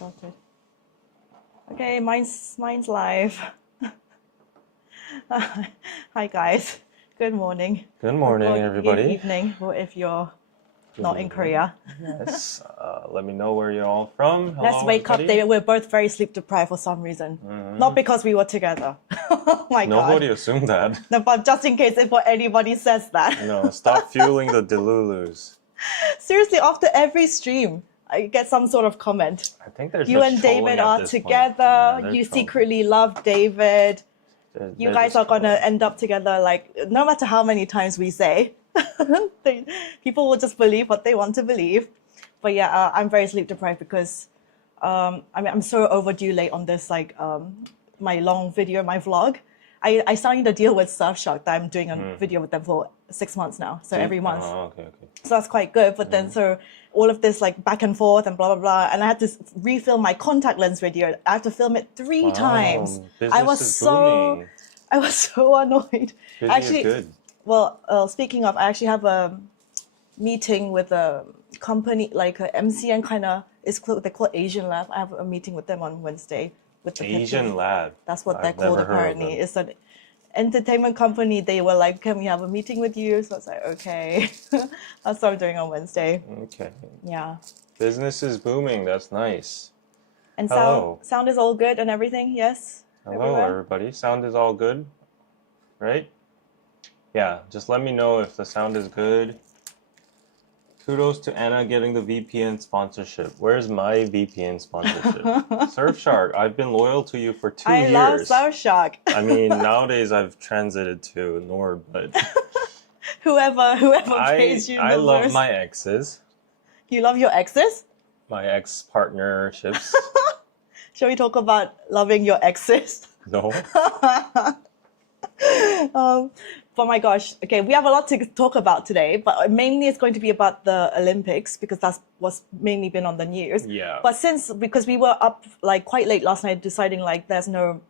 started. Okay, mine's live. Hi guys. Good morning. Good morning, everybody. Good evening, or if you're not in Korea. Yes. Let me know where you're all from. Hello, Let's wake up, everybody. David. We're both very sleep deprived for some reason. Not because we were together. Oh my Nobody god. assumed that. No, but just in case if anybody says that. No, stop fueling the delulus. Seriously, after every stream, I get some sort of comment. I think they're You just and trolling David at are this point. together. Yeah, they're You trolling. secretly love David. You They're guys just are going to trolling. end up together, like, no matter how many times we say. People will just believe what they want to believe. But yeah, I'm very sleep deprived because I'm so overdue late on this, like, my long video, my vlog. I signed a deal with Surfshark that I'm doing a video with them for 6 months now. So every month. Oh, okay. So that's quite good. But then, so all of this like back and forth and blah, blah, blah. And I had to refilm my contact lens video. I had to film it 3 times. I was so annoyed. Busy is good. Well, speaking of, I actually have a meeting with a company, like a MCN kind of, they're called Asian Lab. I have a meeting with them on Wednesday. With the Asian Lab. That's what they're I've called never heard of apparently. them. It's an entertainment company. They were like, can we have a meeting with you? So I was like, okay. That's what I'm doing on Wednesday. Okay. Yeah. Business is booming. That's nice. And Hello. sound is all good and everything, yes? Hello, Everywhere? everybody. Sound is all good, right? Yeah, just let me know if the sound is good. Kudos to Anna getting the VPN sponsorship. Where's my VPN sponsorship? Surfshark, I've been loyal to you for 2 years. I love Surfshark. I mean, nowadays I've transited to Nord, but whoever pays you I love numbers. my exes, You love your exes? my ex-partnerships. Shall we talk about loving your exes? No? But my gosh, okay, we have a lot to talk about today, but mainly it's going to be about the Olympics because that's what's mainly been on the news. Yeah. But because we were up like quite late last night deciding like there's no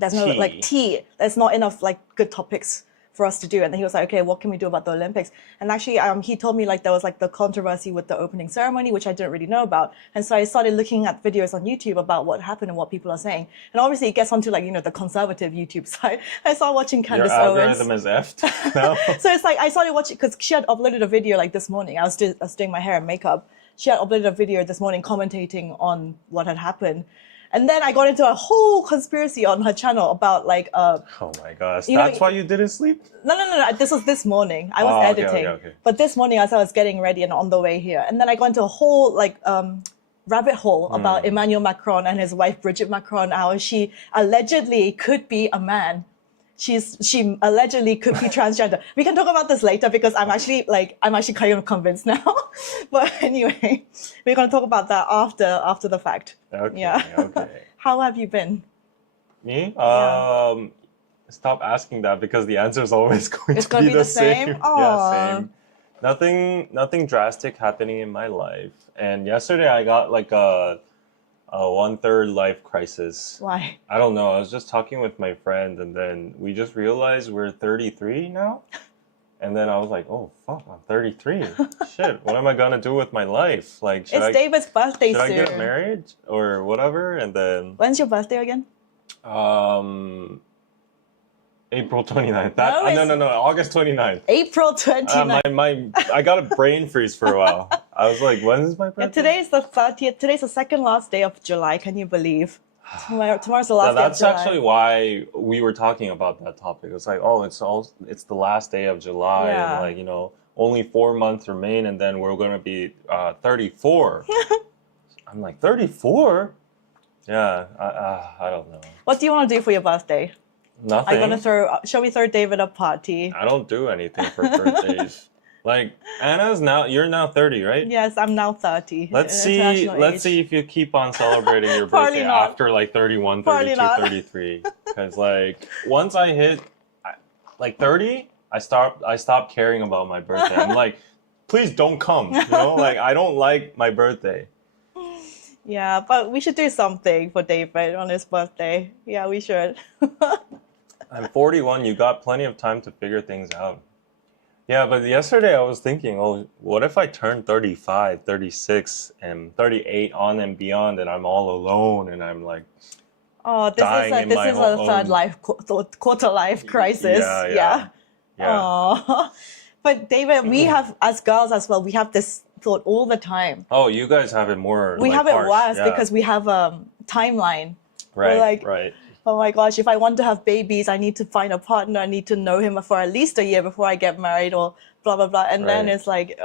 like tea, there's not enough like good topics for us to do. And then he was like, okay, what can we do about the Olympics? And actually, he told me like there was like the controversy with the opening ceremony, which I didn't really know about. And so I started looking at videos on YouTube about what happened and what people are saying. And obviously it gets onto like, the conservative YouTube side. I started watching Candace Your Owens. algorithm is effed now? So it's like I started watching because she had uploaded a video like this morning. I was doing my hair and makeup. She had uploaded a video this morning commentating on what had happened. And then I got into a whole conspiracy on her channel about like Oh my gosh, that's why you didn't sleep? No. This was this morning. I was editing. Okay. But this morning as I was getting ready and on the way here. And then I got into a whole like rabbit hole about Emmanuel Macron and his wife Brigitte Macron, how she allegedly could be a man. She allegedly could be transgender. We can talk about this later because I'm actually kind of convinced now. But anyway, we're going to talk about that after the fact. Okay, Yeah. okay. How have you been? Me? Yeah. Stop asking that because the answer is always going It's to gonna be be the the same? Yeah, Aw. same. Nothing drastic happening in my life. And yesterday I got like a 1/3 life crisis. Why? I don't know. I was just talking with my friend and then we just realized we're 33 now. And then I was like, oh, fuck, I'm 33. Shit, what am I going to do with my life? Like, It's David's birthday should I soon. get married or whatever? And then When's your birthday again? April 29th. No, August 29th. April 29th. I got a brain freeze for a while. I was like, when is my birthday? Today's the 30th. Today's the second last day of July. Can you believe? Tomorrow's the last day of That's July. actually why we were talking about that topic. It's like, oh, it's the last day of July. Yeah. And like, only 4 months remain and then we're going to be 34. I'm like, 34? Yeah, I don't know. What do you want to do for your birthday? Nothing. Shall we throw David a party? I don't do anything for birthdays. Like you're now 30, right? Yes, I'm now 30. Let's see if you keep on celebrating your Probably birthday not. after like 31, Probably 32, not. 33. Because like once I hit like 30, I stopped caring about my birthday. I'm like, please don't come. Like I don't like my birthday. Yeah, but we should do something for David on his birthday. Yeah, we should. I'm 41. You got plenty of time to figure things out. Yeah, but yesterday I was thinking, oh, what if I turn 35, 36, and 38 on and beyond, and I'm all alone, and I'm like Oh, dying in this my is a third own... life quarter life crisis. Yeah, Yeah. yeah. Oh, but David, we have as girls as well. We have this thought all the time. Oh, you guys have it more We like have it harsh. worse Yeah. because we have a timeline. Right, We're like, right. oh my gosh, if I want to have babies, I need to find a partner. I need to know him for at least a year before I get married or blah, blah, blah. And then Right. it's like,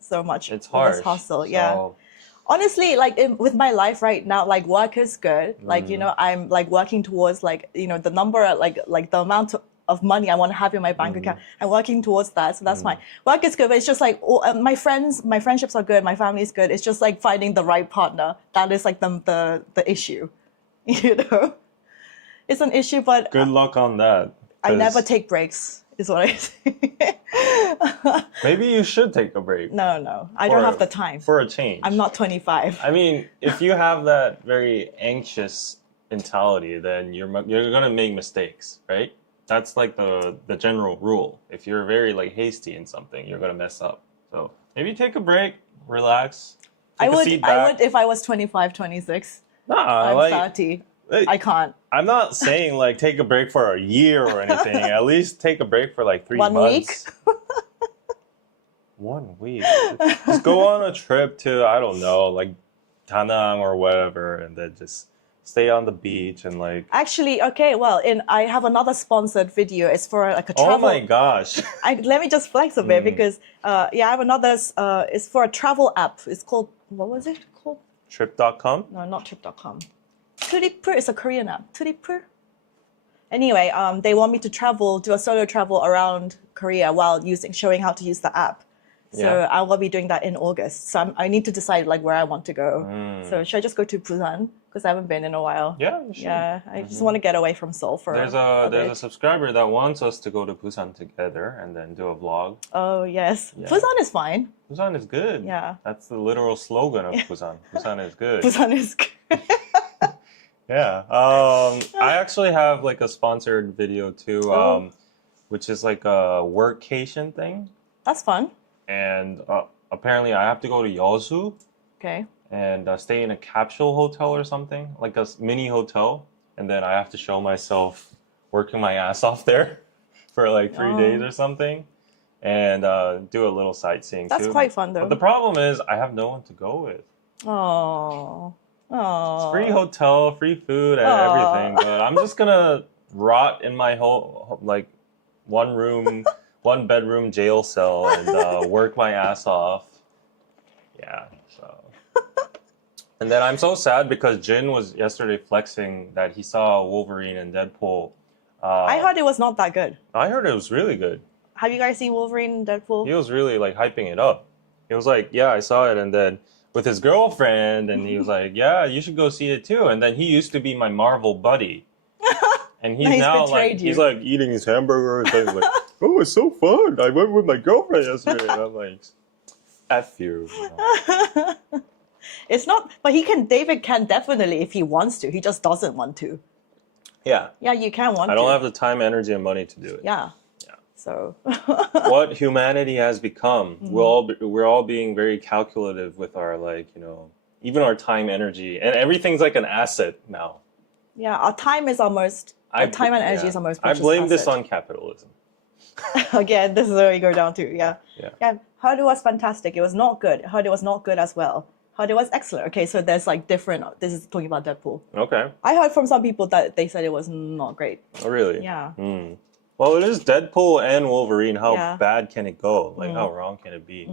so much. It's all harsh. this hustle. So, Yeah. Honestly, like with my life right now, like work is good. Like, you know, I'm like working towards like, you know, the number, like the amount of money I want to have in my bank account. I'm working towards that. So that's fine. Work is good, but it's just like my friendships are good. My family is good. It's just like finding the right partner. That is like the issue, you know? It's an issue, but good luck on that. I never take breaks, is what I say. Maybe you should take a break. No. I don't have the time. For a change. I'm not 25. I mean, if you have that very anxious mentality, then you're gonna make mistakes, right? That's like the general rule. If you're very like hasty in something, you're gonna mess up. So maybe take a break, relax. I would if I was 25, 26. I'm like 30. I can't. I'm not saying like take a break for a year or anything. At least take a break for like 3 1 months. week? 1 week. Just go on a trip to, I don't know, like Da Nang or whatever, and then just stay on the beach and like... Actually, okay, well, I have another sponsored video. It's for like a travel... Oh my gosh. Let me just flex a bit because, I have another... it's for a travel app. It's called... What was it called? Trip.com? No, not Trip.com. Turipur is a Korean app. Turipur? Anyway, they want me to do a solo travel around Korea while showing how to use the app. So I will be doing that in August. So I need to decide like where I want to go. So should I just go to Busan? Because I haven't been in a while. Yeah, you should. Yeah, I just want to get away from Seoul for There's a subscriber that wants us to go to Busan together and then do a vlog. Oh, yes. Yeah. Busan is fine. Busan is good. Yeah. That's the literal slogan of Busan. Busan is good. Busan is good. Yeah. I actually have like a sponsored video too, which is like a workcation thing. That's fun. And apparently I have to go to Yeosu Okay. and stay in a capsule hotel or something, like a mini hotel. And then I have to show myself working my ass off there for like 3 days or something. And do a little sightseeing too. That's quite fun though. But the problem is I have no one to go with. Oh. It's free hotel, free food, and everything. But I'm just gonna rot in my whole like one bedroom jail cell and work my ass off. Yeah. So. And then I'm so sad because Jin was yesterday flexing that he saw Wolverine and Deadpool. I heard it was not that good. I heard it was really good. Have you guys seen Wolverine and Deadpool? He was really like hyping it up. He was like, "Yeah, I saw it," and then with his girlfriend, and he was like, "Yeah, you should go see it too." And then he used to be my Marvel buddy, and he's now like he's like eating his hamburger and he's like, "Oh, it's so fun! I went with my girlfriend yesterday." And I'm like, "F you." It's not, but David can definitely if he wants to. He just doesn't want to. Yeah. Yeah, you can want to. I don't have the time, energy, and money to do it. Yeah. So what humanity has become, we're all being very calculative with our even our time, energy, and everything's like an asset now. Yeah, our time is almost time and energy is almost. I blame this on capitalism. Again, this is where we go down to yeah. Heard it was fantastic. It was not good. Heard it was not good as well. Heard it was excellent. Okay, so there's like different. This is talking about Deadpool. Okay. I heard from some people that they said it was not great. Oh really? Yeah. Well, it is Deadpool and Wolverine. How bad can it go? Like, how wrong can it be?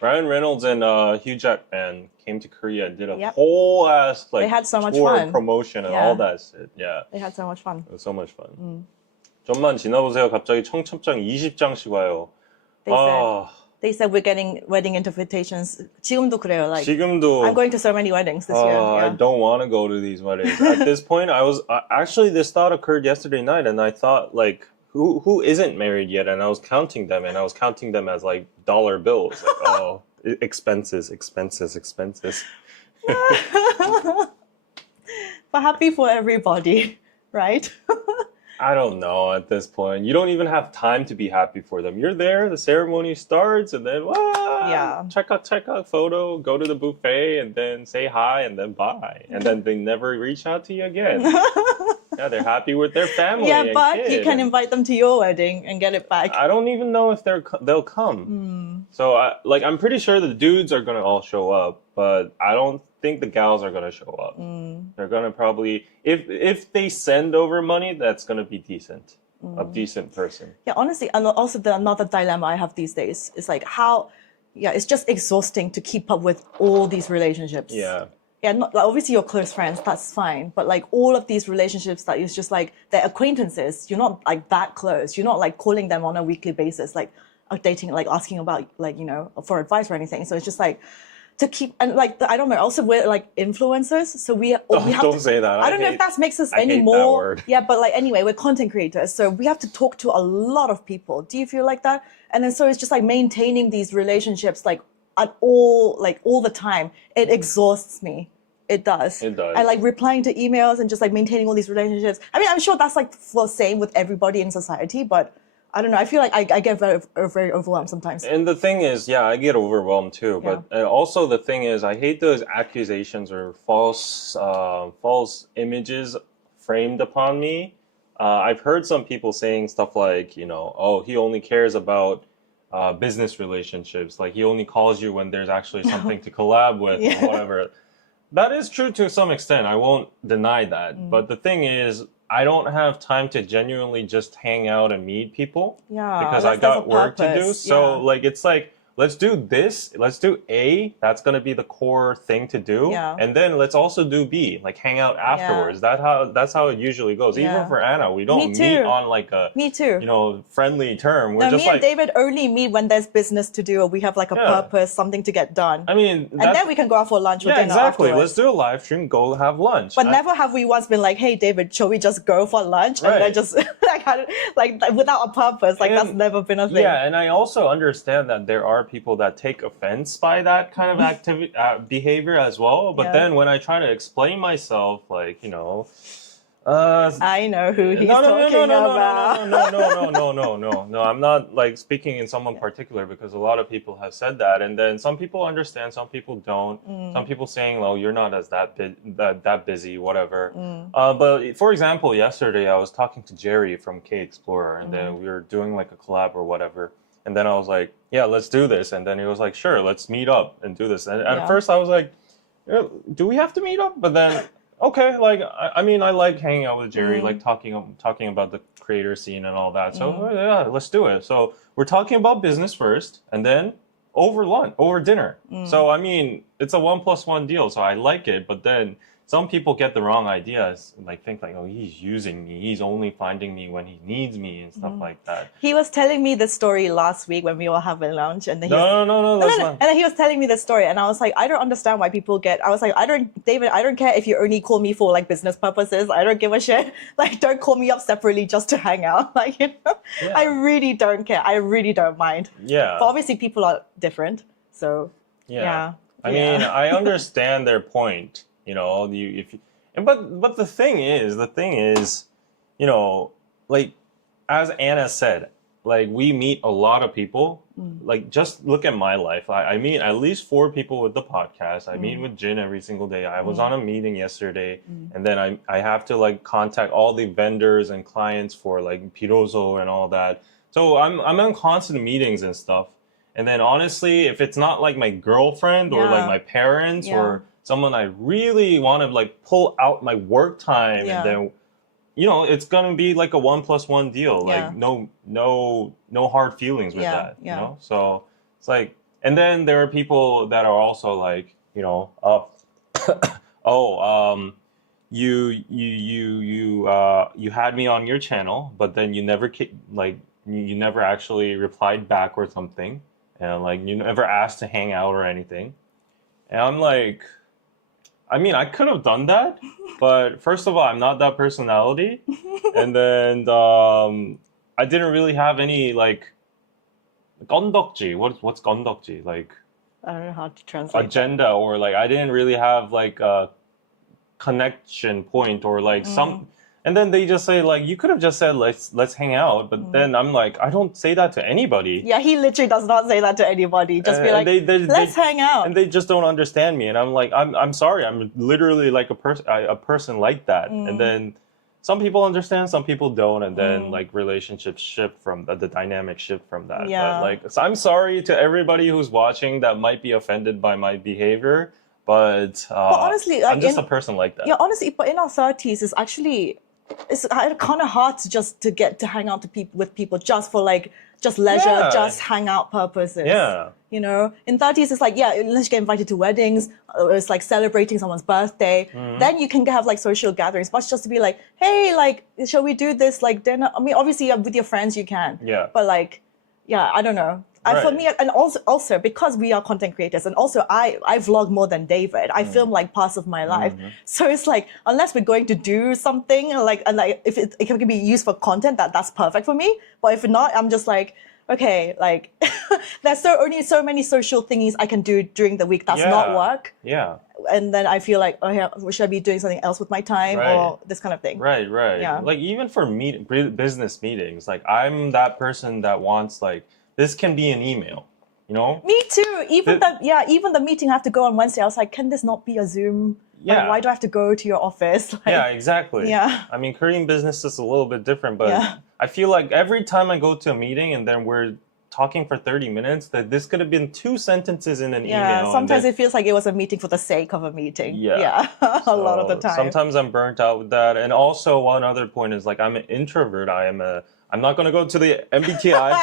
Ryan Reynolds and Hugh Jackman came to Korea and did a whole ass they had so much tour fun. Promotion and all that shit. Yeah. They had so much fun. It was so much fun. 좀만 지나보세요. 갑자기 청첩장 20장씩 와요. They said we're getting wedding invitations. 지금도 그래요. Like, 지금도 I'm going to so many weddings this year. I don't want to go to these weddings. At this point, actually this thought occurred yesterday night, and I thought like, who isn't married yet? And I was counting them, and I was counting them as like dollar bills. Like, expenses. But happy for everybody, right? I don't know at this point. You don't even have time to be happy for them. You're there, the ceremony starts, and then Yeah. check out photo, go to the buffet, and then say hi, and then bye. And then they never reach out to you again. Yeah, they're happy with their family. Yeah, and but kid, you can and invite them to your wedding and get it back. I don't even know if they'll come. So I'm pretty sure the dudes are gonna all show up, but I don't think the gals are gonna show up. They're gonna probably if they send over money, that's gonna be decent, a decent person. Yeah, honestly, and also another dilemma I have these days is like it's just exhausting to keep up with all these relationships. Yeah. Yeah, not, like, obviously you're close friends, that's fine. But like all of these relationships that is just like they're acquaintances, you're not like that close. You're not like calling them on a weekly basis, like dating, like asking about like, for advice or anything. So it's just like to keep, and like, I don't know, also we're like influencers. So we have Don't say that. I don't know if that makes us I any hate that more. word. Yeah, but like anyway, we're content creators. So we have to talk to a lot of people. Do you feel like that? And then so it's just like maintaining these relationships like all the time. It exhausts me. It does. It does. I like replying to emails and just like maintaining all these relationships. I mean, I'm sure that's like the same with everybody in society, but I don't know. I feel like I get very overwhelmed sometimes. And the thing is, yeah, I get overwhelmed too. But also the thing is, I hate those accusations or false images framed upon me. I've heard some people saying stuff like, oh, he only cares about business relationships. Like he only calls you when there's actually something to collab with or whatever. That is true to some extent. I won't deny that. But the thing is, I don't have time to genuinely just hang out and meet people. Yeah, because I got work to do. purpose. So like it's like, let's do this. Let's do A. That's gonna be the core thing to do. Yeah. And then let's also do B. Like hang out afterwards. That's how it usually goes. Yeah. Even for Anna, we don't Me too. meet on like a Me too. friendly term. We're No, just me like and David only meet when there's business to do or we have like a purpose, something to get done. I mean, and then we can go out for lunch or dinner exactly. afterwards. Let's do a live stream. Go have lunch. But never have we once been like, hey, David, shall we just go for lunch? And then just like without a purpose. Like that's never been a thing. Yeah, and I also understand that there are people that take offense by that kind of behavior as well. But then when I try to explain myself, like, I know who he's talking about. No. I'm not like speaking in someone particular because a lot of people have said that, and then some people understand, some people don't. Some people saying, "Well, you're not as that busy, whatever." But for example, yesterday I was talking to Jerry from K Explorer, and then we were doing like a collab or whatever, and then I was like, "Yeah, let's do this," and then he was like, "Sure, let's meet up and do this." And at first I was like, "Do we have to meet up?" But then. Okay, like I mean, I like hanging out with Jerry, like talking about the creator scene and all that. So yeah, let's do it. So we're talking about business first, and then over dinner. So I mean, it's a 1+1 deal. So I like it, but then some people get the wrong ideas, like think like, oh, he's using me. He's only finding me when he needs me and stuff like that. He was telling me the story last week when we were having lunch, and then no, that's not. And then he was telling me the story, and I was like, I don't understand why people get. I was like, David, I don't care if you only call me for like business purposes. I don't give a shit. Like, don't call me up separately just to hang out. Like, I really don't care. I really don't mind. Yeah. But obviously, people are different. So I mean, I understand their point. But the thing is, like as Anna said, like we meet a lot of people. Like just look at my life. I meet at least 4 people with the podcast. I meet with Jin every single day. I was on a meeting yesterday, and then I have to like contact all the vendors and clients for like Pito and all that. So I'm in constant meetings and stuff. And then honestly, if it's not like my girlfriend or like my parents or someone I really want to like pull out my work time and then it's gonna be like a 1+1 deal. Like no hard feelings with that. So it's like, and then there are people that are also like, you had me on your channel, but then you never you never actually replied back or something, and like you never asked to hang out or anything. And I'm like, I mean, I could have done that, but first of all, I'm not that personality. And then I didn't really have any like 건덕지. What's 건덕지? Like I don't know how to translate agenda or like I didn't really have like a connection point or like And then they just say like, you could have just said let's hang out, but then I'm like, I don't say that to anybody. Yeah, he literally does not say that to anybody. Just be like, let's hang out. And they just don't understand me. And I'm like, I'm sorry, I'm literally like a person like that. And then some people understand, some people don't, and then like relationships shift from the dynamic shift from that. Yeah. But like, so I'm sorry to everybody who's watching that might be offended by my behavior, but honestly, like, I'm just a person like that. Yeah, honestly, but in our 30s, it's kind of hard to get to hang out with people just for like just leisure, just hangout purposes. Yeah. You know, in 30s, it's like, yeah, unless you get invited to weddings, or it's like celebrating someone's birthday, then you can have like social gatherings. But just to be like, hey, like, shall we do this like dinner? I mean, obviously with your friends you can. Yeah. But like, yeah, I don't know. For me, and also because we are content creators, and also I vlog more than David. I film like parts of my life, so it's like unless we're going to do something like, and like if it can be used for content, that's perfect for me. But if not, I'm just like, okay, like there's only so many social thingies I can do during the week. That's not work. Yeah. And then I feel like, oh yeah, should I be doing something else with my time or this kind of thing? Right. Yeah. Like even for business meetings, like I'm that person that wants like, this can be an email, you know? Me too. Even the meeting I have to go on Wednesday, I was like, can this not be a Zoom? Yeah. Like, why do I have to go to your office? Like, yeah, exactly. Yeah. I mean, Korean business is a little bit different, but I feel like every time I go to a meeting and then we're talking for 30 minutes, that this could have been 2 sentences in an email. Yeah, sometimes it feels like it was a meeting for the sake of a meeting. Yeah. A lot of the time. Sometimes I'm burnt out with that. And also one other point is like, I'm an introvert. I'm not going to go to the MBTI.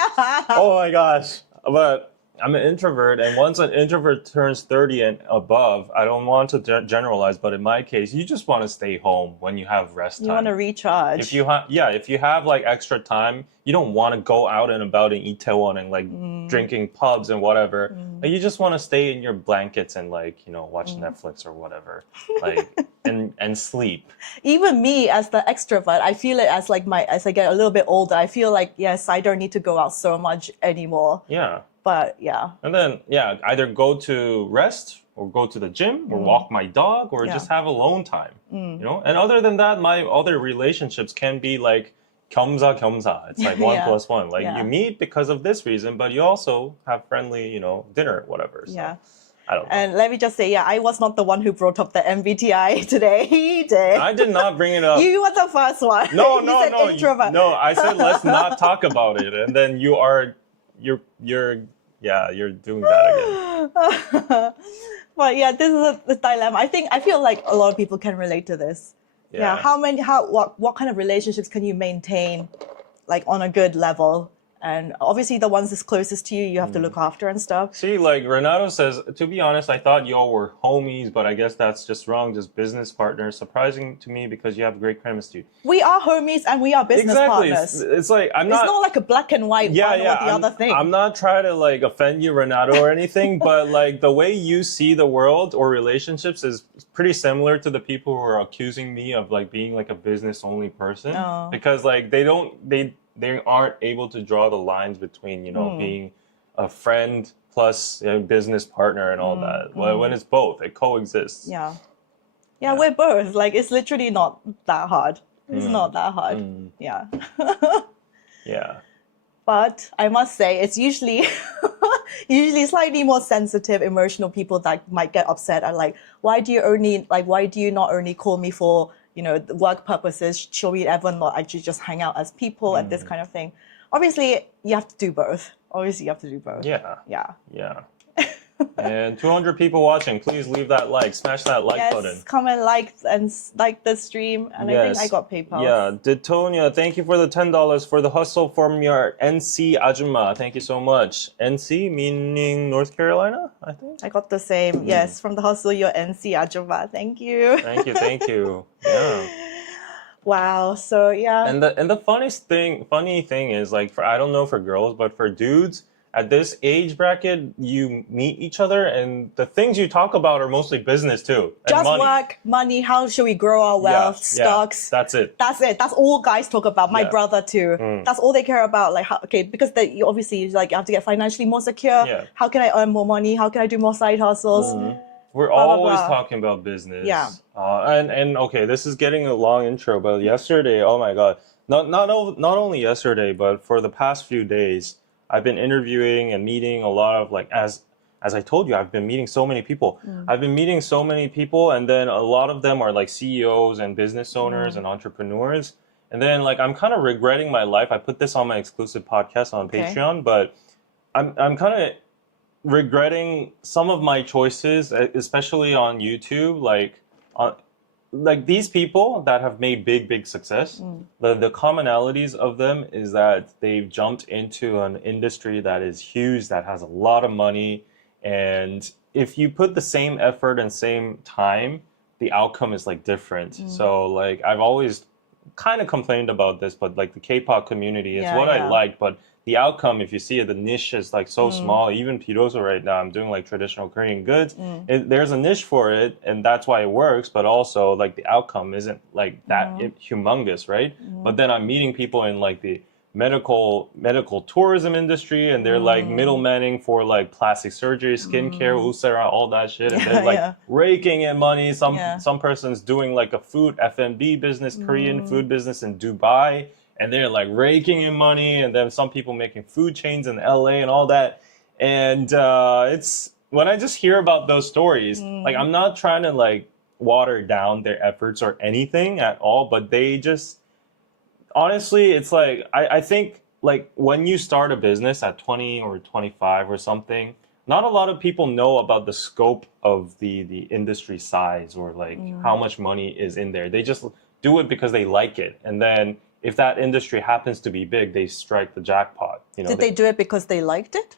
Oh my gosh. But I'm an introvert. And once an introvert turns 30 and above, I don't want to generalize, but in my case, you just want to stay home when you have rest time. You want to recharge. If you have like extra time, you don't want to go out and about in Itaewon and like drinking pubs and whatever. Like, you just want to stay in your blankets and like, you know, watch Netflix or whatever, like and sleep. Even me as the extrovert, I feel it as I get a little bit older. I feel like, yes, I don't need to go out so much anymore. Yeah. But yeah. And then either go to rest or go to the gym or walk my dog or just have alone time. You know. And other than that, my other relationships can be like 겸사. It's like 1 + 1. Like you meet because of this reason, but you also have friendly, you know, dinner, whatever. So, I don't know. And let me just say, I was not the one who brought up the MBTI today. He did. I did not bring it up. You were the first one. No. Introvert. No, I said let's not talk about it, and then you're doing that again. But yeah, this is the dilemma. I feel like a lot of people can relate to this. Yeah. What kind of relationships can you maintain like on a good level? And obviously the ones that's closest to you, you have to look after and stuff. See, like Renato says, to be honest, I thought y'all were homies, but I guess that's just wrong, just business partners. Surprising to me because you have great chemistry. We are homies and we are business partners. It's like, it's not like a black and white one or the other thing. I'm not trying to like offend you, Renato, or anything, but like the way you see the world or relationships is pretty similar to the people who are accusing me of like being like a business only person. Because like they aren't able to draw the lines between, you know, being a friend plus business partner and all that. When it's both, it coexists. Yeah, we're both. Like, it's literally not that hard. It's not that hard. Yeah. Yeah. But I must say, it's usually slightly more sensitive, emotional people that might get upset and like, why do you not only call me for, you know, work purposes? Shall we ever not actually just hang out as people and this kind of thing? Obviously, you have to do both. Yeah. And 200 people watching, please leave that like, smash that like button. Yes, comment, like the stream, and I think I got PayPal. Yeah, Ditonia, thank you for the $10 for the hustle from your NC Ajuma. Thank you so much. NC meaning North Carolina, I think. I got the same. Yes, from the hustle, your NC Ajuma. Thank you. Thank you. Yeah. Wow. So yeah. And the funny thing is like, I don't know for girls, but for dudes, at this age bracket, you meet each other, and the things you talk about are mostly business too. And just money. Work, money, how should we grow our wealth, stocks. That's it. That's all guys talk about. My brother too. That's all they care about. Like, because you obviously like you have to get financially more secure. How can I earn more money? How can I do more side hustles? We're blah, blah, always blah. talking about business. Yeah. And okay, this is getting a long intro, but yesterday, oh my God, not only yesterday, but for the past few days, I've been interviewing and meeting a lot of like as I told you, I've been meeting so many people. I've been meeting so many people, and then a lot of them are like CEOs and business owners and entrepreneurs. And then like I'm kind of regretting my life. I put this on my exclusive podcast on Okay. Patreon, but I'm kind of regretting some of my choices, especially on YouTube. Like these people that have made big success, the commonalities of them is that they've jumped into an industry that is huge, that has a lot of money, and if you put the same effort and same time, the outcome is like different. So like I've always kind of complained about this, but like the K-pop community is Yeah, what I yeah. like, but the outcome, if you see it, the niche is like so small. Even Pito right now, I'm doing like traditional Korean goods. There's a niche for it, and that's why it works. But also, like the outcome isn't like that humongous, right? But then I'm meeting people in like the medical tourism industry, and they're like middlemaning for like plastic surgery, skincare, usera, all that shit, and they're like Yeah. raking in money. Yeah. Some person's doing like a food F&B business, Korean food business in Dubai, and they're like raking in money, and then some people making food chains in LA and all that. And it's when I just hear about those stories, like I'm not trying to like water down their efforts or anything at all, but they just honestly, it's like I think like when you start a business at 20 or 25 or something, not a lot of people know about the scope of the industry size or like how much money is in there. They just do it because they like it, and then if that industry happens to be big, they strike the jackpot. You know, Did they do it because they liked it?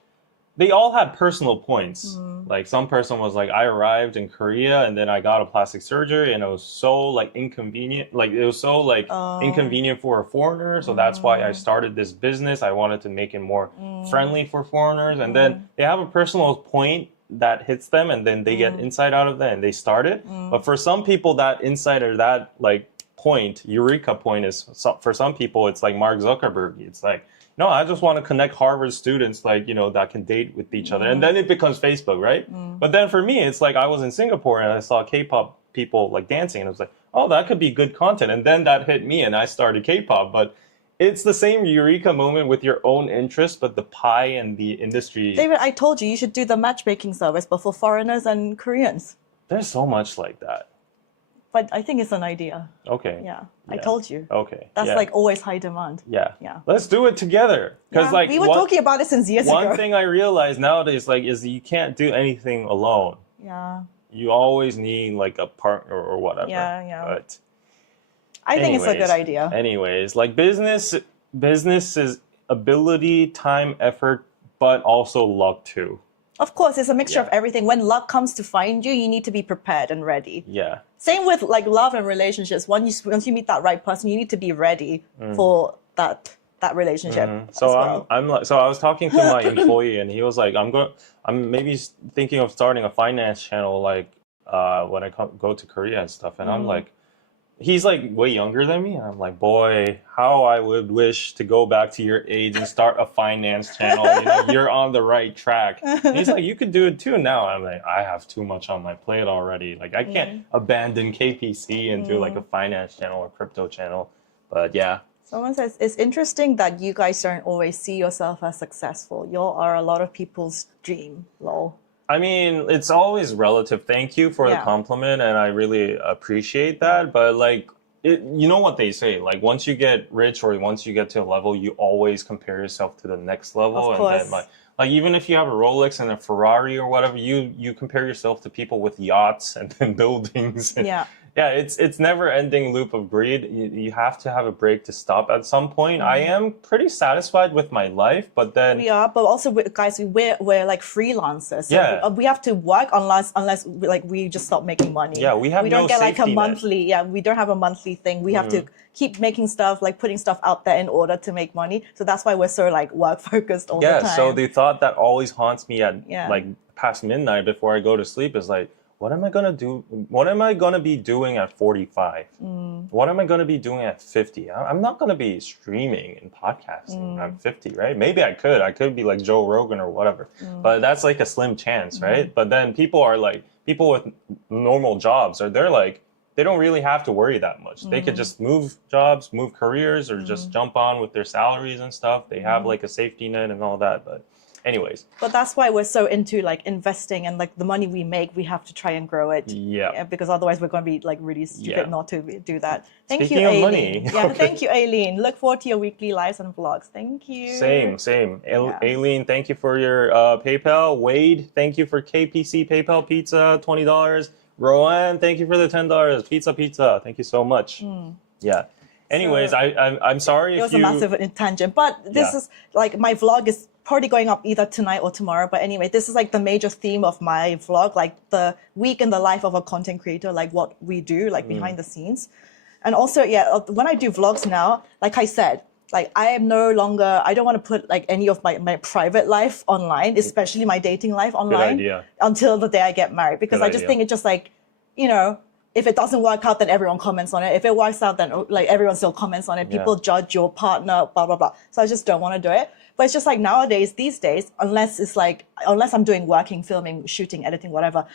they all had personal points. Like some person was like, I arrived in Korea and then I got a plastic surgery and it was so like inconvenient. Like it was so like inconvenient for a foreigner. So that's why I started this business. I wanted to make it more friendly for foreigners. And then they have a personal point that hits them and then they get insight out of that and they start it. But for some people, that insight or that like point, eureka point is for some people, it's like Mark Zuckerberg. It's like, no, I just want to connect Harvard students, like, you know, that can date with each other. And then it becomes Facebook, right? But then for me, it's like I was in Singapore and I saw K-pop people like dancing and I was like, oh, that could be good content. And then that hit me and I started K-pop. But it's the same eureka moment with your own interest, but the pie and the industry. David, I told you should do the matchmaking service, but for foreigners and Koreans. There's so much like that. But I think it's an idea. Okay. Yeah, I told you. Okay. That's yeah. like always high demand. Yeah. Yeah. Let's do it together. Because Yeah, like we were talking about it since years ago. one thing I realize nowadays like is you can't do anything alone. Yeah. You always need like a partner or whatever. Yeah, yeah. But I think it's a good idea. Anyways, like business is ability, time, effort, but also luck too. Of course, it's a mixture of everything. When luck comes to find you, you need to be prepared and ready. Yeah. Same with like love and relationships. Once you meet that right person, you need to be ready for that relationship. So as well. I'm like, so I was talking to my employee, and he was like, I'm maybe thinking of starting a finance channel, like when I go to Korea and stuff. And I'm like, he's like way younger than me, and I'm like, boy, how I would wish to go back to your age and start a finance channel. You know, you're on the right track. And he's like, you could do it too now. I'm like, I have too much on my plate already. Like, I can't abandon KPC and do like a finance channel or crypto channel. But yeah. Someone says, it's interesting that you guys don't always see yourself as successful. You are a lot of people's dream, lol. I mean, it's always relative. Thank you for the compliment, and I really appreciate that. But like, you know what they say, like once you get rich or once you get to a level, you always compare yourself to the next level. Of course. And then like even if you have a Rolex and a Ferrari or whatever, you compare yourself to people with yachts and then buildings. And, yeah, it's never ending loop of greed. You have to have a break to stop at some point. I am pretty satisfied with my life, but then we are. But also, guys, we're like freelancers. So Yeah. we have to work unless like we just stop making money. Yeah, we have don't no get like a safety net. monthly. Yeah, we don't have a monthly thing. We have to keep making stuff, like putting stuff out there in order to make money. So that's why we're so like work focused all the time. Yeah, so the thought that always haunts me at Yeah. like past midnight before I go to sleep is like, what am I gonna do? What am I gonna be doing at 45? What am I gonna be doing at 50? I'm not gonna be streaming and podcasting at 50, right? Maybe I could. I could be like Joe Rogan or whatever. But that's like a slim chance, right? But then people people with normal jobs, or they don't really have to worry that much. They could just move jobs, move careers, or just jump on with their salaries and stuff. They have like a safety net and all that. But anyways. But that's why we're so into like investing, and like the money we make, we have to try and grow it. Yeah. Because otherwise we're going to be like really stupid not to do that. Thank Speaking you, of Aileen. money. Yeah, Okay. thank you, Aileen. Look forward to your weekly lives and vlogs. Thank you. Same. Aileen, thank you for your PayPal. Wade, thank you for KPC PayPal pizza, $20. Rowan, thank you for the $10. Pizza. Thank you so much. Yeah. Anyways, So, I'm sorry It was a massive tangent, but this is like my vlog is probably going up either tonight or tomorrow. But anyway, this is like the major theme of my vlog, like the week in the life of a content creator, like what we do, like behind the scenes. And also, when I do vlogs now, like I said, like I am no longer, I don't want to put like any of my private life online, especially my dating life online, until the day I get married, because I just think it's just like, you know, if it doesn't work out, then everyone comments on it. If it works out, then like everyone still comments on it. People judge your partner, blah, blah, blah. So I just don't want to do it. But it's just like nowadays, these days, unless I'm doing working, filming, shooting, editing, whatever,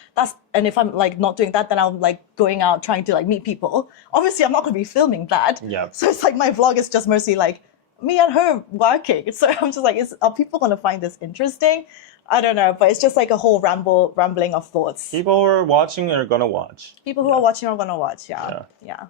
and if I'm like not doing that, then I'm like going out trying to like meet people. Obviously, I'm not going to be filming that. Yeah. So it's like my vlog is just mostly like me and her working. So I'm just like, are people going to find this interesting? I don't know, but it's just like a whole rambling of thoughts. People who are watching are gonna watch. People who are watching are gonna watch. Yeah.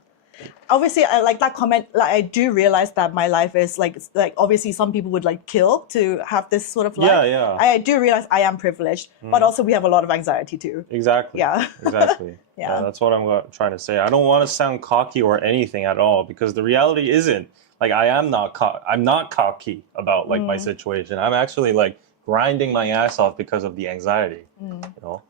Obviously, I like that comment. Like, I do realize that my life is like obviously some people would like kill to have this sort of life. Yeah. I do realize I am privileged, but also we have a lot of anxiety too. Exactly. Yeah. Exactly. Yeah, that's what I'm trying to say. I don't want to sound cocky or anything at all, because the reality isn't like I'm not cocky about like my situation. I'm actually like grinding my ass off because of the anxiety, you know.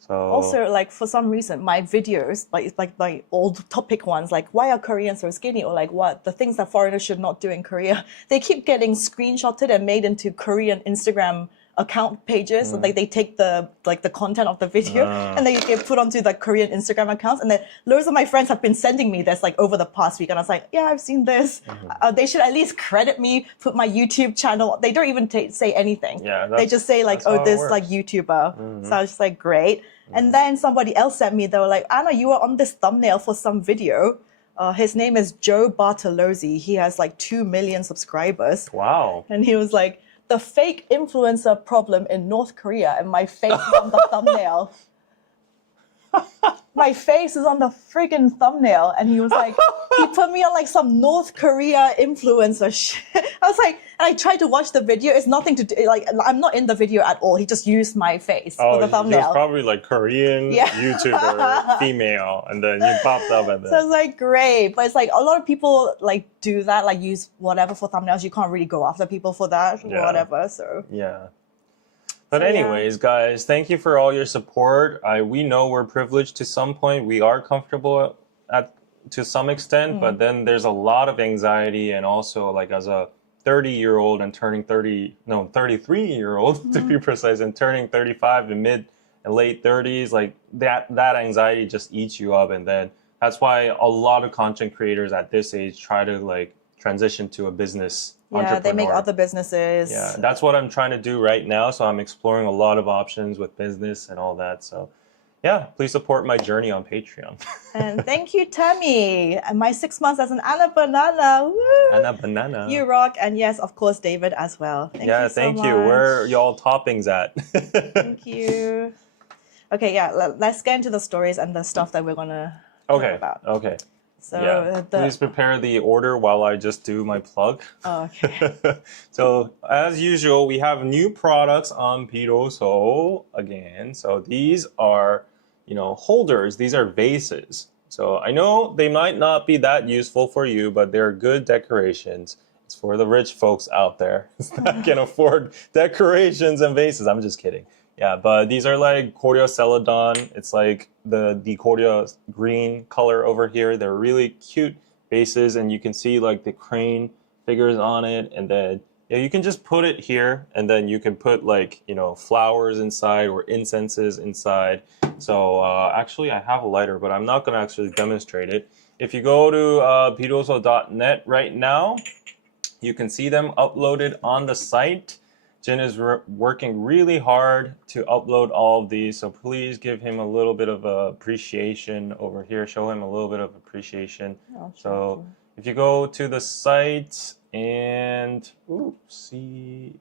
So also, like for some reason, my videos, like my old topic ones, like why are Koreans so skinny, or like what the things that foreigners should not do in Korea, they keep getting screenshotted and made into Korean Instagram account pages. So like they take the content of the video and they get put onto the Korean Instagram accounts, and then loads of my friends have been sending me this like over the past week, and I was like, yeah, I've seen this. They should at least credit me, put my YouTube channel. They don't even say anything. They just say like, oh, this like YouTuber. So I was just like, great. And then somebody else sent me, they were like, Anna, you were on this thumbnail for some video. His name is Joe Bartolozzi. He has like 2 million subscribers. Wow. And he was like, the fake influencer problem in North Korea, and my face is on the thumbnail. My face is on the friggin' thumbnail, and he was like, he put me on like some North Korea influencer shit. I was like, and I tried to watch the video. It's nothing to do, like, I'm not in the video at all. He just used my face for the thumbnail. He was probably like Korean YouTuber, female, and then you popped up at that. So I was like, great. But it's like a lot of people like do that, like use whatever for thumbnails. You can't really go after people for that or whatever. So yeah. But anyways, guys, thank you for all your support. We know we're privileged to some point. We are comfortable to some extent, but then there's a lot of anxiety, and also like as a 30-year-old and turning 33-year-old to be precise, and turning 35 in mid and late 30s, like that anxiety just eats you up. And then that's why a lot of content creators at this age try to like transition to a business. Yeah, they make other businesses. Yeah, that's what I'm trying to do right now. So I'm exploring a lot of options with business and all that. So yeah, please support my journey on Patreon. And thank you, Tammy. And my 6 months as an Anna Banana. Woo! Anna Banana. You rock. And yes, of course, David as well. Thank you so much. Where are y'all toppings at? Thank you. Okay, let's get into the stories and the stuff that we're going to talk about. Okay. So please prepare the order while I just do my plug. Oh, okay. So as usual, we have new products on Pito. So these are, holders. These are vases. So I know they might not be that useful for you, but they're good decorations. It's for the rich folks out there that can afford decorations and vases. I'm just kidding. Yeah, but these are like Korea Celadon. It's like the Korea green color over here. They're really cute vases, and you can see like the crane figures on it. And then you can just put it here, and then you can put like, flowers inside or incenses inside. So actually I have a lighter, but I'm not going to actually demonstrate it. If you go to pidoso.net right now, you can see them uploaded on the site. Jin is working really hard to upload all of these, so please give him a little bit of appreciation over here. Show him a little bit of appreciation. So if you go to the site and see,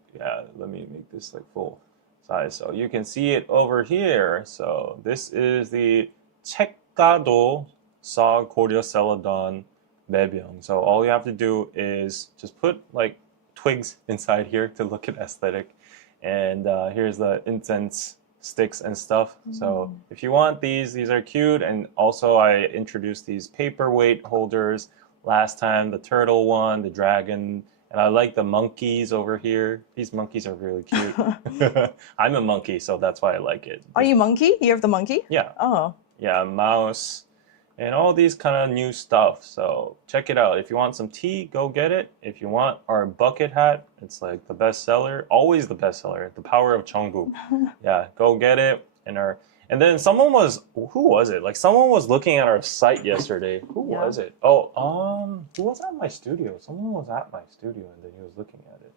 let me make this like full size so you can see it over here. So this is the 책가도 사 고려 셀러던 매병. So all you have to do is just put like twigs inside here to look at aesthetic, and here's the incense sticks and stuff. So if you want these are cute. And also I introduced these paperweight holders last time, the turtle one, the dragon, and I like the monkeys over here. These monkeys are really cute. I'm a monkey, so that's why I like it. Are you monkey? You have the monkey? Yeah. Oh. Yeah, mouse, and all these kind of new stuff. So check it out. If you want some tea, go get it. If you want our bucket hat, it's like the best seller, always the best seller. The power of Cheonggu. Yeah, go get it. And then someone was, who was it? Like someone was looking at our site yesterday. Who was it? Oh, who was at my studio? Someone was at my studio and then he was looking at it.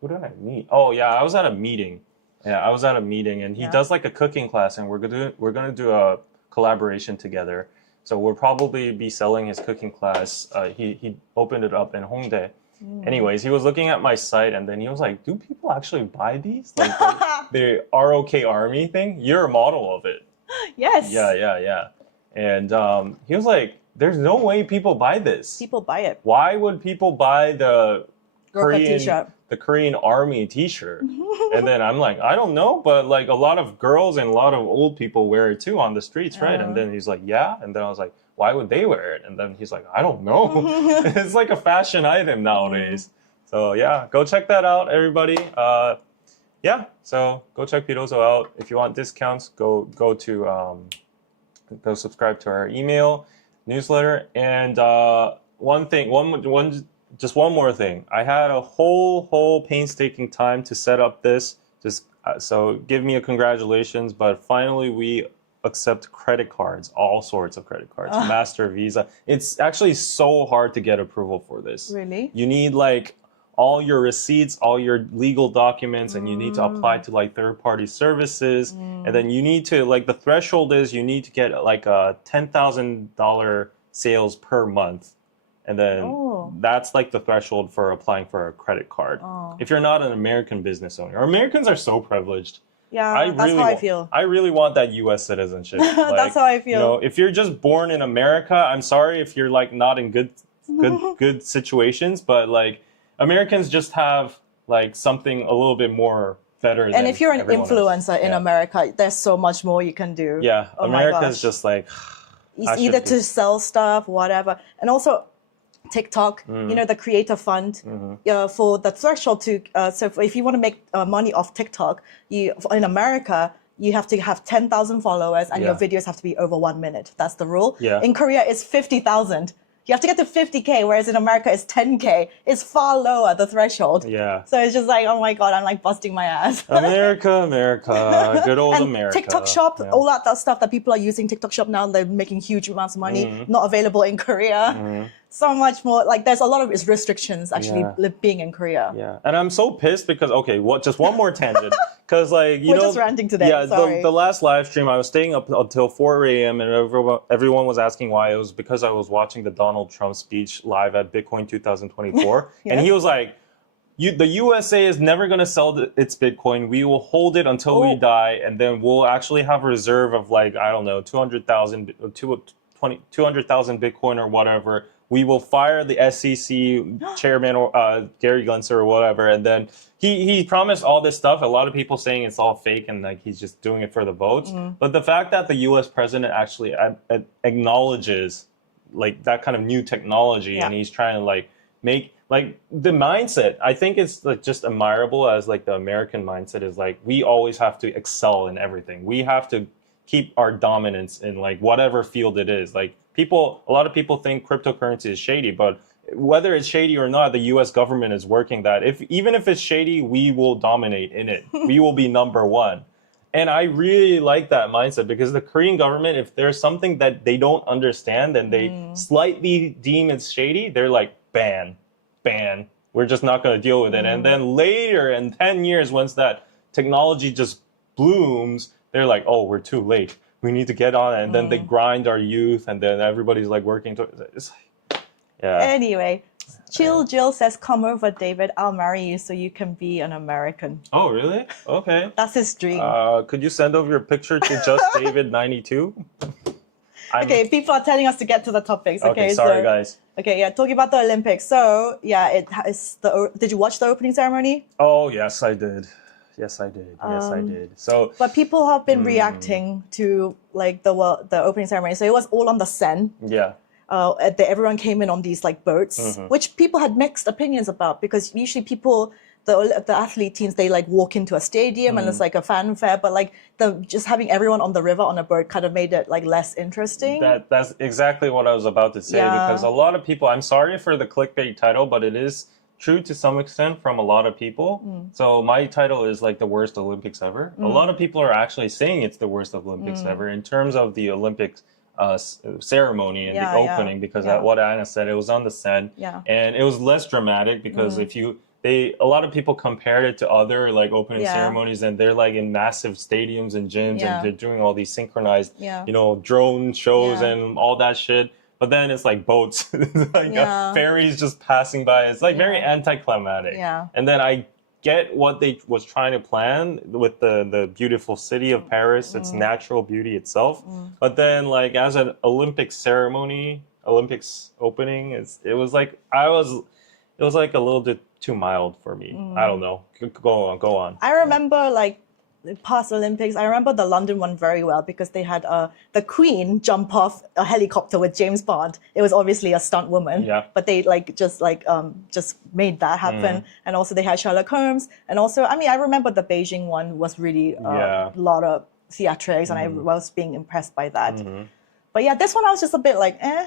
Who did I meet? Oh yeah, I was at a meeting. Yeah, I was at a meeting, and he does like a cooking class, and we're gonna do a collaboration together. So we'll probably be selling his cooking class. He opened it up in Hongdae. Anyways, he was looking at my site, and then he was like, do people actually buy these? Like the ROK Army thing? You're a model of it. Yes. Yeah. And he was like, there's no way people buy this. People buy it. Why would people buy the Korean Army t-shirt? And then I'm like, I don't know, but like a lot of girls and a lot of old people wear it too on the streets, right? And then he's like, yeah. And then I was like, why would they wear it? And then he's like, I don't know. It's like a fashion item nowadays. So yeah, go check that out, everybody. So go check Pitozo out. If you want discounts, go subscribe to our email newsletter. And just one more thing. I had a whole painstaking time to set up this. So give me a congratulations. But finally, we accept credit cards, all sorts of credit cards, Master, Visa. It's actually so hard to get approval for this. Really? You need like all your receipts, all your legal documents, and you need to apply to like third-party services. And then you need to, like, the threshold is you need to get like a $10,000 sales per month. And then that's like the threshold for applying for a credit card. If you're not an American business owner. Americans are so privileged. Yeah, that's how I feel. I really want that U.S. citizenship. Like, that's how I feel. You know, if you're just born in America, I'm sorry if you're like not in good situations, but like Americans just have like something a little bit more better. And if you're an influencer in America, there's so much more you can do. Yeah, America's just like it's either to sell stuff, whatever, and also TikTok, you know, the creator fund for the threshold to, so if you want to make money off TikTok, in America, you have to have 10,000 followers and your videos have to be over 1 minute. That's the rule. In Korea, it's 50,000. You have to get to 50K, whereas in America, it's 10K. It's far lower, the threshold. Yeah. So it's just like, oh my God, I'm like busting my ass. America, good old and America. TikTok Shop, all that stuff that people are using TikTok Shop now, they're making huge amounts of money, not available in Korea. So much more, like there's a lot of restrictions actually being in Korea. Yeah, and I'm so pissed because, just one more tangent. Because like, We're just ranting today, sorry. The last live stream, I was staying up until 4 a.m. and everyone was asking why. It was because I was watching the Donald Trump speech live at Bitcoin 2024. And he was like, the USA is never going to sell its Bitcoin. We will hold it until we die. And then we'll actually have a reserve of like, I don't know, 200,000 Bitcoin or whatever. We will fire the SEC chairman, Gary Gensler or whatever. And then he promised all this stuff. A lot of people saying it's all fake and like he's just doing it for the votes. But the fact that the U.S. president actually acknowledges like that kind of new technology and he's trying to like make like the mindset, I think it's like just admirable as like the American mindset is like we always have to excel in everything. We have to keep our dominance in like whatever field it is. Like a lot of people think cryptocurrency is shady, but whether it's shady or not, the U.S. government is working that. Even if it's shady, we will dominate in it. We will be number one. And I really like that mindset because the Korean government, if there's something that they don't understand and they slightly deem it's shady, they're like, ban, we're just not going to deal with it. And then later, in 10 years, once that technology just blooms, they're like, oh, we're too late. We need to get on it. And then they grind our youth, and then everybody's like working towards it. It's like, yeah. Anyway, Chill Jill says, come over, David. I'll marry you so you can be an American. Oh, really? Okay. That's his dream. Could you send over your picture to just David92? Okay, people are telling us to get to the topics. Okay, sorry, guys. Okay, yeah, talking about the Olympics. So, yeah, it is did you watch the opening ceremony? Oh, yes, I did. Yes, I did. Yes, I did. So, but people have been reacting to like the opening ceremony. So it was all on the Seine. Yeah. Everyone came in on these like boats, which people had mixed opinions about, because usually people, the athlete teams, they like walk into a stadium and it's like a fanfare, but like just having everyone on the river on a boat kind of made it like less interesting. That's exactly what I was about to say, because a lot of people, I'm sorry for the clickbait title, but it is true to some extent from a lot of people. So my title is like the worst Olympics ever. A lot of people are actually saying it's the worst Olympics ever in terms of the Olympics ceremony and the opening, because what Anna said, it was on the Seine, and it was less dramatic because a lot of people compared it to other like opening ceremonies, and they're like in massive stadiums and gyms, and they're doing all these synchronized, drone shows and all that shit. But then it's like boats, like ferries just passing by. It's like very anticlimactic. Yeah. And then I get what they was trying to plan with the beautiful city of Paris, its natural beauty itself. But then like as an Olympics opening, it was like a little bit too mild for me. I don't know. Go on. I remember like past Olympics, I remember the London one very well, because they had the Queen jump off a helicopter with James Bond. It was obviously a stunt woman, but they just made that happen. And also they had Sherlock Holmes, and also I remember the Beijing one was really a lot of theatrics, and I was being impressed by that. But yeah, this one I was just a bit like eh.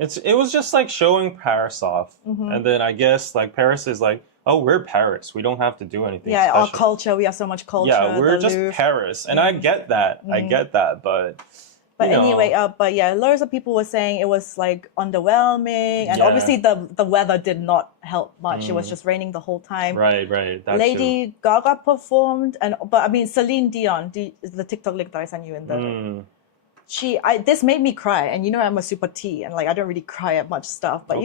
It was just like showing Paris off, and then I guess like Paris is like, oh, we're Paris. We don't have to do anything special. Our culture. We have so much culture. Yeah, we're just Louvre. Paris. And I get that. I get that. But anyway, loads of people were saying it was like underwhelming. And obviously the weather did not help much. It was just raining the whole time. Right. Lady Gaga performed. But Celine Dion, the TikTok link that I sent you in the... this made me cry, and I'm a super T, and like I don't really cry at much stuff, but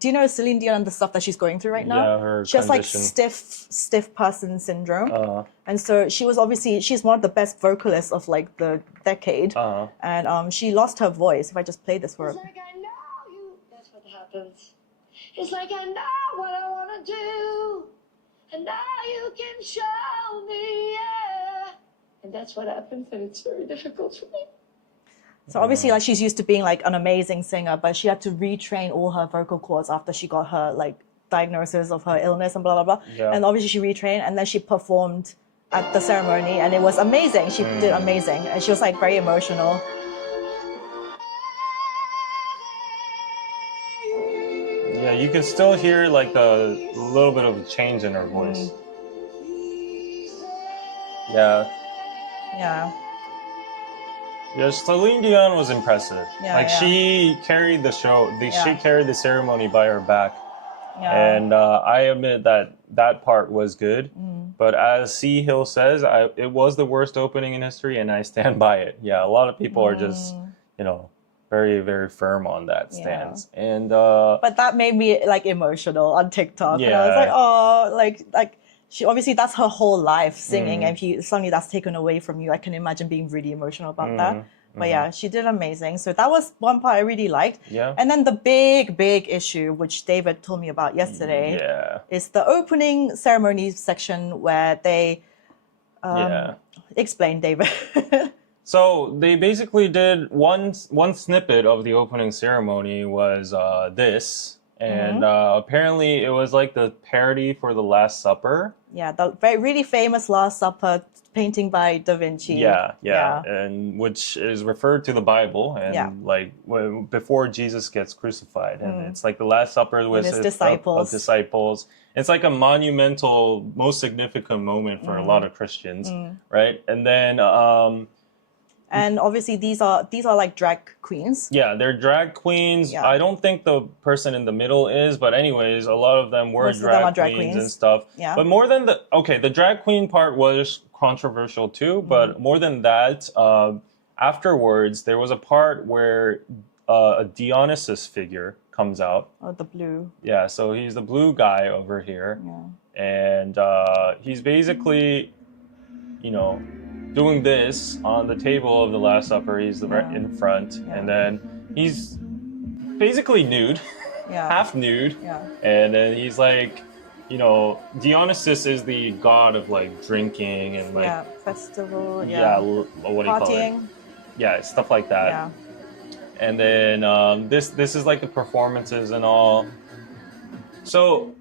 do you know Celine Dion and the stuff that she's going through right now? She has like stiff person syndrome, and so she's one of the best vocalists of like the decade, and she lost her voice. If I just play this for her. It's like I know you. That's what happens. It's like I know what I want to do, and now you can show me, and that's what happens, and it's very difficult for me. So obviously, like she's used to being like an amazing singer, but she had to retrain all her vocal cords after she got her like diagnosis of her illness and blah blah blah. Yeah. And obviously, she retrained, and then she performed at the ceremony, and it was amazing. She did amazing, and she was like very emotional. Yeah, you can still hear like a little bit of a change in her voice. Yeah. Yeah, Celine Dion was impressive. She carried the show. She carried the ceremony by her back. Yeah. And I admit that part was good. But as C. Hill says, it was the worst opening in history, and I stand by it. Yeah, a lot of people are just, very, very firm on that stance. And but that made me like emotional on TikTok. Yeah. And I was like, oh, like she obviously that's her whole life singing, and suddenly that's taken away from you. I can imagine being really emotional about that. But yeah, she did amazing. So that was one part I really liked. Yeah. And then the big issue, which David told me about yesterday, is the opening ceremony section where they explain, David. So they basically did one snippet of the opening ceremony was this. And apparently it was like the parody for the Last Supper. Yeah, the really famous Last Supper painting by Da Vinci. Yeah. And which is referred to the Bible, and like before Jesus gets crucified. And it's like the Last Supper with his disciples. It's like a monumental, most significant moment for a lot of Christians, right? And then And obviously these are like drag queens. Yeah, they're drag queens. Yeah. I don't think the person in the middle is, but anyways, a lot of them were Most of them are drag queens and queens. stuff. Yeah. But more than the drag queen part was controversial too, but more than that, afterwards, there was a part where a Dionysus figure comes out. Oh, the blue. Yeah, so he's the blue guy over here. Yeah. And he's basically, doing this on the table of the Last Supper. He's right in front. Yeah. And then he's basically nude, Yeah. half nude. Yeah. And then he's like, Dionysus is the god of like drinking and like, Yeah. Festival. yeah, Yeah. what do you call it? Partying. Yeah, stuff like that. Yeah. And then this is like the performances and all. So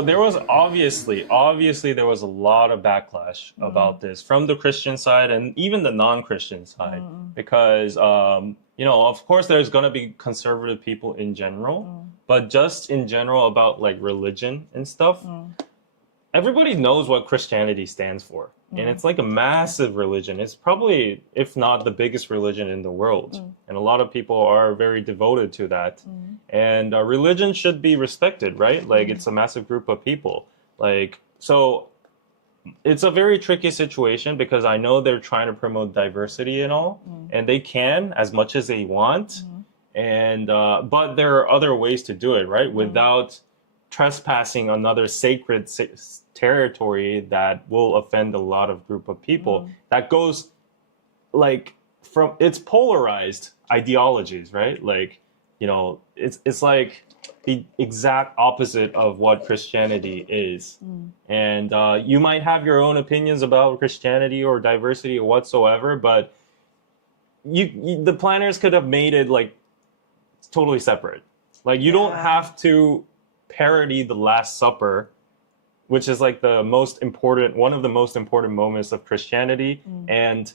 there was obviously there was a lot of backlash about this from the Christian side and even the non-Christian side because of course there's going to be conservative people in general, but just in general about like religion and stuff. Everybody knows what Christianity stands for. And it's like a massive religion. It's probably, if not the biggest religion in the world. And a lot of people are very devoted to that. And religion should be respected, right? Like it's a massive group of people. Like, so it's a very tricky situation because I know they're trying to promote diversity and all, and they can as much as they want. And, but there are other ways to do it, right? Without trespassing another sacred territory that will offend a lot of group of people. That goes like from it's polarized ideologies, right? Like, it's like the exact opposite of what Christianity is. And you might have your own opinions about Christianity or diversity or whatsoever, but the planners could have made it like totally separate. Like you don't have to parody the Last Supper, which is like one of the most important moments of Christianity, and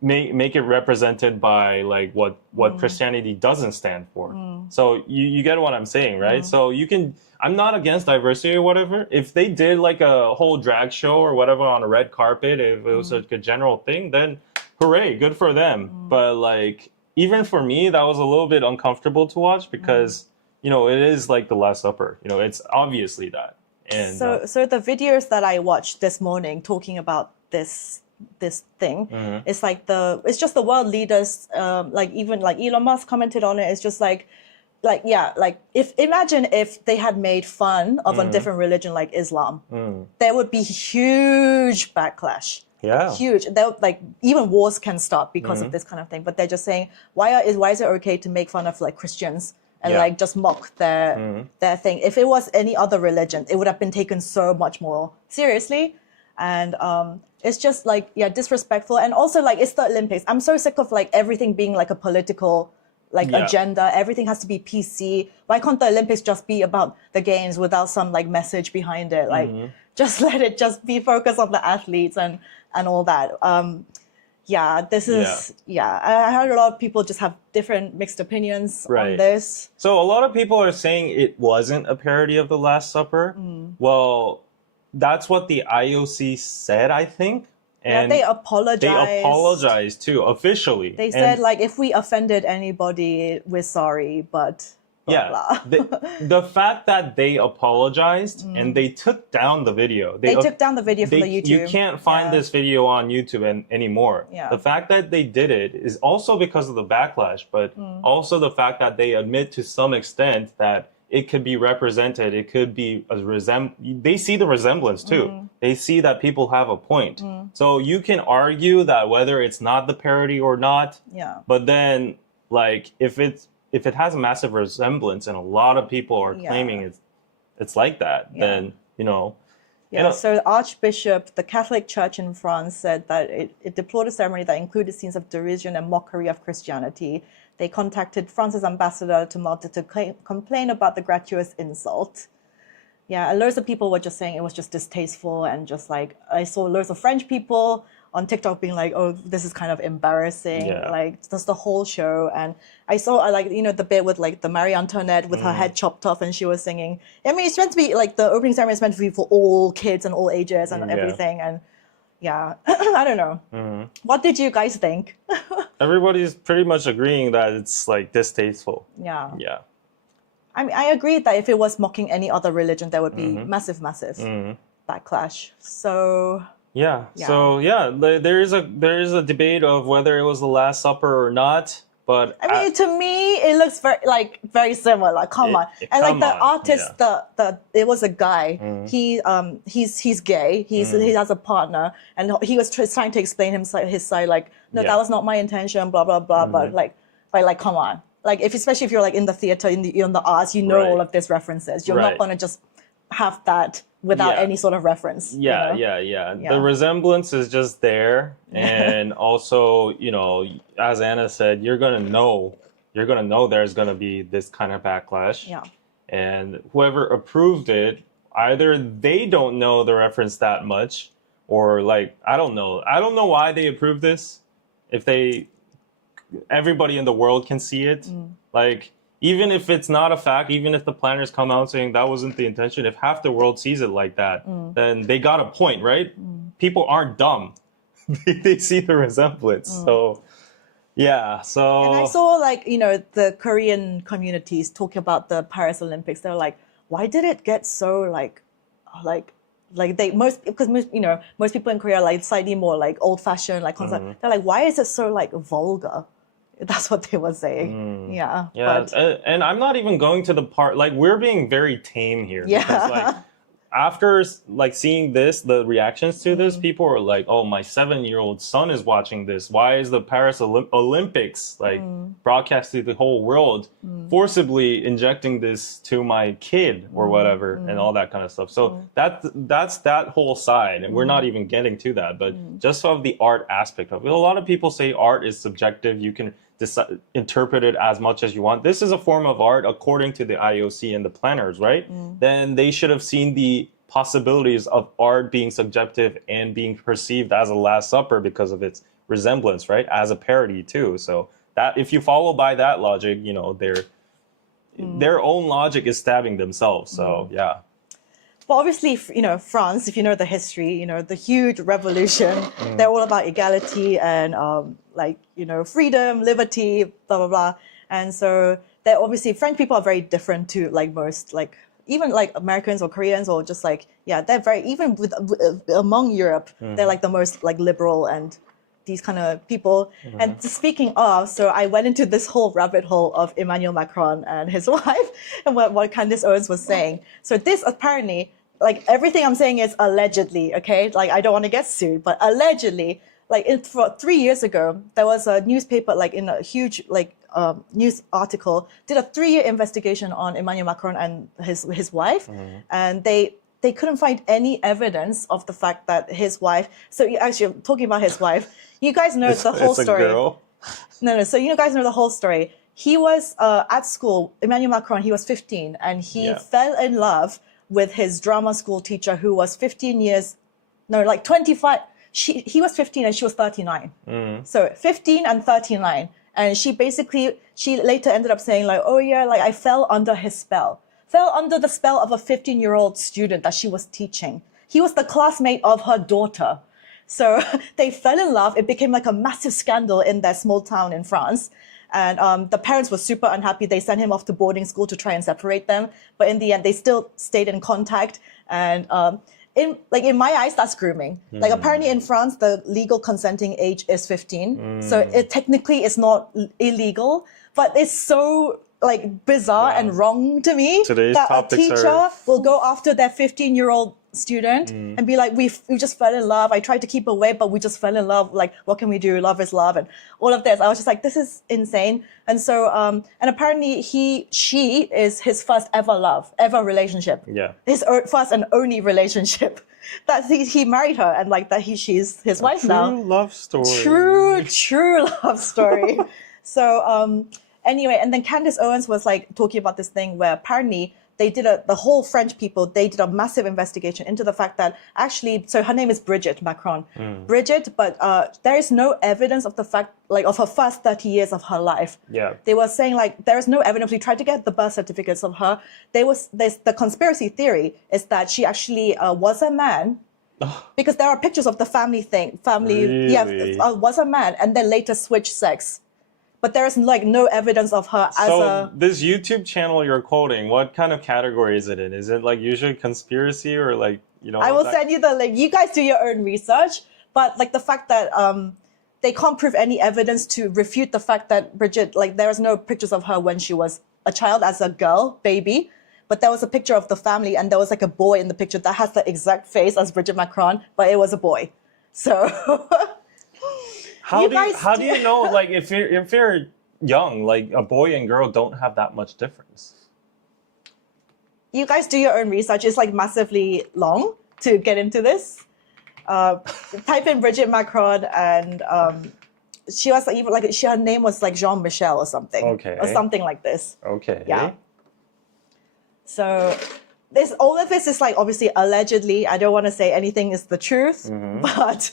make it represented by like what Christianity doesn't stand for. So you get what I'm saying, right? So I'm not against diversity or whatever. If they did like a whole drag show or whatever on a red carpet, if it was like a general thing, then hooray, good for them. But like, even for me, that was a little bit uncomfortable to watch because, it is like the Last Supper. It's obviously that. And so the videos that I watched this morning talking about this thing, it's like it's just the world leaders, like even like Elon Musk commented on it. It's just imagine if they had made fun of a different religion like Islam, there would be huge backlash. Yeah. Huge. Like even wars can start because of this kind of thing. But they're just saying, why is it okay to make fun of like Christians and like just mock their thing? If it was any other religion, it would have been taken so much more seriously. And it's just like disrespectful. And also like it's the Olympics. I'm so sick of like everything being like a political agenda. Everything has to be PC. Why can't the Olympics just be about the games without some like message behind it? Like just let it just be focused on the athletes and all that. I heard a lot of people just have different mixed opinions on this. So a lot of people are saying it wasn't a parody of the Last Supper. Well, that's what the IOC said, I think. And they apologized. They apologized too, officially. They said like, if we offended anybody, we're sorry, but blah, blah. The fact that they apologized and they took down the video. They took down the video from the YouTube. You can't find this video on YouTube anymore. Yeah. The fact that they did it is also because of the backlash, but also the fact that they admit to some extent that it could be represented. It could be they see the resemblance too. They see that people have a point. So you can argue that whether it's not the parody or not. Yeah. But then, like, if it has a massive resemblance and a lot of people are claiming it's like that, then So the Archbishop, the Catholic Church in France, said that it deplored a ceremony that included scenes of derision and mockery of Christianity. They contacted France's ambassador to Malta to complain about the gratuitous insult. Yeah, and loads of people were just saying it was just distasteful, and just like I saw loads of French people on TikTok being like, "Oh, this is kind of embarrassing." Like just the whole show, and I saw the bit with like the Marie Antoinette with her head chopped off, and she was singing. I mean, it's meant to be like the opening ceremony is meant to be for all kids and all ages and everything, and yeah, I don't know. What did you guys think? Everybody's pretty much agreeing that it's like distasteful. Yeah. Yeah. I mean, I agree that if it was mocking any other religion, there would be massive backlash. So Yeah. Yeah. So yeah, there is a debate of whether it was the Last Supper or not. But I mean, to me, it looks very similar. Like, come on, and like the come on, artist, yeah. it was a guy. He's gay. He has a partner, and he was trying to explain his side. Like, no, Yeah. that was not my intention. Blah blah blah. But like, come on. Like, especially if you're like in the theater, in the arts, you know Right. all of these references. You're Right. not gonna just have that without Yeah. any sort of reference. you know? Yeah. Yeah. The resemblance is just there. And also, as Anna said, you're gonna know there's gonna be this kind of backlash. Yeah. And whoever approved it, either they don't know the reference that much, or like, I don't know why they approved this. If everybody in the world can see it, like, even if it's not a fact, even if the planners come out saying that wasn't the intention, if half the world sees it like that, then they got a point, right? People aren't dumb. They see the resemblance. So, yeah. So. And I saw the Korean communities talking about the Paris Olympics. They're like, why did it get so because most people in Korea are like slightly more like old fashioned, like concept. They're like, why is it so like vulgar? That's what they were saying. Yeah. Yeah, But, and I'm not even going to the part, like, we're being very tame here. Yeah. Because, like, after, like, seeing the reactions to this, people are like, oh, my 7-year-old son is watching this. Why is the Paris Olympics, like, broadcast to the whole world, forcibly injecting this to my kid or whatever, and all that kind of stuff. So that's that whole side, and we're not even getting to that. But just of the art aspect of it, a lot of people say art is subjective. You can interpret it as much as you want. This is a form of art according to the IOC and the planners, right? Then they should have seen the possibilities of art being subjective and being perceived as a Last Supper because of its resemblance, right? As a parody too. So that, if you follow by that logic, their own logic is stabbing themselves. So yeah. But obviously, France, if you know the history, the huge revolution, they're all about equality and freedom, liberty, blah, blah, blah. And so they're obviously, French people are very different to like most, like even like Americans or Koreans or just like, they're very, even among Europe, they're like the most like liberal and these kind of people. And speaking of, so I went into this whole rabbit hole of Emmanuel Macron and his wife and what Candace Owens was saying. So this apparently, like everything I'm saying is allegedly, okay? Like I don't want to get sued, but allegedly, for 3 years ago, there was a newspaper, like in a huge news article, did a 3-year investigation on Emmanuel Macron and his wife. And they couldn't find any evidence of the fact that his wife, so actually talking about his wife, you guys know the whole story. It's a girl? No, so you guys know the whole story. He was at school, Emmanuel Macron, he was 15, and he fell in love with his drama school teacher who was 25. He was 15 and she was 39. So 15 and 39. And she later ended up saying like, oh yeah, like I fell under his spell. Fell under the spell of a 15-year-old student that she was teaching. He was the classmate of her daughter. So they fell in love. It became like a massive scandal in their small town in France. And the parents were super unhappy. They sent him off to boarding school to try and separate them. But in the end, they still stayed in contact. And in my eyes, that's grooming. Like apparently in France, the legal consenting age is 15. So it technically is not illegal, but it's so like bizarre and wrong to me Today's that a topics teacher will go after their 15-year-old student and be like, we just fell in love. I tried to keep away, but we just fell in love. Like, what can we do? Love is love. And all of this. I was just like, this is insane. And so, and apparently she is his first ever relationship. Yeah. His first and only relationship. That he married her and like that she's his wife now. True love story. True love story. So, anyway, and then Candace Owens was like talking about this thing where apparently they did the whole French people, they did a massive investigation into the fact that actually, so her name is Brigitte Macron. Brigitte, but there is no evidence of the fact, like of her first 30 years of her life. Yeah. They were saying like, there is no evidence. We tried to get the birth certificates of her. There's the conspiracy theory is that she actually was a man Because there are pictures of the family, Really? yeah, was a man, and then later switched sex. But there is like no evidence of her as So this YouTube channel you're quoting, what kind of category is it in? Is it like usually conspiracy or like, you know? I will send you the link. You guys do your own research, but like the fact that they can't prove any evidence to refute the fact that Bridget, like there is no pictures of her when she was a child as a girl, baby. But there was a picture of the family, and there was like a boy in the picture that has the exact face as Bridget Macron, but it was a boy. So how do you know, like if you're young, like a boy and girl don't have that much difference? You guys do your own research. It's like massively long to get into this. Type in Bridget Macron, and she was like, even like her name was like Jean Michel or something, or something like this. Okay. Yeah. So all of this is like obviously allegedly. I don't want to say anything is the truth, but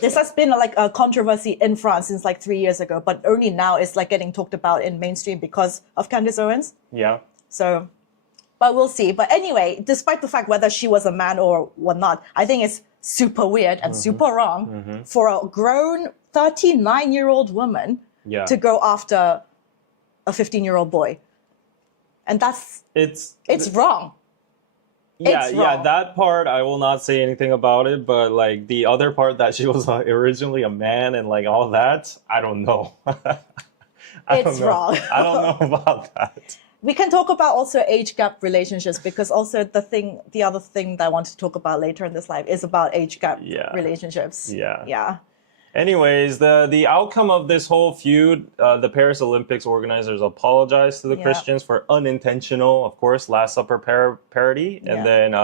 this has been like a controversy in France since like 3 years ago. But only now it's like getting talked about in mainstream because of Candace Owens. Yeah. So, but we'll see. But anyway, despite the fact whether she was a man or not, I think it's super weird and super wrong for a grown 39-year-old woman to go after a 15-year-old boy. And it's wrong. Yeah, that part I will not say anything about it, but like the other part that she was originally a man and like all that, I don't know. It's wrong. I don't know about that. We can talk about also age gap relationships, because also the other thing that I want to talk about later in this live is about age gap relationships. Yeah. Anyways, the outcome of this whole feud, the Paris Olympics organizers apologized to the Christians for unintentional, of course, Last Supper parody. And then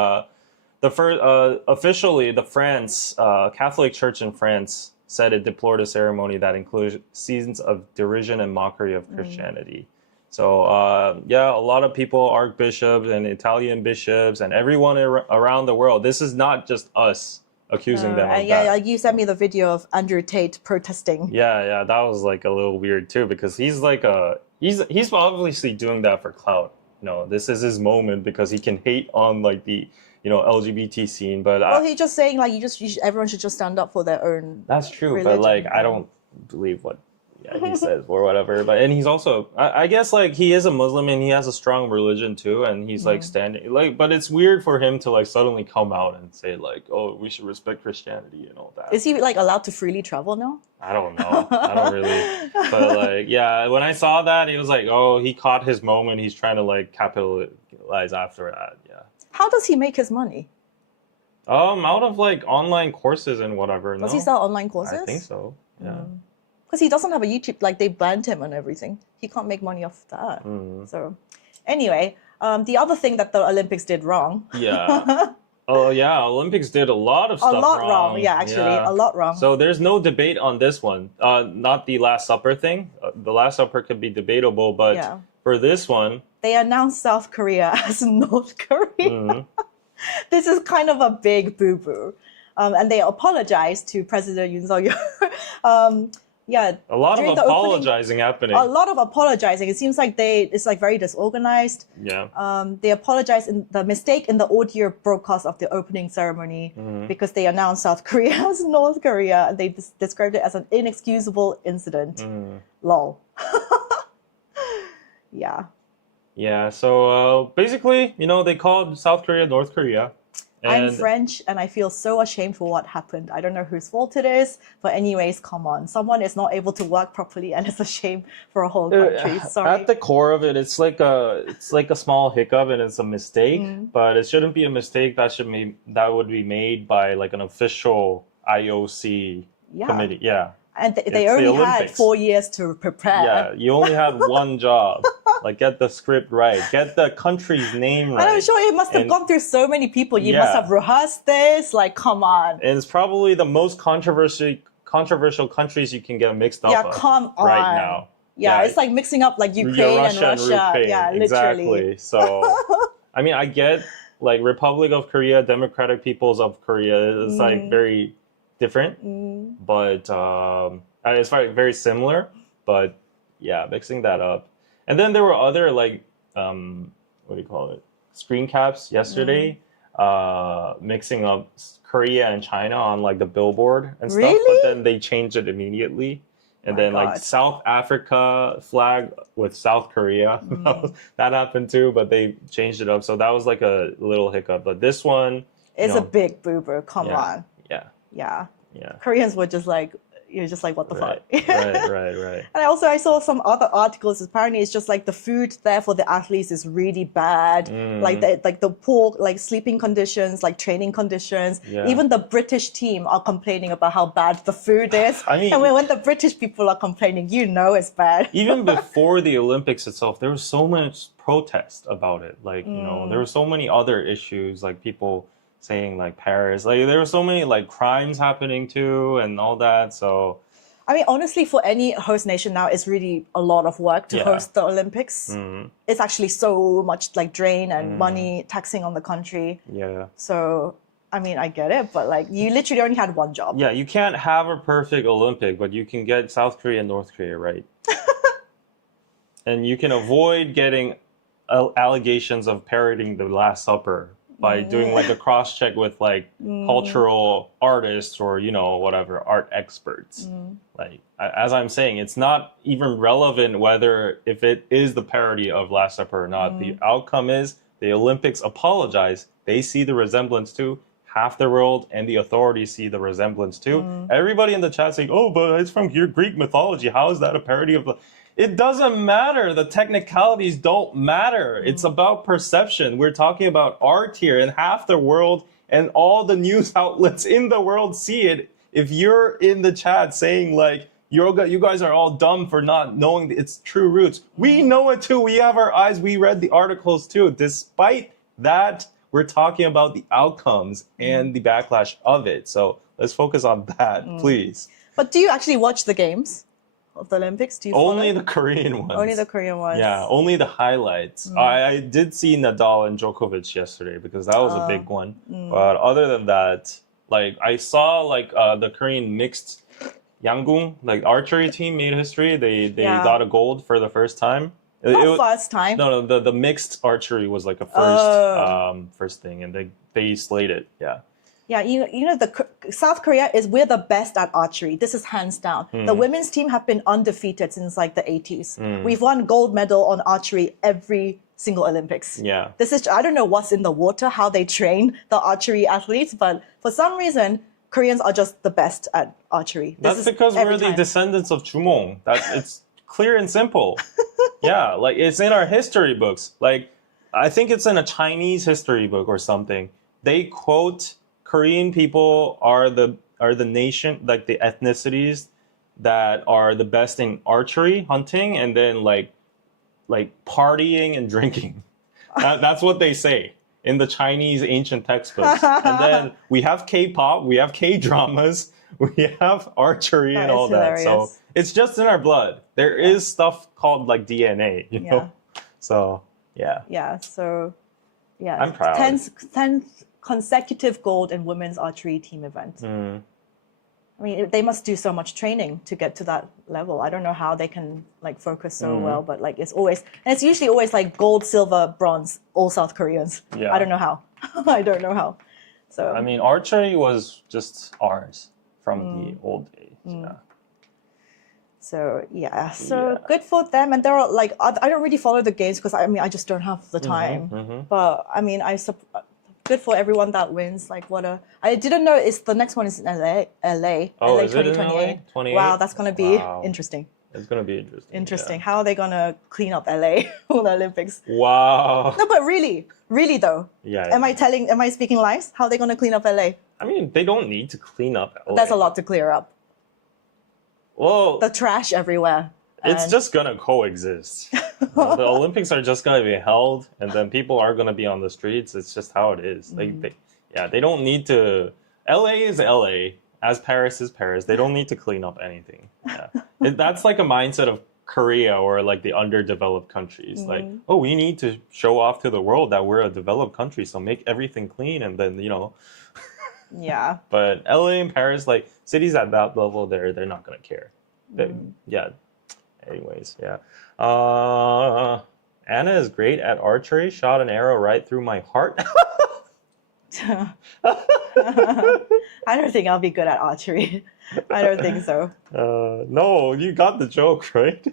officially, the Catholic Church in France said it deplored a ceremony that included scenes of derision and mockery of Christianity. So, a lot of people, archbishops and Italian bishops and everyone around the world, this is not just us accusing them of that. You sent me the video of Andrew Tate protesting. Yeah, that was like a little weird too, because he's like he's obviously doing that for clout. You know, this is his moment because he can hate on like the LGBT scene. But he's just saying like everyone should just stand up for their own. That's true, religion. But like I don't believe what he says or whatever. But and he's also I guess like he is a Muslim and he has a strong religion too, and he's like standing like. But it's weird for him to like suddenly come out and say like, oh, we should respect Christianity and all that. Is he like allowed to freely travel now? I don't know. I don't really. But like, yeah, when I saw that, he was like, oh, he caught his moment. He's trying to like capitalize after that. Yeah. How does he make his money? Out of like online courses and whatever. Does he sell online courses? I think so. Yeah. Because he doesn't have a YouTube, like they banned him and everything. He can't make money off that. So, anyway, the other thing that the Olympics did wrong. Yeah. Oh yeah, Olympics did a lot of stuff wrong. A lot wrong, yeah, actually, a lot wrong. So there's no debate on this one. Not the Last Supper thing. The Last Supper could be debatable, but for this one, they announced South Korea as North Korea. This is kind of a big boo-boo. And they apologized to President Yoon Suk-yeol. A lot of apologizing happening. A lot of apologizing. It seems like it's like very disorganized. Yeah. They apologized in the mistake in the audio broadcast of the opening ceremony because they announced South Korea as North Korea, and they described it as an inexcusable incident. Lol. Yeah. Yeah. So basically, they called South Korea North Korea. I'm French, and I feel so ashamed for what happened. I don't know whose fault it is, but anyways, come on. Someone is not able to work properly, and it's a shame for a whole country. Sorry. At the core of it, it's like a small hiccup, and it's a mistake. But it shouldn't be a mistake that would be made by like an official IOC committee. Yeah. And they only had 4 years to prepare. Yeah, you only had one job. Like, get the script right. Get the country's name right. And I'm sure it must have gone through so many people. You must have rehearsed this. Like, come on. And it's probably the most controversial countries you can get mixed up right now. Yeah, it's like mixing up like Ukraine and Russia. Yeah, literally. Exactly. So, I mean, I get like Republic of Korea, Democratic Peoples of Korea. It's like very different, but it's very similar. But yeah, mixing that up. And then there were other like what do you call it? Screen caps yesterday. mixing up Korea and China on like the billboard and stuff, Really? but then they changed it immediately. And My then like God. South Africa flag with South Korea, that happened too, but they changed it up. So that was like a little hiccup. But this one, It's a big boo-boo. Come yeah, on. yeah, Yeah. yeah. Koreans were just like, you're just like, what the Right, fuck? right. And I saw some other articles. Apparently, it's just like the food there for the athletes is really bad. Like the poor like sleeping conditions, like training conditions. Yeah. Even the British team are complaining about how bad the food is. I mean- and when the British people are complaining, you know it's bad. Even before the Olympics itself, there was so much protest about it. Like, you know, there were so many other issues, like people saying like Paris, like there were so many like crimes happening too and all that. So I mean, honestly, for any host nation now, it's really a lot of work to Yeah. host the Olympics. It's actually so much like drain and money taxing on the country. yeah. So, I mean, I get it, but like you literally only had one job. Yeah, you can't have a perfect Olympic, but you can get South Korea and North Korea right. And you can avoid getting allegations of parroting the Last Supper by doing like a cross check with like cultural artists or, you know, whatever, art experts. Like, as I'm saying, it's not even relevant whether if it is the parody of Last Supper or not. The outcome is the Olympics apologize. They see the resemblance too. Half the world and the authorities see the resemblance too. Everybody in the chat saying, oh, but it's from your Greek mythology. How is that a parody of the... It doesn't matter. The technicalities don't matter. It's about perception. We're talking about art here, and half the world and all the news outlets in the world see it. If you're in the chat saying like, you guys are all dumb for not knowing its true roots, we know it too. We have our eyes. We read the articles too. Despite that, we're talking about the outcomes and the backlash of it. So let's focus on that, please. But do you actually watch the games of the Olympics? Do you Only follow? the Korean ones. Only the Korean ones. Yeah, only the highlights. I did see Nadal and Djokovic yesterday because that was a big one. But other than that, like I saw like the Korean mixed Yangung, like archery team made history. They got a gold for the first time. Not first time. No, the mixed archery was like a first thing, and they slayed it. Yeah. Yeah, you know, South Korea we're the best at archery. This is hands down. The women's team have been undefeated since like the 80s. We've won gold medal on archery every single Olympics. Yeah. This is, I don't know what's in the water, how they train the archery athletes, but for some reason, Koreans are just the best at archery. That's because we're the descendants of Jae-woong. It's clear and simple. Yeah, like it's in our history books. Like I think it's in a Chinese history book or something. They quote Korean people are the nation, like the ethnicities that are the best in archery, hunting, and then like partying and drinking. That's what they say in the Chinese ancient textbooks. And then we have K-pop, we have K-dramas, we have archery and all that. So it's just in our blood. There is stuff called like DNA, you know? So, yeah. Yeah, so, yeah. I'm proud. 10 consecutive gold in women's archery team event. I mean, they must do so much training to get to that level. I don't know how they can like focus so well, but like it's usually always like gold, silver, bronze, all South Koreans. Yeah. I don't know how. I don't know how. So I mean, archery was just ours from the old days. Yeah. So yeah, good for them. And there are like I don't really follow the games because I mean I just don't have the time. But I mean good for everyone that wins. Like I didn't know the next one is in LA. Oh, LA is it in 2028. LA? 28? Wow, that's gonna be Wow. interesting. It's gonna be interesting. Interesting. How are they gonna clean up LA for the Olympics? Yeah. Wow. No, but really though. Yeah. Am I speaking lies? How are they gonna clean up LA? I mean, they don't need to clean up LA. That's a lot to clear up. Well, The trash everywhere. it's just gonna coexist. The Olympics are just gonna be held, and then people are gonna be on the streets. It's just how it is. Like, they don't need to. LA is LA, as Paris is Paris. They don't need to clean up anything. Yeah. That's like a mindset of Korea or like the underdeveloped countries. Like, oh, we need to show off to the world that we're a developed country, so make everything clean, and then Yeah. But LA and Paris, like cities at that level, they're not gonna care. Yeah. Anyways, yeah. Anna is great at archery. Shot an arrow right through my heart. I don't think I'll be good at archery. I don't think so. No, you got the joke, right?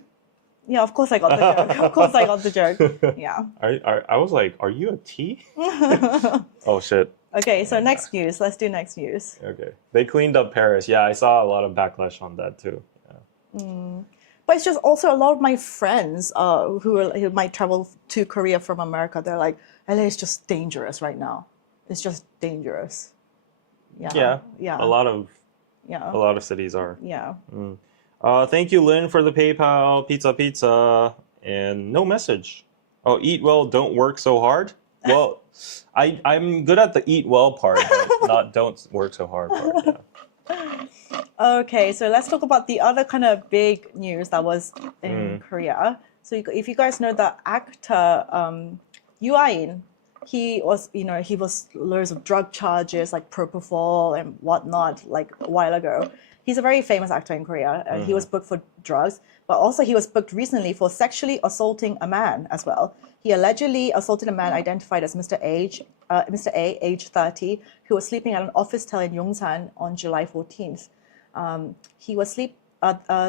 Yeah, of course I got the joke. Of course I got the joke. Yeah. I was like, are you a T? Oh shit. Okay, so next news. Let's do next news. Okay. They cleaned up Paris. Yeah, I saw a lot of backlash on that too. Yeah. But it's just also a lot of my friends who might travel to Korea from America. They're like, LA is just dangerous right now. It's just dangerous. Yeah. Yeah. A lot of cities are. Yeah. Thank you, Lynn, for the PayPal pizza, and no message. Oh, eat well, don't work so hard. Well, I'm good at the eat well part, but not don't work so hard part. Yeah. Okay, so let's talk about the other kind of big news that was in Korea. So if you guys know the actor Yoo Ah In, he was loads of drug charges like propofol and whatnot like a while ago. He's a very famous actor in Korea. He was booked for drugs, but also he was booked recently for sexually assaulting a man as well. He allegedly assaulted a man identified as Mr. A, age 30, who was sleeping at an office tel in Yongsan on July 14th. He was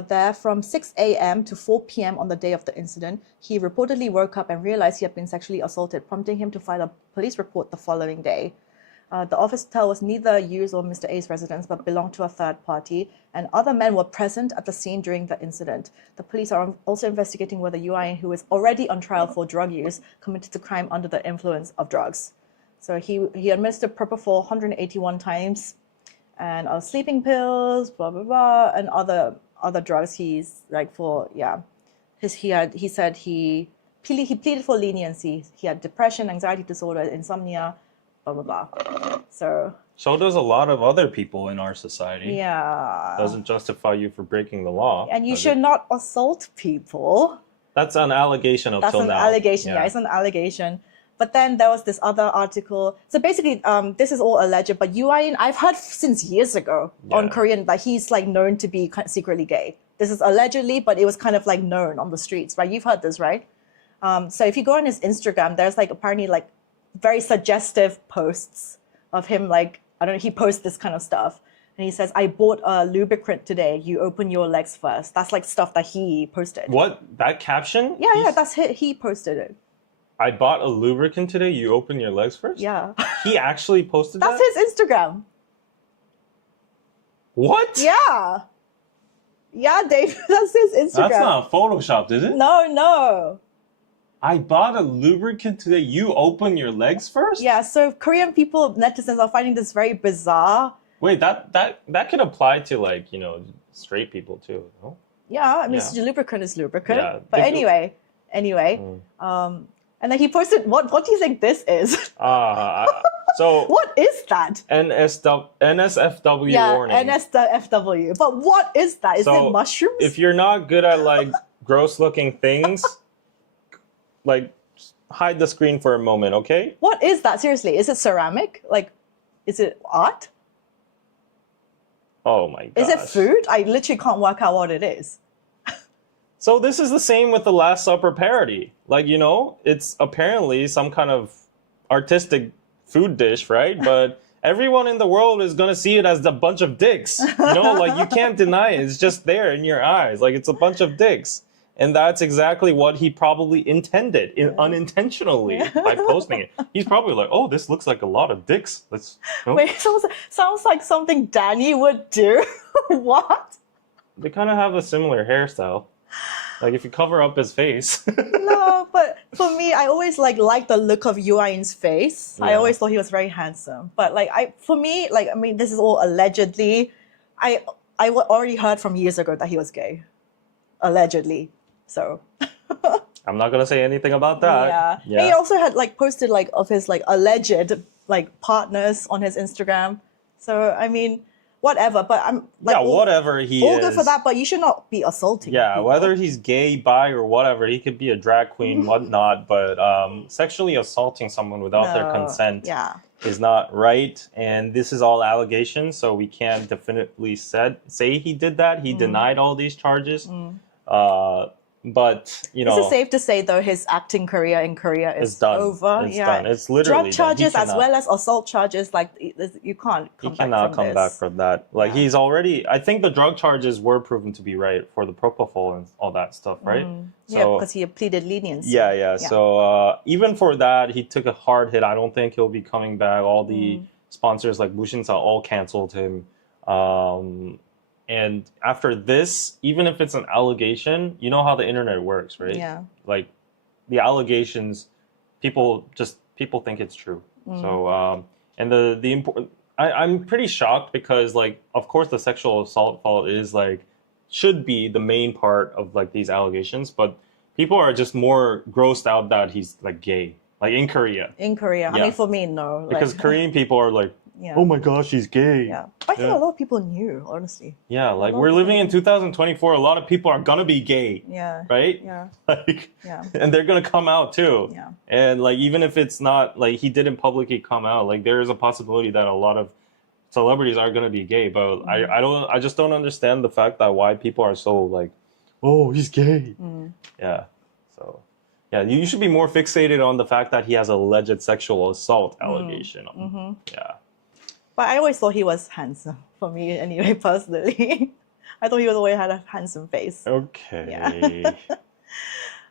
there from 6 a.m. to 4 p.m. on the day of the incident. He reportedly woke up and realized he had been sexually assaulted, prompting him to file a police report the following day. The office tel was neither Yu's or Mr. A's residence, but belonged to a third party, and other men were present at the scene during the incident. The police are also investigating whether Yoo Ah In, who is already on trial for drug use, committed the crime under the influence of drugs. So he administered propofol 181 times, and sleeping pills, blah blah blah, and other drugs. He's like he said he pleaded for leniency. He had depression, anxiety disorder, insomnia, blah blah blah. So does a lot of other people in our society. Yeah. Doesn't justify you for breaking the law. And you should not assault people. That's an allegation up till now. That's an allegation. Yeah, it's an allegation. But then there was this other article. So basically, this is all alleged. But Yoo Ah In, I've heard since years ago on Korean that he's like known to be secretly gay. This is allegedly, but it was kind of like known on the streets, right? You've heard this, right? So if you go on his Instagram, there's like apparently like very suggestive posts of him. Like, I don't know, he posts this kind of stuff. And he says, I bought a lubricant today. You open your legs first. That's like stuff that he posted. What? That caption? Yeah, that's he posted it. I bought a lubricant today. You open your legs first? Yeah. He actually posted that? That's his Instagram. What? Yeah. Yeah, Dave, that's his Instagram. That's not photoshopped, is it? No. I bought a lubricant today. You open your legs first? Yeah, so Korean people, netizens, are finding this very bizarre. Wait, that could apply to like, straight people too, no? Yeah, I mean, lubricant is lubricant. Yeah, but anyway. And then he posted, what do you think this is? So what is that? NSFW warning. NSFW. But what is that? Is it mushrooms? If you're not good at like gross looking things, like hide the screen for a moment, okay? What is that? Seriously, is it ceramic? Like, is it art? Oh my gosh. Is it food? I literally can't work out what it is. So this is the same with the Last Supper parody. Like, it's apparently some kind of artistic food dish, right? But everyone in the world is going to see it as a bunch of dicks. Like you can't deny it. It's just there in your eyes. Like it's a bunch of dicks. And that's exactly what he probably intended unintentionally by posting it. He's probably like, oh, this looks like a lot of dicks. Let's. Wait, sounds like something Danny would do. What? They kind of have a similar hairstyle. Like if you cover up his face. No, but for me, I always liked the look of Yoo Ah In's face. Yeah. I always thought he was very handsome. But this is all allegedly. I already heard from years ago that he was gay, allegedly. So. I'm not gonna say anything about that. Yeah. And he also had posted of his alleged partners on his Instagram. So I mean. Whatever, but I'm whatever he all is. good for that, but you should not be assaulting. Yeah, people. Whether he's gay, bi, or whatever, he could be a drag queen, whatnot. But sexually assaulting someone without their consent is not right. And this is all allegations, so we can't definitively say he did that. He denied all these charges. But you Is know, it safe to say though his acting career in Korea is it's done. over? It's done. It's literally drug done. He charges as cannot- well as assault charges. Like you can't He come back cannot from come this. back from that. Like Yeah. he's already. I think the drug charges were proven to be right for the propofol and all that stuff, right? Yeah, because he pleaded leniency. Yeah. So even for that, he took a hard hit. I don't think he'll be coming back. All the sponsors like Mushinsa all canceled him. And after this, even if it's an allegation, you know how the internet works, right? Yeah. Like the allegations, people think it's true. So and the important. I'm pretty shocked because like of course the sexual assault fault is like should be the main part of like these allegations, but people are just more grossed out that he's like gay, like in Korea. In Korea, I Yeah. mean, for me, no. Because Korean people are like, Yeah. oh my gosh, he's gay. Yeah, I think a lot of people knew, honestly. Yeah, like lot we're of living in 2024. A lot of people are gonna be gay, Yeah. right? Yeah. Like, Yeah. and they're gonna come out too. Yeah. And like even if it's not like he didn't publicly come out, like there is a possibility that a lot of celebrities are gonna be gay. But I just don't understand the fact that why people are so like, oh, he's gay. Yeah. So yeah, you should be more fixated on the fact that he has alleged sexual assault allegation. Yeah. But I always thought he was handsome, for me anyway, personally. I thought he always had a handsome face. Okay. Yeah.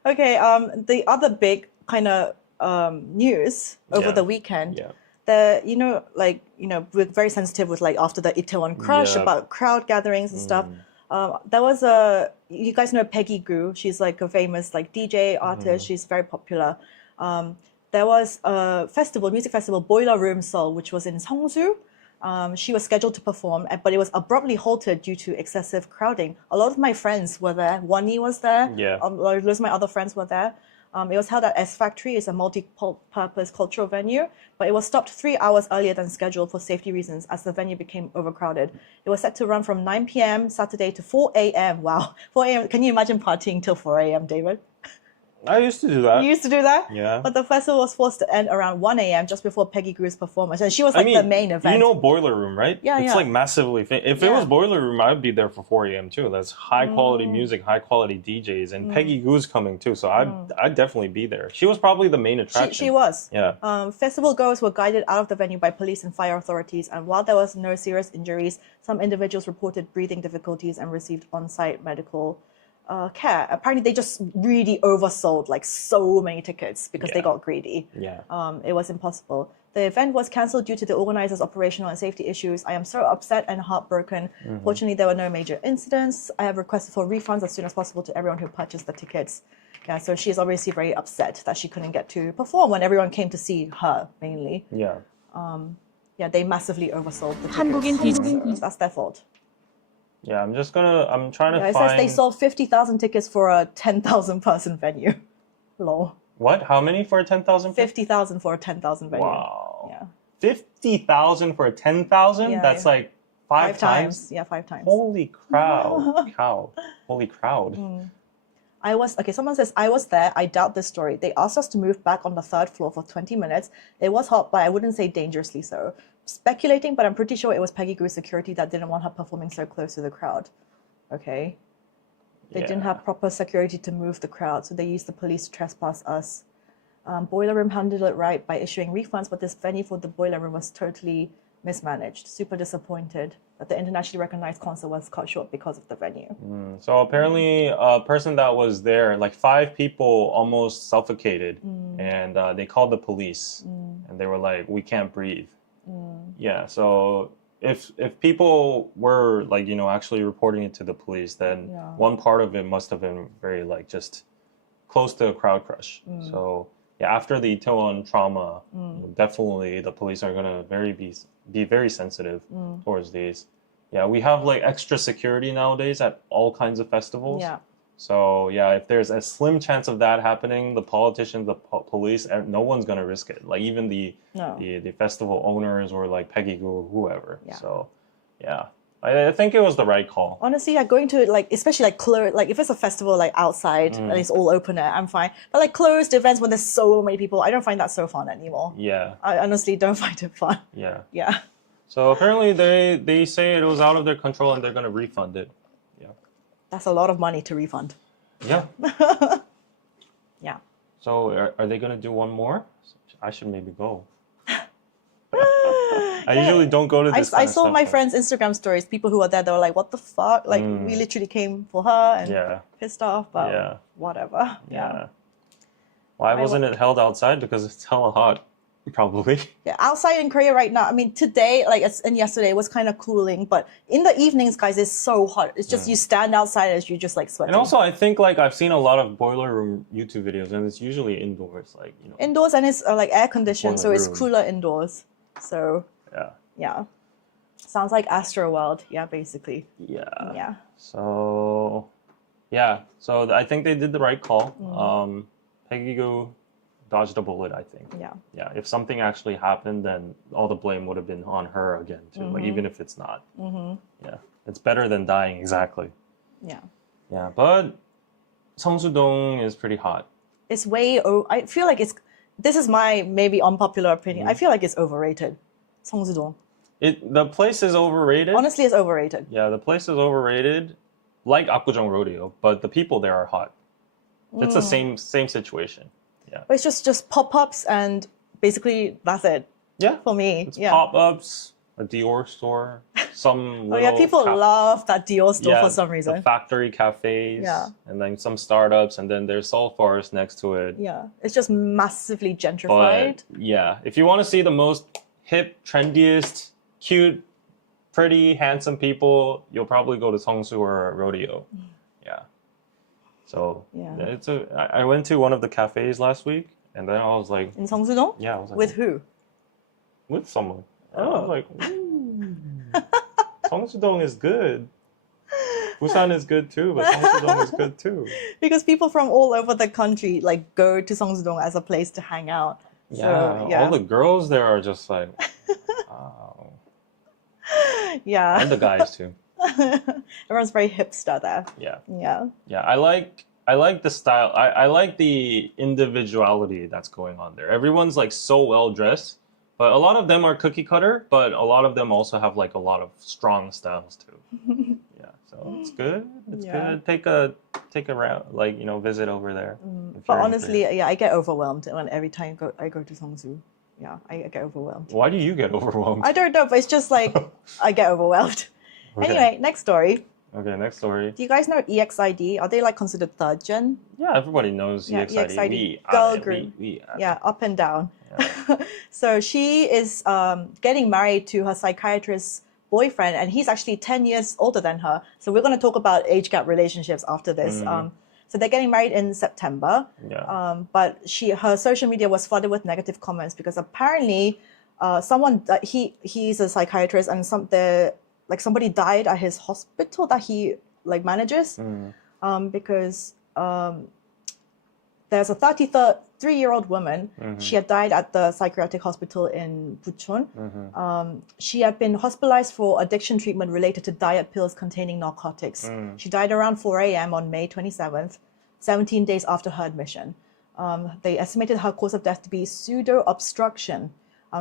Okay, the other big kind of news over Yeah. the weekend, Yeah. we're very sensitive with like after the Itaewon crush Yeah. about crowd gatherings and stuff. You guys know Peggy Gou. She's like a famous like DJ artist. She's very popular. There was a music festival, Boiler Room Seoul, which was in Seongsu. She was scheduled to perform, but it was abruptly halted due to excessive crowding. A lot of my friends were there. Wani was there. Yeah. Loads of my other friends were there. It was held at S Factory. It's a multi-purpose cultural venue, but it was stopped 3 hours earlier than scheduled for safety reasons as the venue became overcrowded. It was set to run from 9 p.m. Saturday to 4 a.m. Wow, 4 a.m. Can you imagine partying till 4 a.m., David? I used to do that. You used to do that? Yeah. But the festival was forced to end around 1 a.m. just before Peggy Gou's performance. And she was like the main event. You know Boiler Room, right? Yeah, It's yeah. like massively If it Yeah. was Boiler Room, I'd be there for 4 a.m. too. That's high quality music, high quality DJs, and Peggy Gou's coming too. So I'd definitely be there. She was probably the main attraction. She was. Yeah. Festival goers were guided out of the venue by police and fire authorities. And while there was no serious injuries, some individuals reported breathing difficulties and received on-site medical care. Apparently, they just really oversold like so many tickets because they Yeah. got greedy. Yeah. It was impossible. The event was cancelled due to the organizers' operational and safety issues. I am so upset and heartbroken. Fortunately, there were no major incidents. I have requested for refunds as soon as possible to everyone who purchased the tickets. Yeah, so she's obviously very upset that she couldn't get to perform when everyone came to see her mainly. Yeah. Yeah, they massively oversold the 한국인 tickets. DJ. So that's their fault. Yeah. I'm trying to Yeah, it find. says they sold 50,000 tickets for a 10,000 person venue. Lol. What? How many for a 10,000? 50,000 for a 10,000 venue. Wow. Yeah. 50,000 for a 10,000? Yeah, That's yeah. like five times. Yeah, 5 times. Holy crowd. Holy crowd. Someone says, I was there. I doubt this story. They asked us to move back on the 3rd floor for 20 minutes. It was hot, but I wouldn't say dangerously so. Speculating, but I'm pretty sure it was Peggy Gou's security that didn't want her performing so close to the crowd. Okay. They didn't have proper security to move the crowd, so they used the police to trespass us. Boiler Room handled it right by issuing refunds, but this venue for the Boiler Room was totally mismanaged. Super disappointed that the internationally recognized concert was cut short because of the venue. So apparently a person that was there, like 5 people almost suffocated and they called the police and they were like, we can't breathe. Yeah, so if people were like, actually reporting it to the police, then one part of it must have been very like just close to a crowd crush. So yeah, after the Itaewon trauma, definitely the police are gonna be very sensitive towards these. Yeah, we have like extra security nowadays at all kinds of festivals. Yeah. So yeah, if there's a slim chance of that happening, the politicians, the police, no one's gonna risk it. Like even the festival owners or like Peggy Gou or whoever. Yeah. So yeah, I think it was the right call. Honestly, going to like, especially like closed, like if it's a festival like outside and it's all open air, I'm fine. But like closed events when there's so many people, I don't find that so fun anymore. Yeah. I honestly don't find it fun. Yeah. Yeah. So apparently they say it was out of their control and they're gonna refund it. Yeah. That's a lot of money to refund. Yeah. Yeah. So are they gonna do one more? I should maybe go. I usually don't go to this. I saw my friends' Instagram stories. People who were there, they were like, "What the fuck?" Like we literally came for her and pissed off, but whatever. Yeah. Why wasn't it held outside? Because it's hella hot, probably. Yeah, outside in Korea right now. I mean, today, and yesterday, it was kind of cooling, but in the evenings, guys, it's so hot. It's just you stand outside as you just like sweating. And also, I think like I've seen a lot of boiler room YouTube videos, and it's usually indoors, like indoors, and it's like air conditioned, so it's cooler indoors. So yeah, sounds like Astro World. Yeah, basically. Yeah. So I think they did the right call. Peggy Gou dodged a bullet, I think. Yeah. If something actually happened, then all the blame would have been on her again too. Like even if it's not. Yeah, it's better than dying. Exactly. Yeah, but Seongsu-dong is pretty hot. It's I feel like this is my maybe unpopular opinion. I feel like it's overrated. Seongsu-dong. The place is overrated. Honestly, it's overrated. Yeah, the place is overrated, like Apgujeong Rodeo, but the people there are hot. It's the same situation. Yeah. But it's just pop-ups and basically that's it. Yeah. For me. It's pop-ups, a Dior store, some little people love that Dior store for some reason. The factory cafes. Yeah. And then some startups, and then there's Seoul Forest next to it. Yeah. It's just massively gentrified. But, yeah. If you want to see the most hip, trendiest, cute, pretty, handsome people, you'll probably go to Seongsu or Rodeo. Yeah. So I went to one of the cafes last week, and then I was like, in Seongsu-dong? Yeah, I was like, with who? With someone. I was like, Seongsu-dong is good. Busan is good too, but Seongsu-dong is good too. Because people from all over the country like go to Seongsu-dong as a place to hang out. Yeah, so, all the girls there are just like, wow. Yeah. And the guys too. Everyone's very hipster there. Yeah. I like the style. I like the individuality that's going on there. Everyone's like so well dressed, but a lot of them are cookie cutter, but a lot of them also have like a lot of strong styles too. So it's good. It's good. Take a round, like visit over there. But honestly, I get overwhelmed every time I go to Seongsu. Yeah, I get overwhelmed. Why do you get overwhelmed? I don't know, but it's just like I get overwhelmed. Okay. Anyway, next story. Okay, next story. Do you guys know EXID? Are they like considered third gen? Yeah, everybody knows EXID. Girl group. Up and down. Yeah. So she is getting married to her psychiatrist's boyfriend, and he's actually 10 years older than her. So we're going to talk about age gap relationships after this. So they're getting married in September. But her social media was flooded with negative comments because apparently he's a psychiatrist, and somebody died at his hospital that he manages, because there's a 33-year-old woman. She had died at the psychiatric hospital in Bucheon. She had been hospitalized for addiction treatment related to diet pills containing narcotics. She died around 4 a.m. on May 27th, 17 days after her admission. They estimated her cause of death to be pseudo-obstruction.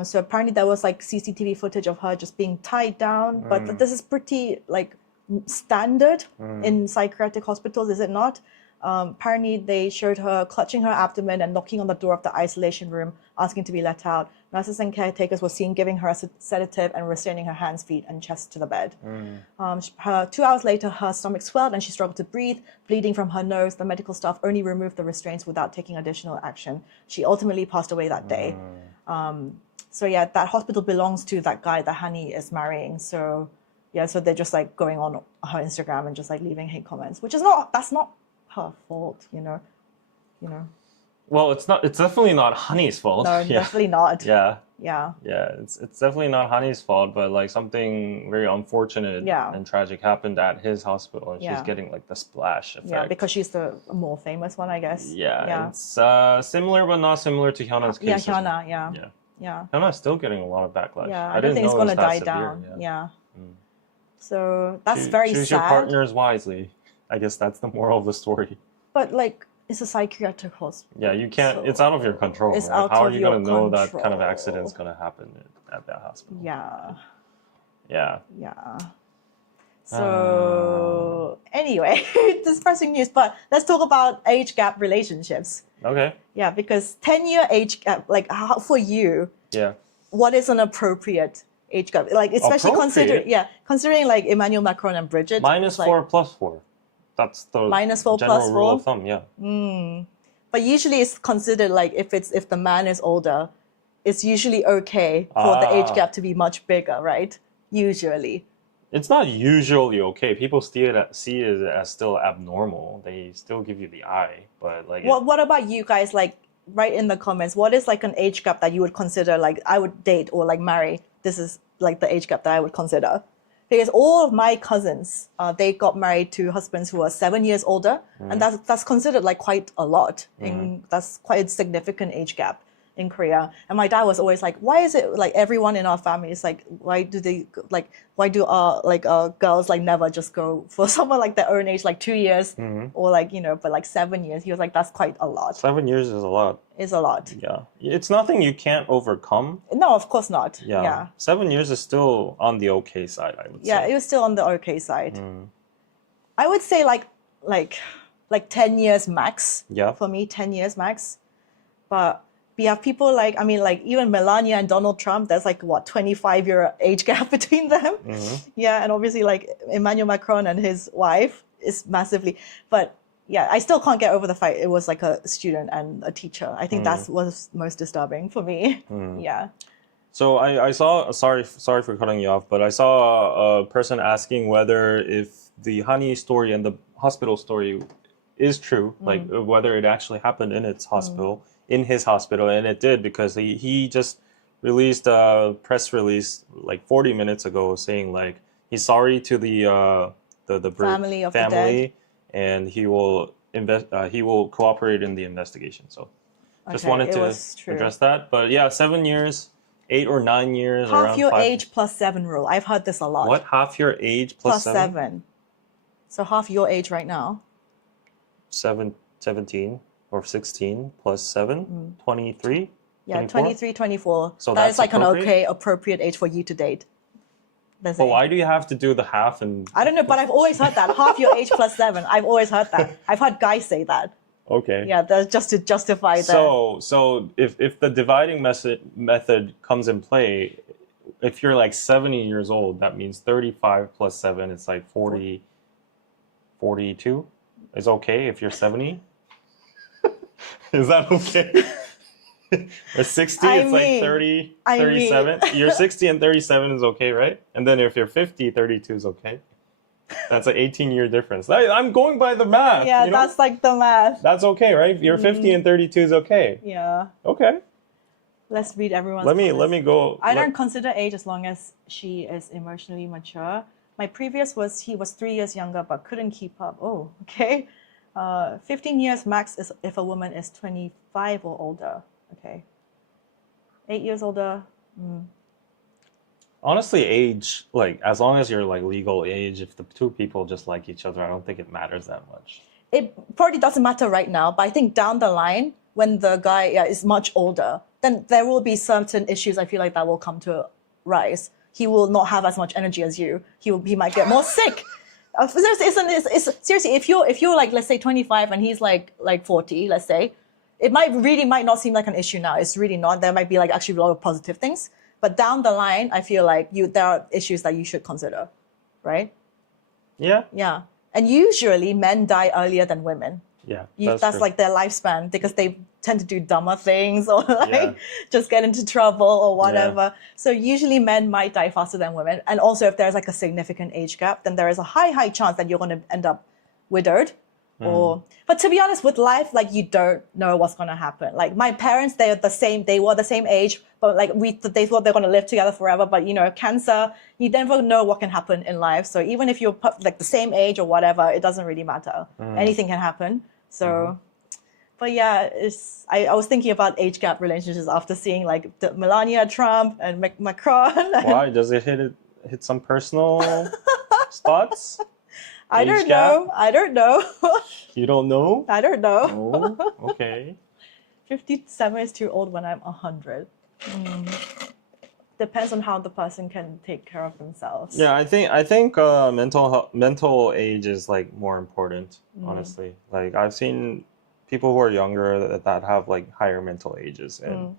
So apparently there was CCTV footage of her just being tied down, but this is pretty standard in psychiatric hospitals, is it not? Apparently they showed her clutching her abdomen and knocking on the door of the isolation room, asking to be let out. Nurses and caretakers were seen giving her a sedative and restraining her hands, feet, and chest to the bed. 2 hours later, her stomach swelled and she struggled to breathe, bleeding from her nose. The medical staff only removed the restraints without taking additional action. She ultimately passed away that day. So that hospital belongs to that guy that Hani is marrying. So so they're just going on her Instagram and just leaving hate comments, which is that's not her fault, you know. Well, it's definitely not Hani's fault. No, definitely not. Yeah, it's definitely not Hani's fault, but something very unfortunate and tragic happened at his hospital, and she's getting the splash effect. Yeah, because she's the more famous one, I guess. Yeah. It's similar but not similar to Hyuna's case. Yeah, Hyuna, yeah. Hyuna's still getting a lot of backlash. Yeah, I don't think it's going to die down. Yeah. So that's very sad. Choose your partners wisely. I guess that's the moral of the story. But it's a psychiatric hospital. Yeah, you can't. So it's out of your control. It's right? out How of are you your going to know that control. kind of accident's going to happen at that hospital? Yeah. Yeah. So anyway, depressing news. But let's talk about age gap relationships. Okay. Yeah, because 10-year age gap, like how, for you, Yeah. what is an appropriate age gap? Like especially Appropriate? considering like Emmanuel Macron and Bridget. Minus like, 4 plus 4. That's the minus 4 general plus rule 4? of thumb. Yeah. But usually it's considered like if the man is older, it's usually okay for the age gap to be much bigger, right? Usually. It's not usually okay. People see it as still abnormal. They still give you the eye, but like. What about you guys? Like, write in the comments. What is like an age gap that you would consider like I would date or like marry? This is like the age gap that I would consider. Because all of my cousins, they got married to husbands who are 7 years older, and that's considered like quite a lot. That's quite a significant age gap in Korea. And my dad was always like, why is it like everyone in our family is like, why do our girls like never just go for someone like their own age, like 2 years or like, but like 7 years. He was like, that's quite a lot. 7 years is a lot. It's a lot. Yeah. It's nothing you can't overcome. No, of course not. Yeah. 7 years is still on the okay side, I would say. Yeah, it was still on the okay side. I would say like 10 years max. Yeah. For me, 10 years max. But we have people like, I mean, like even Melania and Donald Trump, there's like, 25-year age gap between them. Yeah, and obviously like Emmanuel Macron and his wife is massively, but yeah, I still can't get over the fact it was like a student and a teacher. I think that was most disturbing for me. Yeah. So I saw, sorry for cutting you off, but I saw a person asking whether if the Hani story and the hospital story is true, like whether it actually happened in its hospital. In his hospital, and it did because he just released a press release like 40 minutes ago saying like he's sorry to the family of the dead, and he will cooperate in the investigation. So just wanted to address that. But yeah, 7 years, 8 or 9 years, half around your 5. age plus 7 rule. I've heard this a lot. What, half your age plus 7? So half your age right now. 17 or 16 plus 7, 23? Yeah, 24? 23, 24. So that that's is like appropriate? an appropriate age for you to date. But why do you have to do the half and... I don't know, but I've always heard that. Half your age plus 7. I've always heard that. I've heard guys say that. Okay. Yeah, that's just to justify that. So if the dividing method comes in play, if you're like 70 years old, that means 35 plus 7, it's like 40, 42 is okay if you're 70? Is that okay? Or 60, it's like 30, 37. You're 60 and 37 is okay, right? And then if you're 50, 32 is okay. That's an 18-year difference. I'm going by the math. Yeah, that's like the math. That's okay, right? If you're 50 and 32 is okay. Yeah. Okay. Let's read everyone's Let me go. I don't consider age as long as she is emotionally mature. My previous was he was 3 years younger but couldn't keep up. Oh, okay. 15 years max is if a woman is 25 or older. Okay. 8 years older. Honestly, age, like as long as you're like legal age, if the two people just like each other, I don't think it matters that much. It probably doesn't matter right now, but I think down the line, when the guy is much older, then there will be certain issues I feel like that will come to rise. He will not have as much energy as you. He might get more sick. Seriously, if you're like, let's say 25 and he's like 40, let's say, it might not seem like an issue now. It's really not. There might be like actually a lot of positive things. But down the line, I feel like there are issues that you should consider, right? Yeah. Yeah. And usually men die earlier than women. Yeah. That's like their lifespan because they tend to do dumber things or like just get into trouble or whatever. Yeah. So usually men might die faster than women. And also if there's like a significant age gap, then there is a high chance that you're going to end up widowed. But to be honest, with life, like you don't know what's going to happen. Like my parents, they were the same age, but like they thought they're going to live together forever. But cancer, you never know what can happen in life. So even if you're like the same age or whatever, it doesn't really matter. Anything can happen. So, but yeah, I was thinking about age gap relationships after seeing like the Melania Trump and Macron. Why does it hit some personal spots? I don't know. You don't know? I don't know. Oh, okay. 57 is too old when I'm 100. depends on how the person can take care of themselves. Yeah, I think mental age is like more important, honestly. Like I've seen people who are younger that have like higher mental ages, and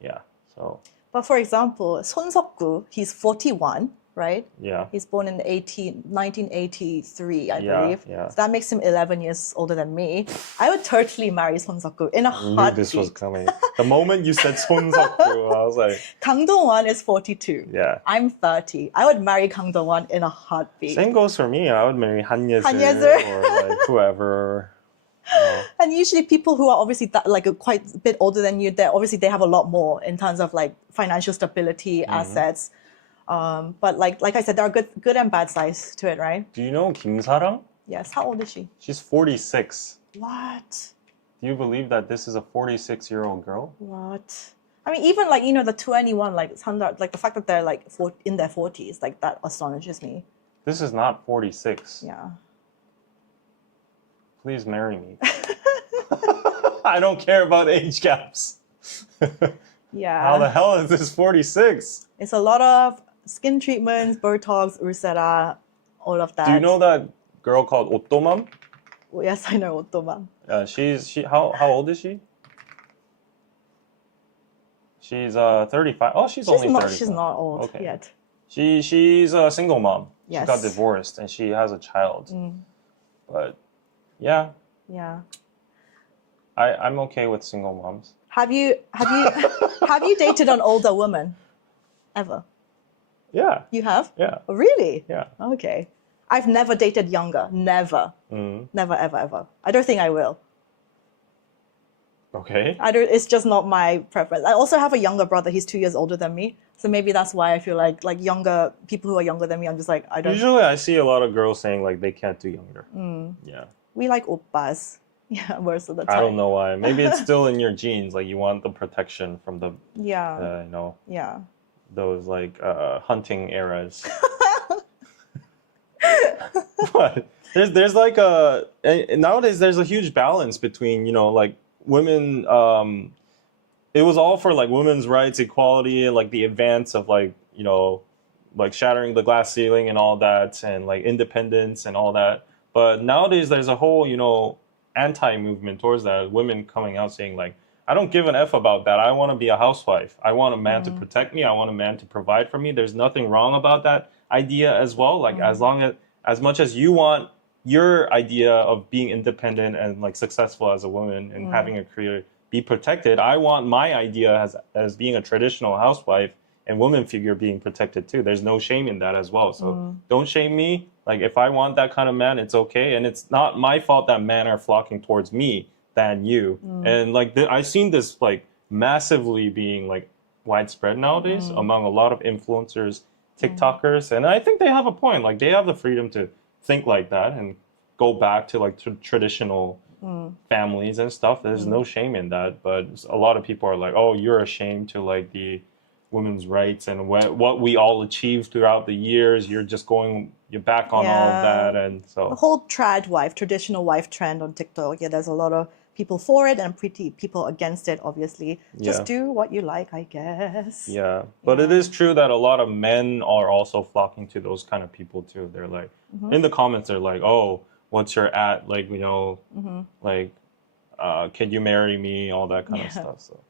yeah, so But for example, Seong-gu, he's 41, right? yeah. He's born in 1983, I Yeah, believe. yeah. So that makes him 11 years older than me. I would totally marry Seong-gu in a I knew heartbeat. this was coming. The moment you said Seongsu-dong, I was like, Kang Dong-won is 42. yeah. I'm 30. I would marry Kang Dong-won in a heartbeat. Same goes for me. I would marry Han Ye-seo Han Ye-seo. or like whoever. And usually people who are obviously like quite a bit older than you, they have a lot more in terms of like financial stability, assets. But like I said, there are good and bad sides to it, right? Do you know Kim Sarang? Yes. How old is she? She's 46. What? Do you believe that this is a 46-year-old girl? What? I mean, even like, the 21, like the fact that they're like in their 40s, like that astonishes me. This is not 46. Yeah. Please marry me. I don't care about age gaps. Yeah. How the hell is this 46? It's a lot of skin treatments, Botox, Ursera, all of that. Do you know that girl called Ottomam? Well, yes, I know Ottoman. How old is she? She's 35. Oh, she's only 35. She's not old Okay. yet. She's a single mom. Yes. She got divorced and she has a child. But yeah, Yeah. I'm okay with single moms. Have you dated an older woman? Ever? Yeah. You have? Yeah. Oh, really? Yeah. Okay. I've never dated younger. Never. Never, ever, ever. I don't think I will. Okay. It's just not my preference. I also have a younger brother. He's 2 years older than me. So maybe that's why I feel like younger people who are younger than me, I'm just like, I don't. Usually I see a lot of girls saying like they can't do younger. Yeah. We like oppas. Yeah, most of the time. I don't know why. Maybe it's still in your genes. Like you want the protection from the, Yeah. Yeah. those like hunting eras. But there's like nowadays there's a huge balance between like women. It was all for like women's rights, equality, and like the advance of like like shattering the glass ceiling and all that, and like independence and all that. But nowadays there's a whole anti-movement towards that. Women coming out saying like, I don't give an F about that. I want to be a housewife. I want a man to protect me. I want a man to provide for me. There's nothing wrong about that idea as well. Like as much as you want your idea of being independent and like successful as a woman and having a career be protected, I want my idea as being a traditional housewife and woman figure being protected too. There's no shame in that as well. So don't shame me. Like if I want that kind of man, it's okay. And it's not my fault that men are flocking towards me than you. And like I've seen this like massively being like widespread nowadays among a lot of influencers, TikTokers. And I think they have a point. Like they have the freedom to think like that and go back to like traditional families and stuff. There's no shame in that. But a lot of people are like, oh, you're ashamed to like the women's rights and what we all achieved throughout the years. You're back on all of that. And so the whole trad wife, traditional wife trend on TikTok. Yeah, there's a lot of people for it and pretty people against it, obviously. Just do what you like, I guess. Yeah. But it is true that a lot of men are also flocking to those kind of people too. They're like, in the comments, they're like, oh, what's your at? Like, like, can you marry me? All that kind of stuff. So.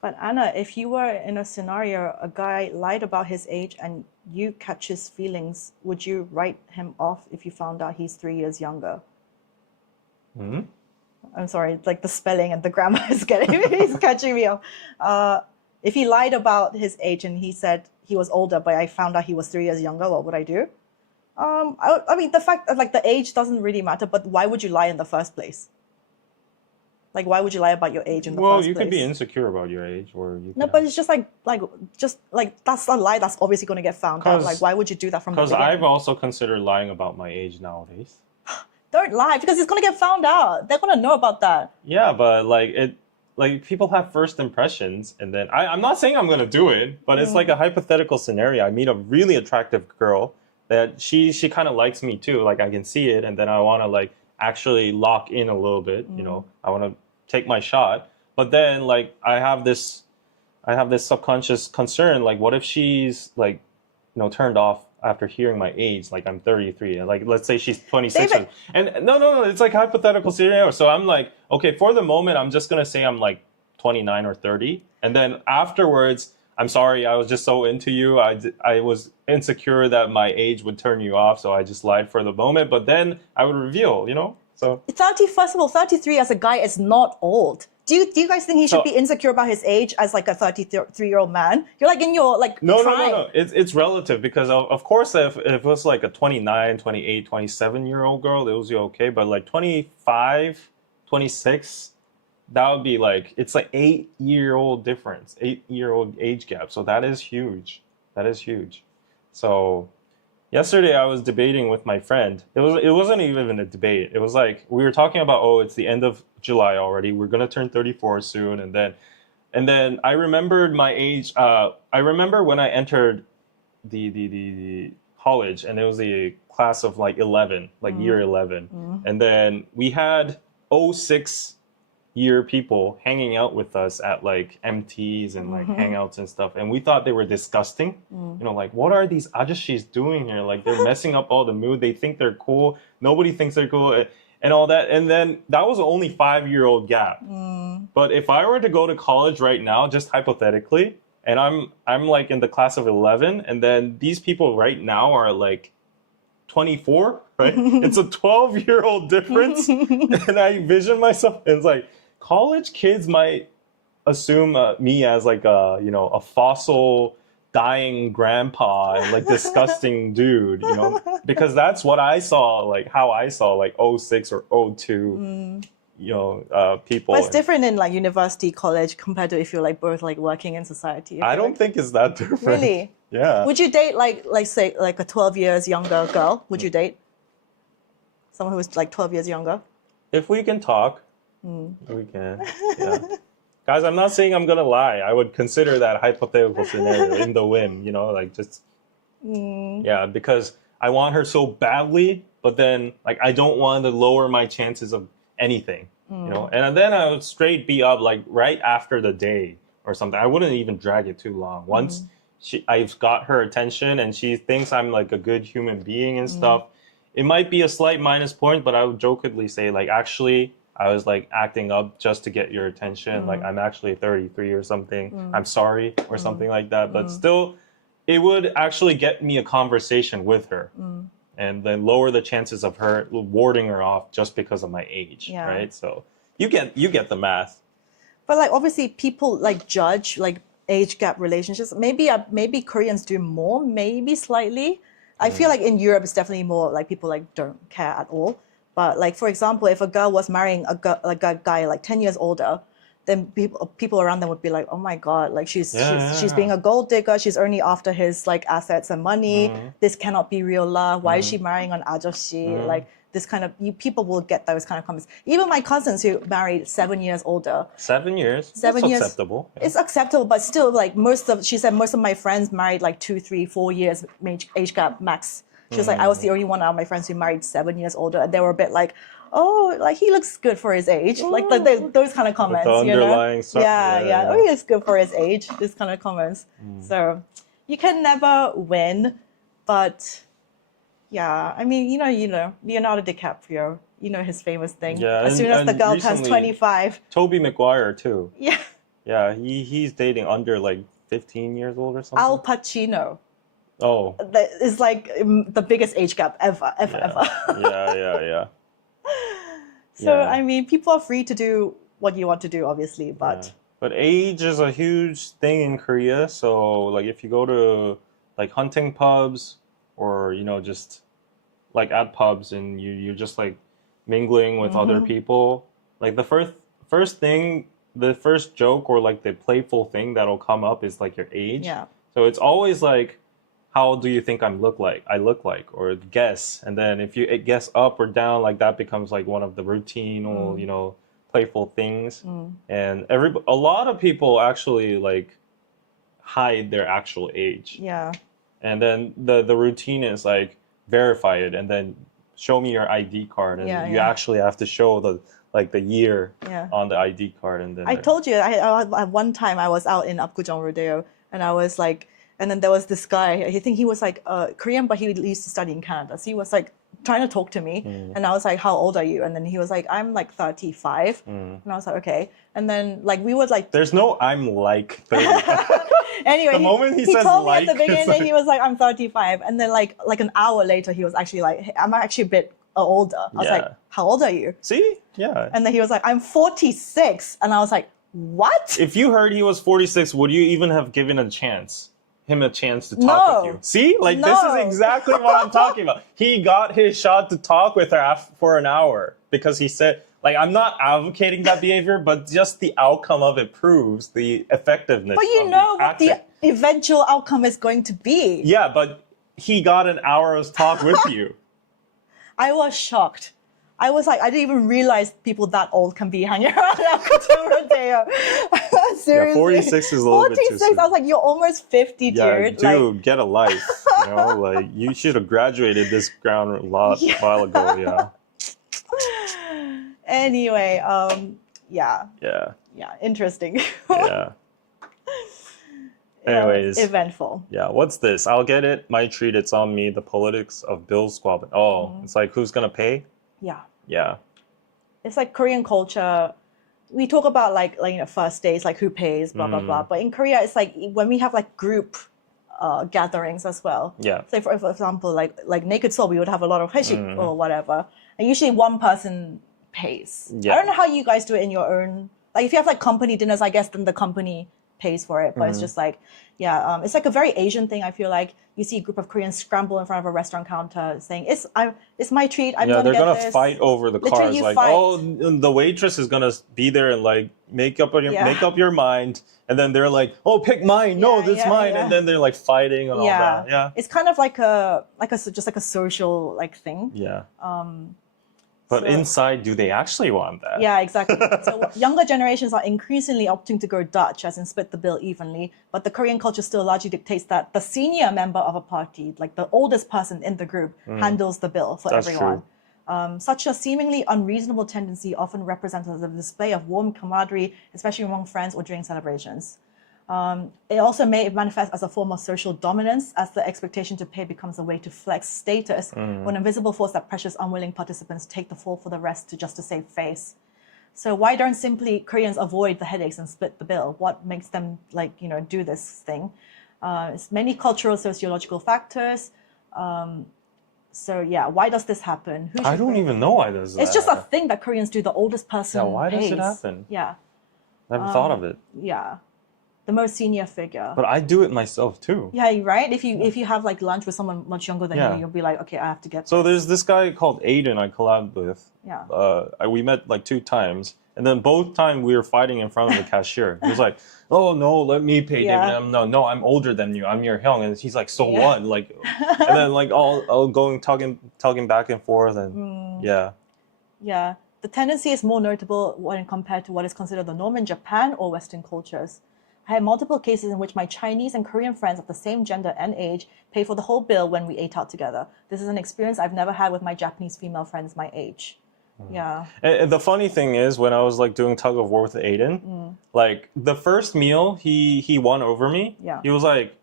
But Anna, if you were in a scenario, a guy lied about his age and you catch his feelings, would you write him off if you found out he's 3 years younger? I'm sorry, like the spelling and the grammar is he's catching me off. If he lied about his age and he said he was older, but I found out he was 3 years younger, what would I do? I mean, the fact that like the age doesn't really matter, but why would you lie in the first place? Like, why would you lie about your age in the first place? Well, you could be insecure about your age, or you. No, but it's just like that's a lie that's obviously going to get found out. Like, why would you do that from the beginning? Because I've also considered lying about my age nowadays. Don't lie because it's going to get found out. They're going to know about that. Yeah, but like people have first impressions, and then I'm not saying I'm going to do it, but it's like a hypothetical scenario. I meet a really attractive girl that she kind of likes me too. Like I can see it, and then I want to like actually lock in a little bit. I want to take my shot, but then like I have this I have this subconscious concern, like, what if she's like, turned off after hearing my age, like I'm 33, and like let's say she's 26, David. and no, it's like hypothetical scenario. So I'm like, okay, for the moment, I'm just gonna say I'm like 29 or 30, and then afterwards, I'm sorry, I was just so into you. I was insecure that my age would turn you off, so I just lied for the moment. But then I would reveal, So 30, first of all, 33 as a guy is not old. Do you guys think he should be insecure about his age as like a 33-year-old man? You're like in your like no, prime. no. It's relative because of course if it was like a 29, 28, 27-year-old girl, it was okay. But like 25, 26, that would be like, it's like 8-year-old difference, 8-year-old age gap. So that is huge. That is huge. So yesterday I was debating with my friend. It wasn't even a debate. It was like we were talking about, oh, it's the end of July already. We're gonna turn 34 soon, and then I remembered my age. I remember when I entered the college, and it was the class of like 11, like year 11, and then we had 06-year people hanging out with us at like MTs and like hangouts and stuff, and we thought they were disgusting. Like, what are these ajashis doing here? Like, they're messing up all the mood. They think they're cool. Nobody thinks they're cool, and all that. And then that was only 5-year-old gap. But if I were to go to college right now, just hypothetically, and I'm like in the class of 11, and then these people right now are like 24, right? It's a 12-year-old difference. And I vision myself, and it's like, college kids might assume me as like a fossil dying grandpa and like disgusting dude, because that's what I saw, like how I saw like 06 or 02, people. But it's different in like university, college compared to if you're like both like working in society. I don't think it's that different. Really? Yeah. Would you date like say like a 12 years younger girl? Would you date someone who was like 12 years younger? If we can talk, we can. Yeah. Guys, I'm not saying I'm gonna lie. I would consider that hypothetical scenario in the whim, like just yeah, because I want her so badly, but then like I don't want to lower my chances of anything, and then I would straight be up like right after the day or something. I wouldn't even drag it too long. Once I've got her attention and she thinks I'm like a good human being and stuff, it might be a slight minus point, but I would jokingly say like, actually, I was like acting up just to get your attention. Like, I'm actually 33 or something. I'm sorry or something like that. But still, it would actually get me a conversation with her and then lower the chances of her warding her off just because of my age, right? So you get the math. But like obviously people like judge like age gap relationships. Maybe Koreans do more, maybe slightly. I feel like in Europe it's definitely more like people like don't care at all. But like, for example, if a girl was marrying a guy like 10 years older, then people around them would be like, oh my God, like she's being a gold digger. She's only after his like assets and money. This cannot be real love. Why is she marrying an ajoshi? Like this kind of, people will get those kind of comments. Even my cousins who married 7 years older. 7 years? 7 years. That's acceptable. Yeah. It's acceptable, but still like she said most of my friends married like 2, 3, 4 years age gap max. She was like, I was the only one out of my friends who married 7 years older. And they were a bit like, oh, like he looks good for his age. Like those kind of comments, the underlying stuff. Yeah. Oh, he looks good for his age. This kind of comments. So you can never win. But yeah, I mean, Leonardo DiCaprio, his famous thing. Yeah, as soon as the girl turns 25. Tobey Maguire too. Yeah. Yeah, he's dating under like 15 years old or something. Al Pacino. Oh. That is like the biggest age gap ever. Yeah. So, I mean, people are free to do what you want to do, obviously, but... Yeah. But age is a huge thing in Korea. So, like, if you go to, like, hunting pubs or, just, like, at pubs and you're just, like, mingling with other people, like, the first thing, the first joke or, like, the playful thing that'll come up is, like, your age. Yeah. So it's always, like... how do you think I look like, or guess. And then if you guess up or down, like that becomes like one of the routine or, playful things. And a lot of people actually like hide their actual age. Yeah. And then the routine is like verify it and then show me your ID card. And you actually have to show the like the year Yeah. on the ID card, and then I told you, at one time I was out in Apgujeong Rodeo, and I was like, and then there was this guy, I think he was like Korean, but he used to study in Canada. So he was like trying to talk to me, and I was like, how old are you? And then he was like, I'm like 35. And I was like, okay. And then like we would like... There's no I'm like 30. Anyway, The moment he says told me like, at the beginning it's that like- he was like, I'm 35. And then like an hour later, he was actually like, hey, I'm actually a bit older. I was like, Yeah. how old are you? See? Yeah. And then he was like, I'm 46. And I was like, what? If you heard he was 46, would you even have given him a chance to talk No. with you? See? Like, this No. is exactly what I'm talking about. He got his shot to talk with her for an hour because he said, like, I'm not advocating that behavior, but just the outcome of it proves the effectiveness But you of know the what the tactic. eventual outcome is going to be. Yeah, but he got an hour's talk with you. I was shocked. I was like, I didn't even realize people that old can be hanging around Apgujeong Rodeo. Seriously. Yeah, 46 is a little bit too 46, soon. I was like, you're almost 50, Yeah, dude. dude, get a life. You know, like, you should have graduated this ground a while ago, yeah. Anyway, yeah, interesting. Yeah. Anyways. Eventful. Yeah, what's this? I'll get it. My treat, it's on me. The politics of bill squabbling. Oh, it's like, who's gonna pay? Yeah. Yeah. It's like Korean culture. We talk about like first dates, like who pays, blah blah blah. But in Korea, it's like when we have like group gatherings as well. Yeah. So for example, like Naked Soul, we would have a lot of heshik or whatever, and usually one person pays. Yeah. I don't know how you guys do it in your own. Like if you have like company dinners, I guess then the company pays for it. But it's just like, it's like a very Asian thing. I feel like you see a group of Koreans scramble in front of a restaurant counter saying, "It's my treat. I'm Yeah, gonna they're get gonna this." fight over the Literally, cars. you Like, fight. oh, the waitress is gonna be there and like make up your mind, and then they're like, oh, pick mine. No, Yeah, this yeah, mine, yeah. and then they're like fighting and all Yeah, that. Yeah. It's kind of like a just like a social like thing. Yeah. But so- inside, do they actually want that? Yeah, exactly. So younger generations are increasingly opting to go Dutch, as in split the bill evenly. But the Korean culture still largely dictates that the senior member of a party, like the oldest person in the group, handles the bill for That's everyone. Such a seemingly unreasonable tendency often represents as a display of warm camaraderie, especially among friends or during celebrations. It also may manifest as a form of social dominance, as the expectation to pay becomes a way to flex status, when an invisible force that pressures unwilling participants take the fall for the rest just to save face. So why don't simply Koreans avoid the headaches and split the bill? What makes them do this thing? It's many cultural, sociological factors. So yeah, why does this happen? Who I should don't pay? even know why does that. It's just a thing that Koreans do. The oldest person Yeah, why does it pays. happen? Yeah, Never thought of it. yeah. The most senior figure. But I do it myself too. Yeah, right. If you have like lunch with someone much younger than Yeah. you, you'll be like, okay, I have to get. So this. there's this guy called Aiden I collabed with. Yeah. We met like 2 times, and then both times we were fighting in front of the cashier. He was like, "Oh no, let me pay." Yeah. David. No, I'm older than you. I'm your hyung, and he's like, "So Yeah. what?" Like, and then like all going talking back and forth, and yeah, Yeah, the tendency is more notable when compared to what is considered the norm in Japan or Western cultures. I had multiple cases in which my Chinese and Korean friends of the same gender and age pay for the whole bill when we ate out together. This is an experience I've never had with my Japanese female friends my age. Yeah. And the funny thing is, when I was like doing tug of war with Aiden, like the first meal he won over me. Yeah. He was like,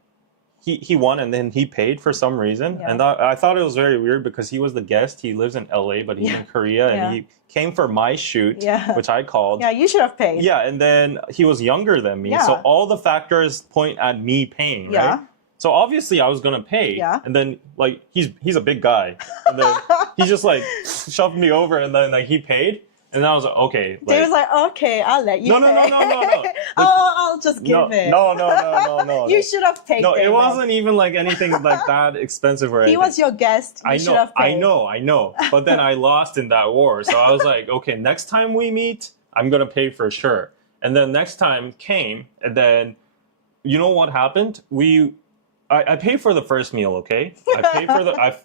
he won and then he paid for some reason, Yeah. and I thought it was very weird because he was the guest. He lives in LA, but he's in Korea, Yeah. and he came for my shoot, Yeah. which I called. Yeah, you should have paid. Yeah, and then he was younger than me, so Yeah. all the factors point at me paying, Yeah. right? So obviously I was gonna pay, Yeah. and then like he's a big guy, and then he just like shoved me over, and then like he paid, and then I was like, okay, like, David's like, okay, I'll let you No, no, pay. no, no, no, no. Oh, I'll just give it. No. You should have paid. No, it David. wasn't even like anything like that expensive or anything. He was your guest. You should have paid. I know. But then I lost in that war. So I was like, okay, next time we meet, I'm going to pay for sure. And then next time came, and then you know what happened? I paid for the first meal, okay?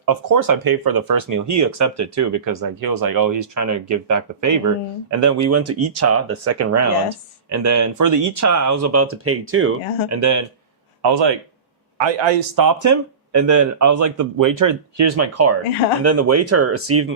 Of course I paid for the first meal. He accepted too, because like he was like, oh, he's trying to give back the favor. And then we went to Icha, the second round. Yes. And then for the Icha, I was about to pay too. Yeah. And then I was like, I stopped him, And then I was like, the waiter, here's my card. Yeah. And then the waiter received,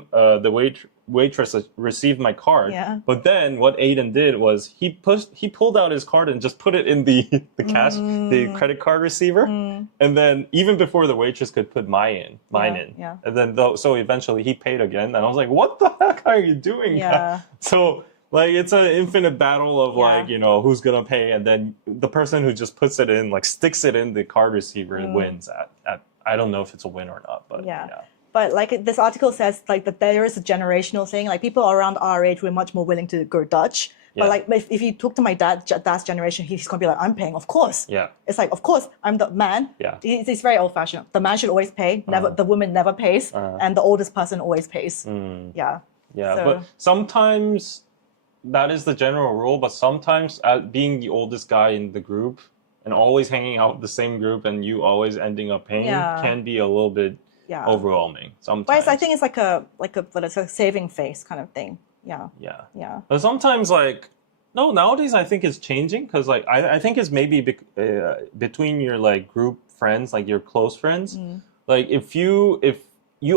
waitress received my card. Yeah. But then what Aiden did was he pulled out his card and just put it in the the credit card receiver. And then even before the waitress could put mine in. Yeah. And then so eventually he paid again. And I was like, what the heck are you doing? Yeah. So like it's an infinite battle of like, you know, who's gonna pay, and then the person who just puts it in, like sticks it in the card receiver wins at I don't know if it's a win or not, but yeah. But like this article says, like that there is a generational thing. Like people around our age were much more willing to go Dutch. But like if you talk to my dad's generation, he's gonna be like, I'm paying, of course. Yeah. It's like, of course, I'm the man. Yeah. It's very old fashioned. The man should always pay. Never the woman never pays, and the oldest person always pays. Yeah. Yeah. So- But sometimes that is the general rule. But sometimes being the oldest guy in the group and always hanging out with the same group and you always ending up paying can be a little bit overwhelming sometimes. But I think it's like a saving face kind of thing. Yeah. Yeah. But sometimes like, no, nowadays I think it's changing because like I think it's maybe between your like group friends, like your close friends, like if you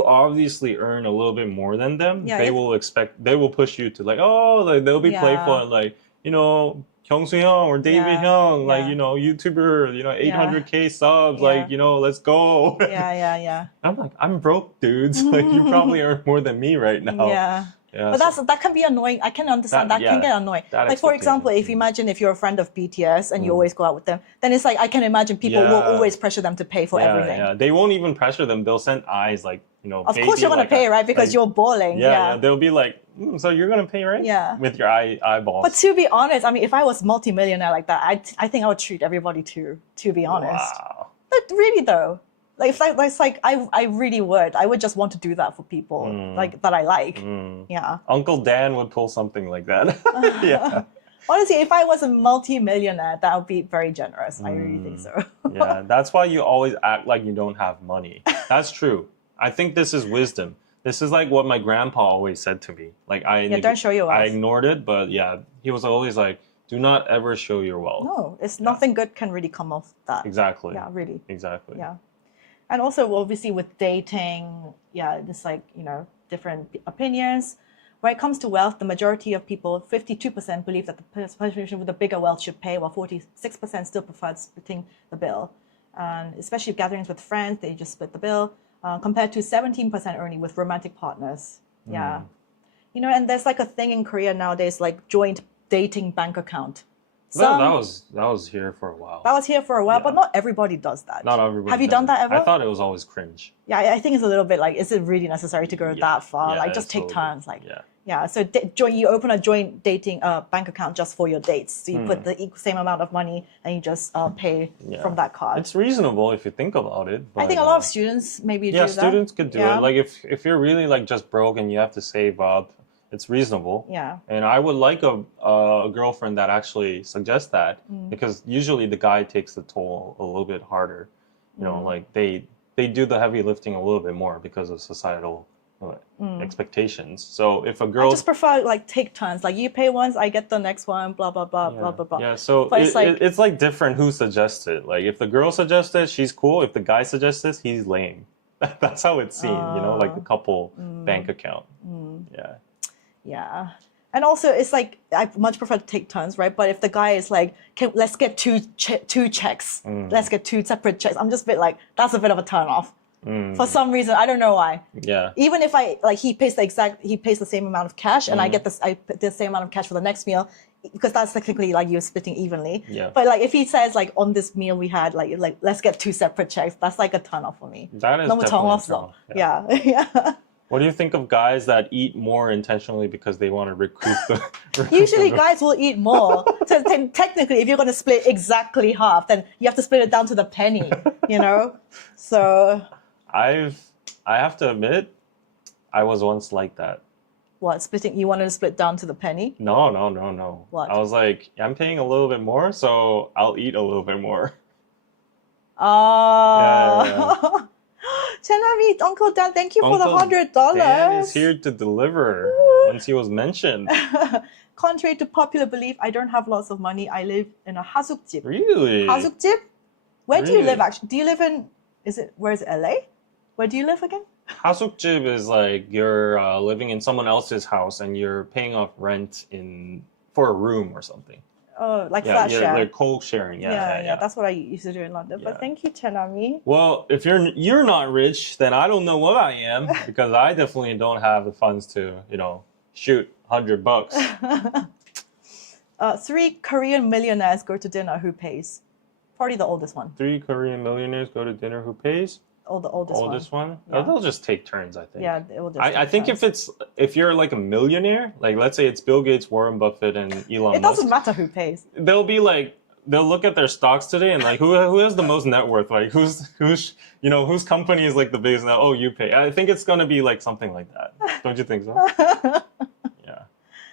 obviously earn a little bit more than them, they will push you to like, oh, like they'll be playful and like, you know, Seongsu-dong or David Hyung, like, you know, YouTuber, you know, 800K subs, like, you know, let's go. Yeah. I'm like, I'm broke, dudes. Like, you probably earn more than me right now. Yeah. Yeah, But that can be annoying. I can understand that can get annoying. Like for example, if you imagine if you're a friend of BTS and you always go out with them, then it's like I can imagine people will always pressure them to pay for everything. Yeah, they won't even pressure them. They'll send eyes like, you know. Of course you're gonna pay, right? Because you're balling. Yeah. They'll be like, so you're gonna pay, right? Yeah. With your eyeballs. But to be honest, I mean, if I was multimillionaire like that, I think I would treat everybody to be honest. Wow. But really though, like if it's like I really would. I would just want to do that for people like that I like. Yeah. Uncle Dan would pull something like that. Yeah. Honestly, if I was a multi-millionaire, that would be very generous. I really think so. Yeah, that's why you always act like you don't have money. That's true. I think this is wisdom. This is like what my grandpa always said to me. Like don't show your wealth. I ignored it, but yeah, he was always like, do not ever show your wealth. No, it's nothing good can really come off that. Exactly. Yeah, really. Exactly. Yeah. And also, obviously, with dating, there's like, you know, different opinions. When it comes to wealth, the majority of people, 52%, believe that the person with the bigger wealth should pay, while 46% still preferred splitting the bill. And especially gatherings with friends, they just split the bill, compared to 17% only with romantic partners. Yeah. You know, and there's like a thing in Korea nowadays, like joint dating bank account. That was here for a while. That was here for a while, but not everybody does that. Not everybody. Have you done that ever? I thought it was always cringe. Yeah, I think it's a little bit like, is it really necessary to go that far? Yeah, like, just take totally. turns. Like, So you open a joint dating bank account just for your dates. So you put the same amount of money and you just pay from that card. It's reasonable if you think about it. But, I think a lot of students maybe do that. Yeah, students could do it. Like if you're really like just broke and you have to save up, it's reasonable. Yeah. And I would like a girlfriend that actually suggests that, because usually the guy takes the toll a little bit harder. You know, like they do the heavy lifting a little bit more because of societal expectations. So if a girl, I just prefer like take turns. Like you pay once, I get the next one. Blah blah blah blah blah blah. Yeah. So but it's like different who suggests it. Like if the girl suggests it, she's cool. If the guy suggests it, he's lame. That's how it's seen. You know, like the couple bank account. Yeah. Yeah. And also, it's like, I much prefer to take turns, right? But if the guy is like, let's get two checks. Let's get two separate checks. I'm just a bit like, that's a bit of a turn off. For some reason, I don't know why. Yeah. Even if he pays the same amount of cash and I get the same amount of cash for the next meal, because that's technically like you're splitting evenly. Yeah. But like if he says like on this meal we had like let's get two separate checks, that's like a turn off for me. That is 너무 definitely a turn 정없어. off. Yeah. What do you think of guys that eat more intentionally because they want to recoup the... Usually guys will eat more. So technically, if you're going to split exactly half, then you have to split it down to the penny, you know? So... I have to admit, I was once like that. What, splitting? You wanted to split down to the penny? No. What? I was like, I'm paying a little bit more, so I'll eat a little bit more. Oh... Chenami, Uncle Dan, thank you for the $100. Dan is here to deliver once he was mentioned. Contrary to popular belief, I don't have lots of money. I live in a hasukjip. Really? Hasukjip? Where do you live actually? Do you live in where's LA? Where do you live again? 하숙집 is like you're living in someone else's house and you're paying off rent for a room or something. Oh, like flat share. Like co-sharing. Yeah. That's what I used to do in London. But thank you, Chenami. Well, if you're not rich, then I don't know what I am because I definitely don't have the funds to, shoot $100. 3 Korean millionaires go to dinner. Who pays? Probably the oldest one. 3 Korean millionaires go to dinner. Who pays? The oldest one. Yeah. Oh, they'll just take turns, I think. Yeah, they will just I think turns. if you're like a millionaire, like let's say it's Bill Gates, Warren Buffett, and Elon Musk. It doesn't matter who pays. They'll look at their stocks today and like who has the most net worth? Like whose company is like the biggest now? Oh, you pay. I think it's gonna be like something like that. Don't you think so? Yeah.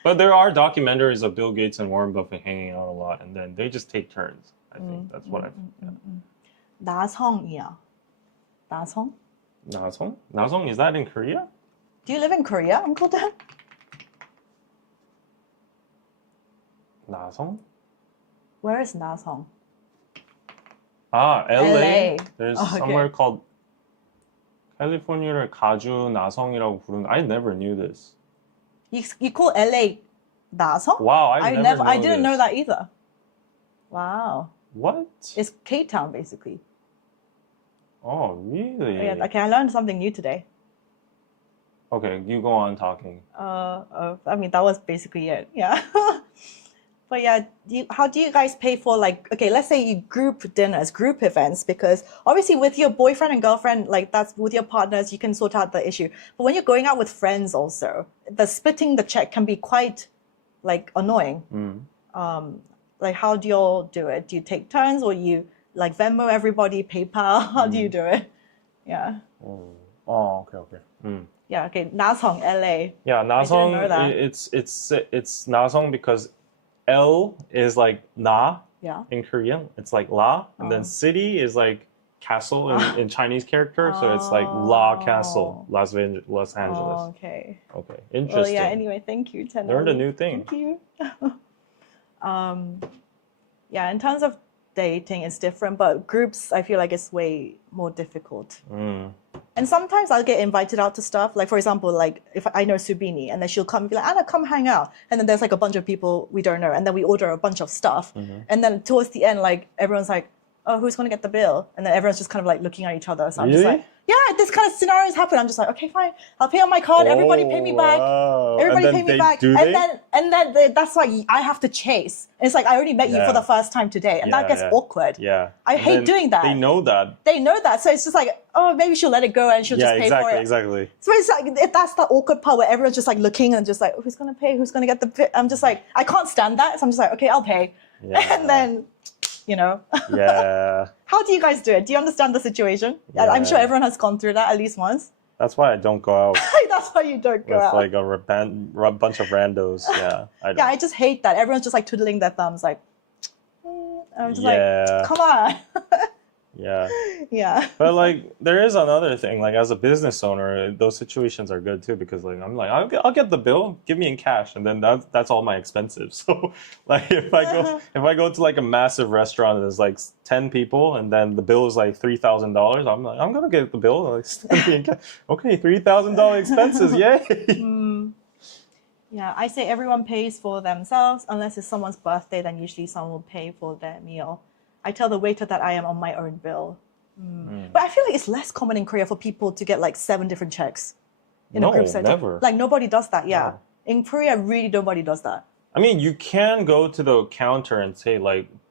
But there are documentaries of Bill Gates and Warren Buffett hanging out a lot, and then they just take turns. I think that's what I think. 나성이야. 나성? 나성? 나성, is that in Korea? Do you live in Korea, Uncle Dan? 나성? Where is 나성? LA. LA. There's somewhere called 캘리포니아를 가주 나성이라고 부르는. I never knew this. You call LA 나성? Wow, I didn't know that either. Wow. What? It's K-Town, basically. Oh, really? Yeah, okay, I learned something new today. Okay, you go on talking. I mean, that was basically it. Yeah. But yeah, how do you guys pay for let's say you group dinners, group events, because obviously with your boyfriend and girlfriend, like that's with your partners, you can sort out the issue. But when you're going out with friends also, the splitting the check can be quite annoying. Like how do you all do it? Do you take turns or you Venmo everybody, PayPal? How do you do it? Yeah. Oh, okay. Yeah, okay. 나성, LA. Yeah, 나성. It's 나성 because L is like na in Korean. It's like la, and then city is like castle in Chinese character. So it's like La Castle, Los Angeles. Oh, okay. Okay, interesting. Well, yeah. Anyway, thank you, Tenor. Learned a new thing. Thank you. Yeah, in terms of dating, it's different, but groups, I feel like it's way more difficult. And sometimes I'll get invited out to stuff. Like, for example, if I know Subini, and then she'll come and be like, Anna, come hang out. And then there's a bunch of people we don't know. And then we order a bunch of stuff. And then towards the end, everyone's like, oh, who's going to get the bill? And then everyone's just kind of looking at each other. So I'm just like, yeah, this kind of scenarios happen. I'm just like, okay, fine. I'll pay on my card. Everybody pay me back. Wow. Everybody pay me back. And then that's why I have to chase. And it's like, I only met you for the first time today. And that gets awkward. Yeah. I hate doing that. They know that. So it's just like, oh, maybe she'll let it go and she'll just pay for it. Exactly. So it's like, that's the awkward part where everyone's just looking and just like, who's going to pay? Who's going to get the pay? I'm just like, I can't stand that. So I'm just like, okay, I'll pay. Yeah. And then, Yeah. How do you guys do it? Do you understand the situation? Yeah. I'm sure everyone has gone through that at least once. That's why I don't go out. That's why you don't go out. With a bunch of randos. Yeah. I just hate that. Everyone's just twiddling their thumbs I'm just like, come on. Yeah. Yeah. But there is another thing. As a business owner, those situations are good too because I'm like, I'll get the bill, give me in cash, and then that's all my expenses. So if I go to a massive restaurant and there's 10 people and then the bill is $3,000, I'm like, I'm gonna get the bill. Okay, $3,000 expenses, yay. Yeah, I say everyone pays for themselves unless it's someone's birthday. Then usually someone will pay for their meal. I tell the waiter that I am on my own bill. But I feel like it's less common in Korea for people to get 7 different checks in a group setting. Never. Nobody does that, yeah. No. In Korea, really nobody does that. I mean, you can go to the counter and say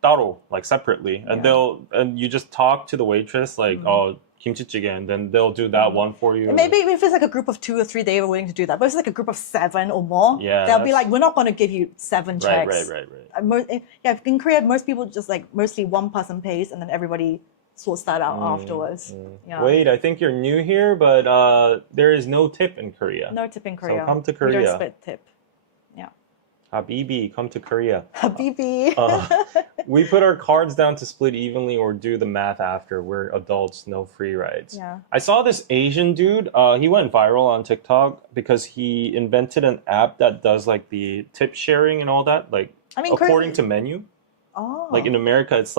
따로, separately, and you just talk to the waitress oh, kimchi-jjigae, and then they'll do that one for you. And maybe if it's a group of 2 or 3, they were willing to do that. But if it's a group of 7 or more, they'll be like, we're not going to give you 7 checks. Right. In Korea, most people just mostly one person pays and then everybody sorts that out afterwards. Yeah. Wait, I think you're new here, but there is no tip in Korea. No tip in Korea. So come to Korea. We don't split tip. Yeah. Habibi, come to Korea. Habibi. We put our cards down to split evenly or do the math after. We're adults, no free rides. Yeah. I saw this Asian dude. He went viral on TikTok because he invented an app that does the tip sharing and all that, according to menu. Oh. In America, it's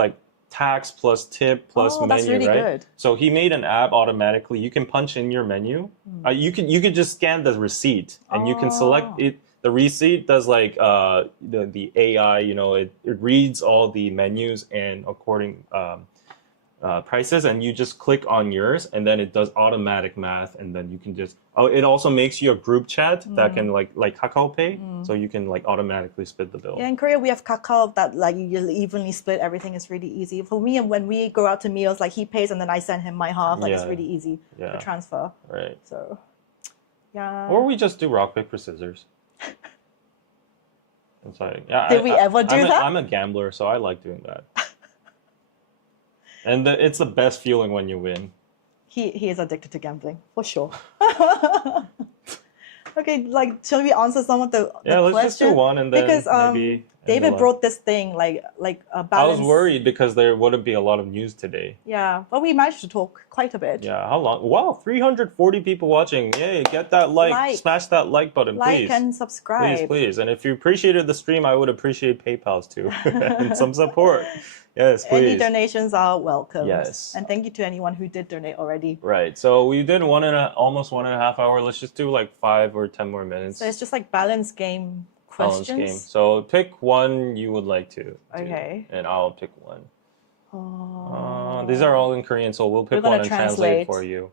tax plus tip plus Oh, menu, that's really right? good. So he made an app automatically. You can punch in your menu. You could just scan the receipt and you can select it. The receipt does like the AI, it reads all the menus and according prices, and you just click on yours, and then it does automatic math, and then you can just it also makes you a group chat that can like Kakao Pay, so you can like automatically split the bill. Yeah, in Korea we have Kakao that like you evenly split everything. Is really easy for me. And when we go out to meals, like he pays and then I send him my half. Like it's Yeah. really easy to transfer. Right. So yeah. Or we just do rock paper scissors. I'm sorry. Yeah, Did we ever do that? I'm a gambler, so I like doing that. And it's the best feeling when you win. He is addicted to gambling for sure. Okay, like shall we answer some of the let's questions? just do one and then because maybe David brought this thing like a balance. I was worried because there wouldn't be a lot of news today. Yeah, but we managed to talk quite a bit. Yeah, how long? Wow, 340 people watching. Yay, get that like. Smash that like button, please. Like and subscribe. Please. And if you appreciated the stream, I would appreciate PayPal's too. And some support. Yes, please. Any donations are welcome. Yes. And thank you to anyone who did donate already. Right. So we did almost 1.5 hours. Let's just do like 5 or 10 more minutes. So it's just like balance game questions. Balance game. So pick one you would like to. Okay. And I'll pick one. Oh. These are all in Korean, so we'll pick one and translate for you.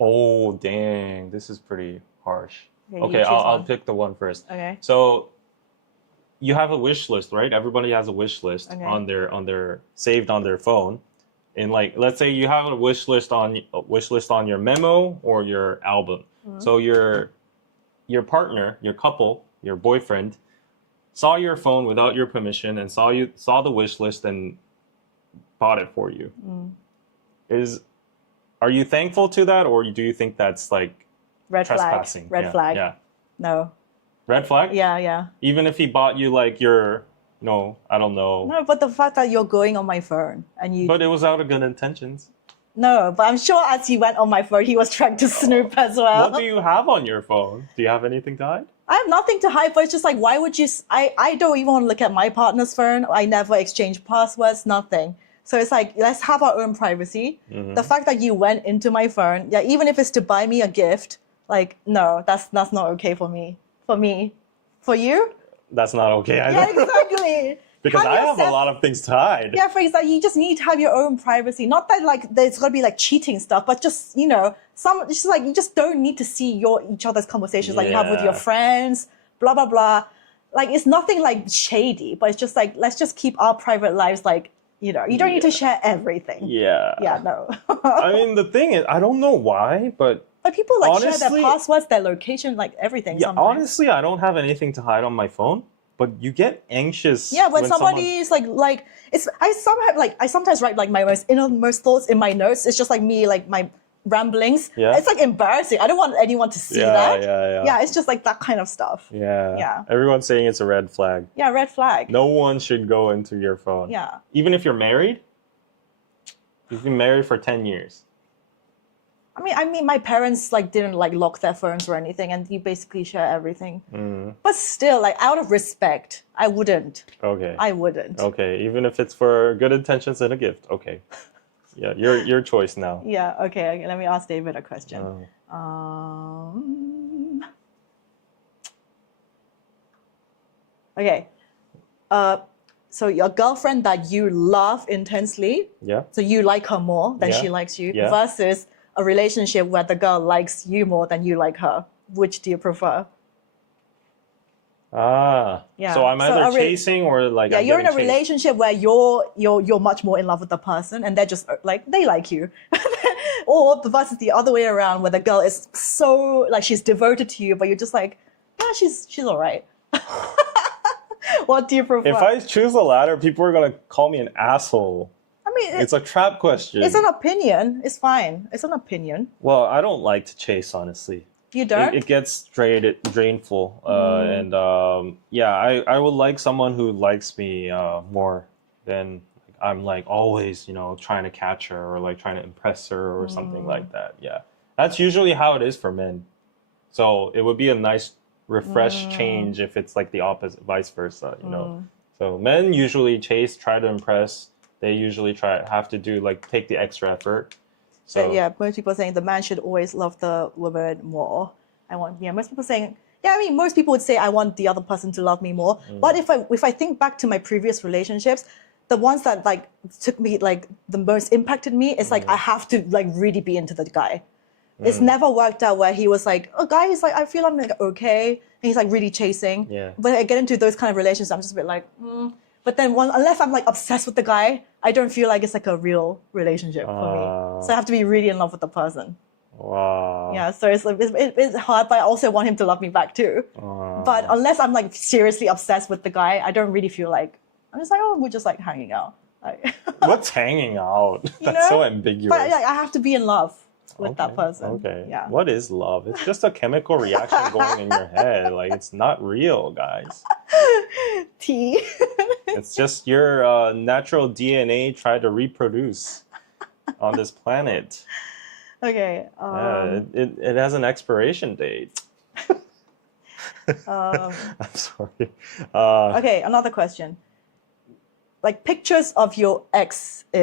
Oh, dang. This is pretty harsh. Okay, I'll pick the one first. Okay. So you have a wish list, right? Everybody has a wish list on their saved on their phone. And like, let's say you have a wish list on your memo or your album. So your partner, your couple, your boyfriend saw your phone without your permission and saw the wish list and bought it for you. Are you thankful to that, or do you think that's like trespassing? Red flag. Yeah. No. Red flag? Yeah. Even if he bought you like I don't know. No, but the fact that you're going on my phone and you. But it was out of good intentions. No, but I'm sure as he went on my phone, he was trying to snoop as well. What do you have on your phone? Do you have anything to hide? I have nothing to hide, but it's just like, why would you? I don't even want to look at my partner's phone. I never exchange passwords, nothing. So it's like, let's have our own privacy. The fact that you went into my phone, yeah, even if it's to buy me a gift, like, no, that's not okay for me. For you? That's not okay either. Yeah, exactly. Because I have a lot of things to hide. Yeah, for example, you just need to have your own privacy. Not that like there's gonna be like cheating stuff, but just it's just like you just don't need to see each other's conversations like you have with your friends, blah blah blah. Like it's nothing like shady, but it's just like let's just keep our private lives like you don't need to share everything. Yeah. Yeah, no. I mean, the thing is, I don't know why, but people like honestly, share their passwords, their location, like everything. Yeah, sometimes. honestly, I don't have anything to hide on my phone. But you get anxious. Yeah, when somebody is like it's I sometimes write like my most innermost thoughts in my notes. It's just like me, like my ramblings. Yeah. It's like embarrassing. I don't want anyone to see that. Yeah. Yeah, it's just like that kind of stuff. Yeah. Yeah. Everyone's saying it's a red flag. Yeah, red flag. No one should go into your phone. Yeah. Even if you're married. You've been married for 10 years. I mean, my parents like didn't like lock their phones or anything, and you basically share everything. But still, like out of respect, I wouldn't. Okay. I wouldn't. Okay, even if it's for good intentions and a gift. Okay. Yeah, your choice now. Yeah. Okay. Let me ask David a question. Okay. So your girlfriend that you love intensely. Yeah. So you like her more than she likes you, versus a relationship where the girl likes you more than you like her. Which do you prefer? Yeah. So I'm either chasing or like you're in a relationship where you're much more in love with the person and they're just like they like you. Or versus the other way around where the girl is so like she's devoted to you but you're just like she's all right. What do you prefer? If I choose the latter, people are gonna call me an asshole. I mean, it's a trap question. It's an opinion. It's fine. It's an opinion. Well, I don't like to chase, honestly. You don't? It gets drainful. And I would like someone who likes me more than I'm like always, trying to catch her or like trying to impress her or something like that. Yeah. That's usually how it is for men. So it would be a nice refresh change if it's like the opposite, vice versa, So men usually chase, try to impress. They usually have to do like take the extra effort. So yeah, most people saying the man should always love the woman more. Most people saying, yeah, I mean, most people would say I want the other person to love me more. But if I think back to my previous relationships, the ones that like took me like the most impacted me is like I have to like really be into the guy. It's never worked out where he was like, oh, guy, he's like, I feel I'm like okay, and he's like really chasing. Yeah. But I get into those kind of relationships, I'm just a bit like, But then unless I'm like obsessed with the guy, I don't feel like it's like a real relationship for me. So I have to be really in love with the person. wow. Yeah, so it's hard, but I also want him to love me back too. But unless I'm like seriously obsessed with the guy, I don't really feel like, I'm just like, oh, we're just like hanging out. Like, What's hanging out? That's so ambiguous. But like, I have to be in love with that person. Okay. Yeah. What is love? It's just a chemical reaction going in your head. Like, it's not real, guys. Tea. It's just your natural DNA trying to reproduce on this planet. Okay. Yeah, it has an expiration date. I'm sorry. Okay, another question. Like pictures of your exes,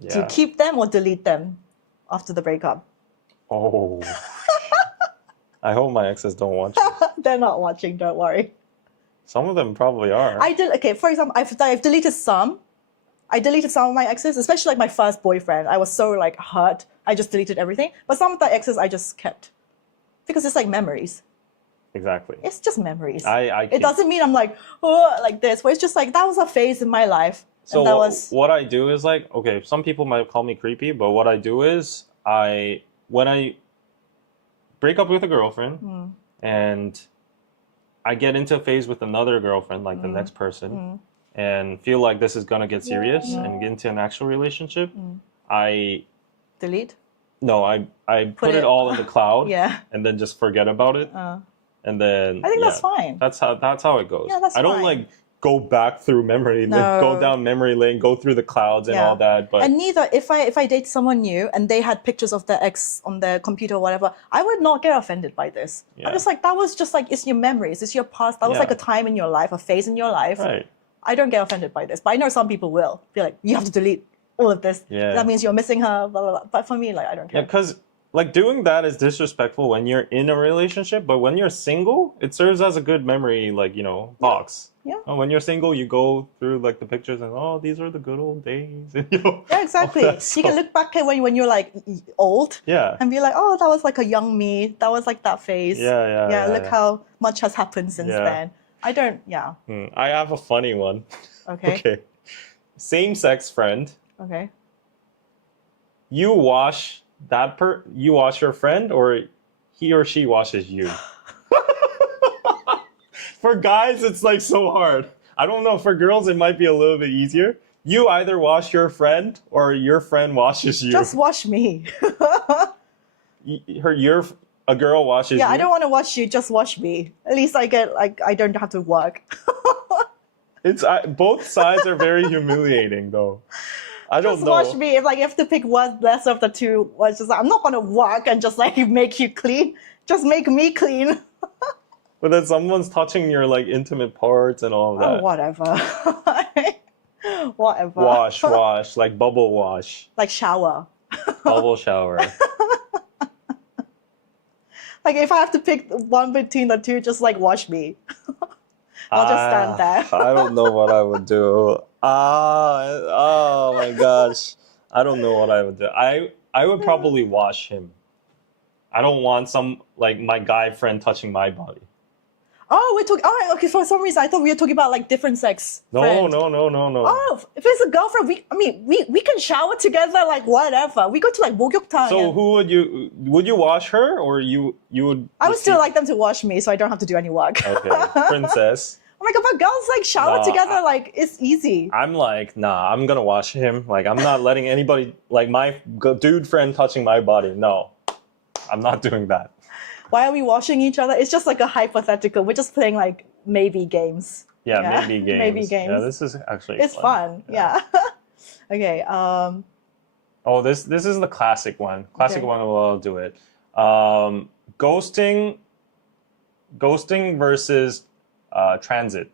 do you Yeah. keep them or delete them after the breakup? Oh. I hope my exes don't watch this. They're not watching, don't worry. Some of them probably are. For example, I've deleted some. I deleted some of my exes, especially like my first boyfriend. I was so like hurt. I just deleted everything. But some of the exes I just kept. Because it's like memories. Exactly. It's just memories. It It doesn't mean I'm like, oh, like this. But it's just like, that was a phase in my life. So and that was... what I do is like, okay, some people might call me creepy, but what I do is when I break up with a girlfriend and I get into a phase with another girlfriend, like the next person, and feel like this is gonna get serious and get into an actual relationship, I Delete? no, I put it all in the cloud Yeah. and then just forget about it. And then I think that's fine. That's how it goes. Yeah, that's I don't fine. like go back through memory, No. go down memory lane, go through the clouds and all that. But and neither, if I date someone new and they had pictures of their ex on their computer or whatever, I would not get offended by this. Yeah. I'm just like, that was just like, it's your memories, it's your past. That was like a time in your life, a phase in your life. right. I don't get offended by this, but I know some people will be like, you have to delete all of this. Yeah. That means you're missing her, blah, blah, blah. But for me, like, I don't care. Yeah, because like doing that is disrespectful when you're in a relationship, but when you're single, it serves as a good memory, like, box. Yeah. When you're single, you go through like the pictures and these are the good old days. And, Yeah, exactly. all that You can stuff. look back at when you're like old Yeah. and be like, oh, that was like a young me. That was like that phase. Yeah, Look how much has happened since Yeah. then. I don't, I have a funny one. Okay. Okay. Same-sex friend. Okay. You wash your friend, or he or she washes you? For guys, it's like so hard. I don't know. For girls, it might be a little bit easier. You either wash your friend or your friend washes you. Just watch me. A girl washes you. I don't want to watch you. Just watch me. At least I don't have to work. Both sides are very humiliating, though. I don't Just know. watch me. If like you have to pick one less of the two, it's just like, I'm not gonna work and just like make you clean. Just make me clean. But then someone's touching your like intimate parts and all of that. Oh, whatever. Whatever. Wash, like bubble wash, Like shower. bubble shower. Like if I have to pick one between the two, just like watch me. I'll just stand there. I don't know what I would do. Oh my gosh. I don't know what I would do. I would probably wash him. I don't want my guy friend touching my body. Oh, we're talking. Oh, okay. For some reason, I thought we were talking about like different sex. No. Oh, if it's a girlfriend, we can shower together, like whatever. We go to like 목욕탕. So who would you wash her, or you would? I would still like them to wash me, so I don't have to do any work. Okay, princess. Oh my god, but girls like shower together, like it's easy. I'm like, nah, I'm gonna wash him. Like, I'm not letting anybody, like my dude friend touching my body. No, I'm not doing that. Why are we washing each other? It's just like a hypothetical. We're just playing like maybe games. Yeah, maybe games. Maybe games. Yeah, this is actually It's fun. Yeah. Okay. Oh, this is the classic one. Classic Okay. one. Well, I'll do it. Ghosting versus transit.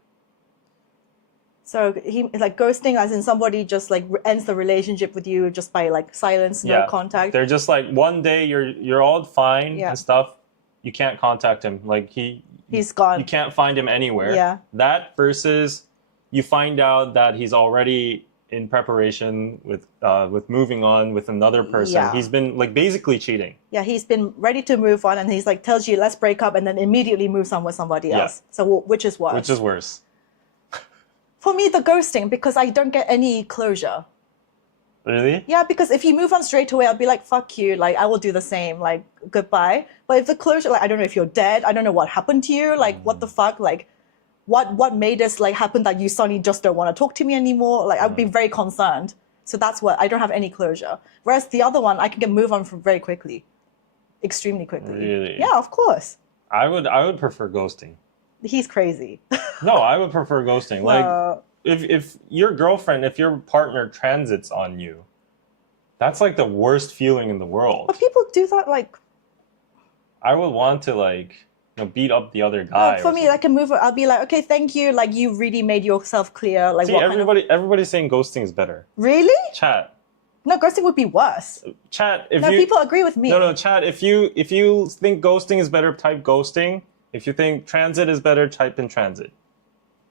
So he like ghosting, as in somebody just like ends the relationship with you just by like silence, no contact. They're just like one day you're all fine and stuff. You can't contact him. Like he's gone. You can't find him anywhere. Yeah. That versus you find out that he's already in preparation with moving on with another person. Yeah. He's been like basically cheating. Yeah, he's been ready to move on, and he's like tells you let's break up, and then immediately moves on with somebody else. So which is worse? Which is worse? For me, the ghosting, because I don't get any closure. Really? Yeah, because if you move on straight away, I'll be like, fuck you, like I will do the same, like goodbye. But if the closure, like I don't know if you're dead, I don't know what happened to you, like what the fuck, like what made this like happen that you suddenly just don't want to talk to me anymore? Like I'd be very concerned. So that's what I don't have any closure. Whereas the other one, I can get move on from very quickly, extremely quickly. Really? Yeah, of course. I would prefer ghosting. He's crazy. No, I would prefer ghosting. Like if your girlfriend, if your partner transits on you, that's like the worst feeling in the world. But people do that like. I would want to like beat up the other guy. For me, like a move, I'll be like, okay, thank you. Like you really made yourself clear. Like see, everybody's saying ghosting is better. Really? Chat. No, ghosting would be worse. Chat. People agree with me. No, chat. If you think ghosting is better, type ghosting. If you think transit is better, type in transit.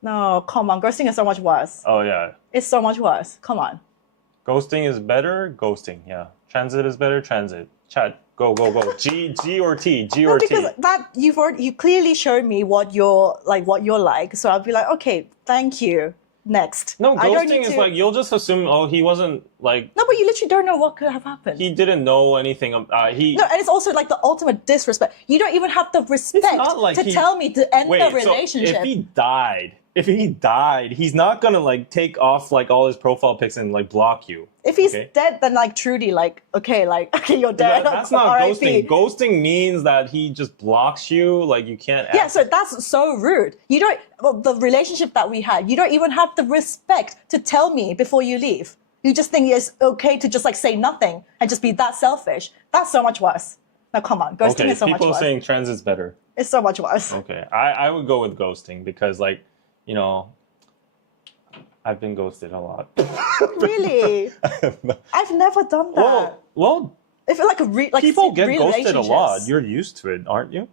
No, come on. Ghosting is so much worse. Oh, yeah. It's so much worse. Come on. Ghosting is better? Ghosting, yeah. Transit is better? Transit. Chat, go. G or T? G or T? Because that you clearly showed me what you're like. So I'll be like, okay, thank you. Next. No, ghosting is like, you'll just assume, oh, he wasn't like... No, but you literally don't know what could have happened. He didn't know anything. No, and it's also like the ultimate disrespect. You don't even have the respect to tell me to end the relationship. So if he died, he's not gonna like take off like all his profile pics and like block you. If he's dead, then like Trudy, okay, you're dead. That's not ghosting. Ghosting means that he just blocks you, like you can't. Yeah, so that's so rude. You don't. Well, the relationship that we had, you don't even have the respect to tell me before you leave. You just think it's okay to just like say nothing and just be that selfish. That's so much worse. Now come on, ghosting is so much worse. People saying transit's better. It's so much worse. Okay, I would go with ghosting because like, I've been ghosted a lot. Really? I've never done that. Well, I feel like people get ghosted a lot. You're used to it, aren't you?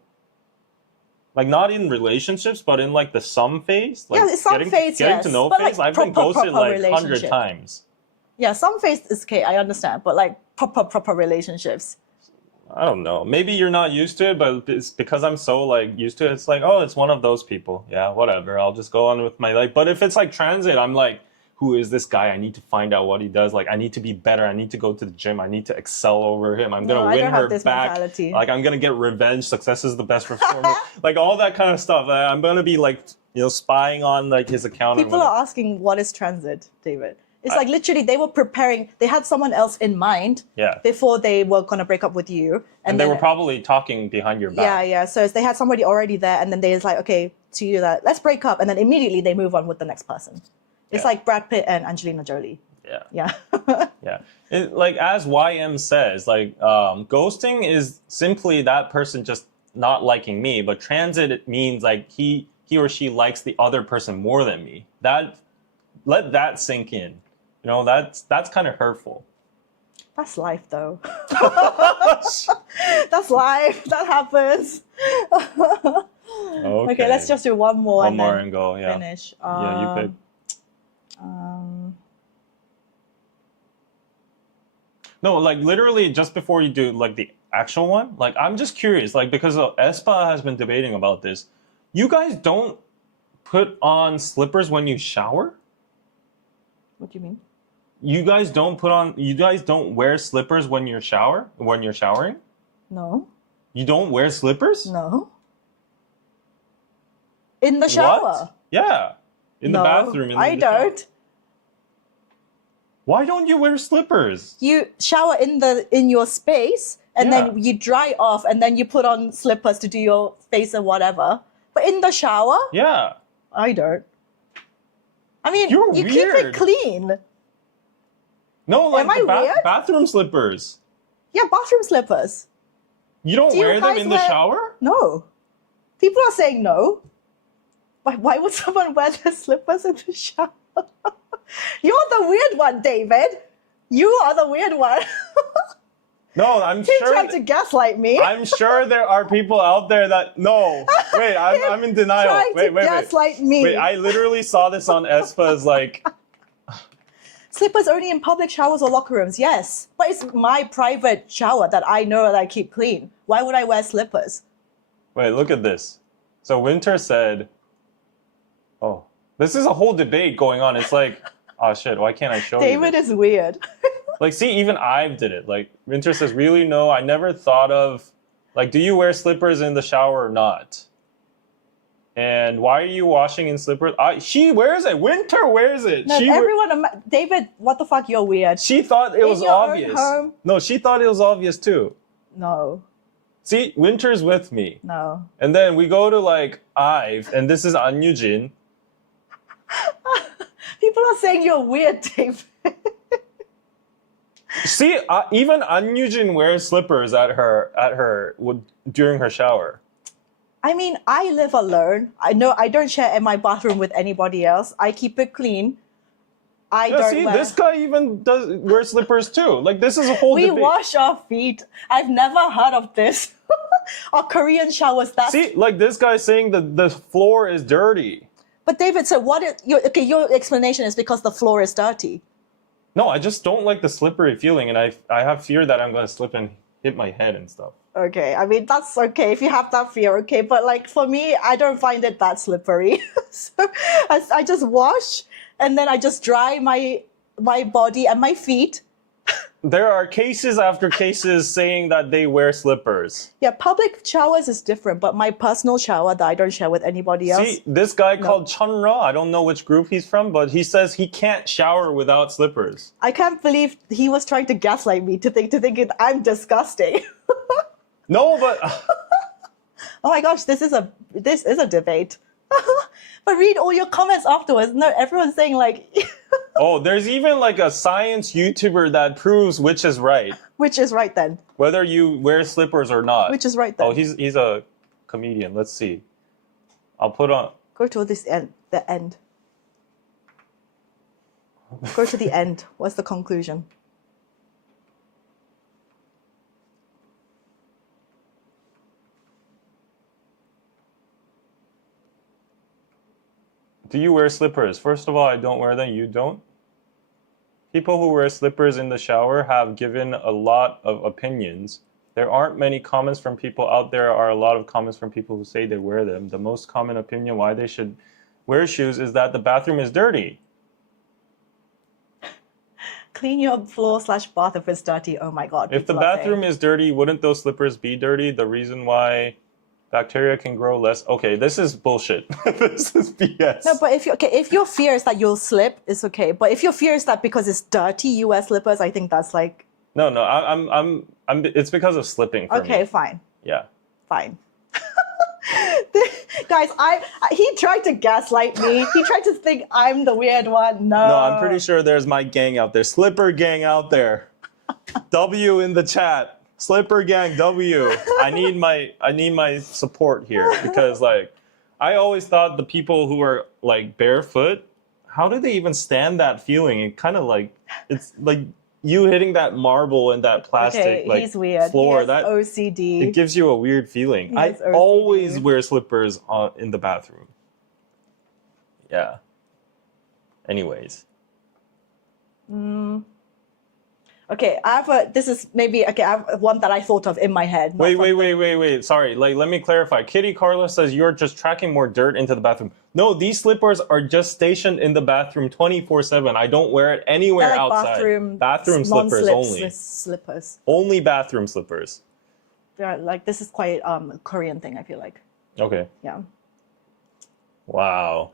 Like not in relationships, but in like the some phase. Like, yeah, some phase, getting to know phase. Like, I've been ghosted like 100 times. Yeah, some phase is okay, I understand, but like proper relationships. I don't know. Maybe you're not used to it, but it's because I'm so like used to it. It's like, oh, it's one of those people. Yeah, whatever. I'll just go on with my life. But if it's like transit, I'm like, who is this guy? I need to find out what he does. Like, I need to be better. I need to go to the gym. I need to excel over him. I'm gonna win her back. Mentality. Like, I'm gonna get revenge. Success is the best reformer. Like all that kind of stuff. I'm gonna be like, spying on like his account. People are asking, what is transit, David? It's like literally they were preparing. They had someone else in mind before they were going to break up with you. And they were probably talking behind your back. Yeah. So they had somebody already there. And then they was like, okay, to you that, let's break up. And then immediately they move on with the next person. It's like Brad Pitt and Angelina Jolie. Yeah. Yeah. Like as YM says, like ghosting is simply that person just not liking me. But transit, it means like he or she likes the other person more than me. Let that sink in. That's kind of hurtful. That's life, though. That's life. That happens. Okay, let's just do one more. One more and go. Yeah. Finish. Yeah, you pick. No, like literally just before you do like the actual one, like I'm just curious, like because Espa has been debating about this. You guys don't put on slippers when you shower? What do you mean? You guys don't wear slippers when you're showering? No. You don't wear slippers? No. In the shower? What? Yeah. In the bathroom. I don't. Shower. Why don't you wear slippers? You shower in your space and then you dry off and then you put on slippers to do your face or whatever. But in the shower? Yeah. I don't. I mean, You're you weird. keep it clean. No, like Am I weird? bathroom slippers. Yeah, bathroom slippers. You don't wear them in the shower? No. People are saying no. Why would someone wear their slippers in the shower? You're the weird one, David. You are the weird one. No, I'm He sure. tried to gaslight me. I'm sure there are people out there that no. Wait, I'm in denial. Trying to Wait. gaslight me. Wait, I literally saw this on Espa's like. Slippers only in public showers or locker rooms, yes. But it's my private shower that I know that I keep clean. Why would I wear slippers? Wait, look at this. So Winter said, "Oh, this is a whole debate going on. It's like, oh shit, why can't I show you?" David is weird. Like, see, even I've did it. Like, Winter says, really? No, I never thought of, like, do you wear slippers in the shower or not? And why are you washing in slippers? She wears it. Winter wears it. No, David, what the fuck? You're weird. She thought it was your own obvious. home? No, she thought it was obvious too. No, See, Winter's with me. no. And then we go to, like, Ive, and this is An Yujin. People are saying you're weird, David. See, even An Yujin wears slippers during her shower. I mean, I live alone. I know I don't share my bathroom with anybody else. I keep it clean. This guy even wears slippers too. Like, this is a whole We debate. wash our feet. I've never heard of this. Or Korean showers. See, like this guy saying the floor is dirty. But David, so your explanation is because the floor is dirty. No, I just don't like the slippery feeling, and I have fear that I'm gonna slip and hit my head and stuff. Okay, I mean, that's okay if you have that fear, okay? But like for me, I don't find it that slippery. So I just wash and then I just dry my body and my feet. There are cases after cases saying that they wear slippers. Yeah, public showers is different, but my personal shower that I don't share with anybody else. See, this guy called Chunra, I don't know which group he's from, but he says he can't shower without slippers. I can't believe he was trying to gaslight me to think I'm disgusting. No, but Oh my gosh, this is a debate. But read all your comments afterwards. No, everyone's saying like oh, there's even like a science YouTuber that proves which is right. which is right then? Whether you wear slippers or not. Which is right then? Oh, he's a comedian. Let's see. I'll put on. Go to the end. Go to the end. What's the conclusion? Do you wear slippers? First of all, I don't wear them. You don't? People who wear slippers in the shower have given a lot of opinions. There aren't many comments from people out there. Are a lot of comments from people who say they wear them. The most common opinion why they should wear shoes is that the bathroom is dirty. Clean your floor/bath if it's dirty. Oh my god. If the people are bathroom saying. is dirty, wouldn't those slippers be dirty? The reason why bacteria can grow less. Okay, this is bullshit. This is BS. No, but if your fear is that you'll slip, it's okay. But if your fear is that because it's dirty, you wear slippers, I think that's like No, I'm. It's because of slipping. For okay, me. fine, Yeah. fine. Guys, he tried to gaslight me. He tried to think I'm the weird one. No. No, I'm pretty sure there's my gang out there. Slipper gang out there. W in the chat. Slipper gang W. I need my support here because like I always thought the people who are like barefoot, how do they even stand that feeling? It kind of like it's like you hitting that marble and that plastic like he's weird. floor. He has That OCD. it gives you a weird feeling. He I has OCD. always wear slippers in the bathroom. Yeah. Anyways. Okay, I have one that I thought of in my head. Wait. Sorry, like let me clarify. Kitty Carla says you're just tracking more dirt into the bathroom. No, these slippers are just stationed in the bathroom 24/7. I don't wear it anywhere They're like outside. Bathroom slippers only. Slippers. Only bathroom slippers. They're like this is quite a Korean thing, I feel like. Okay. Yeah. Wow.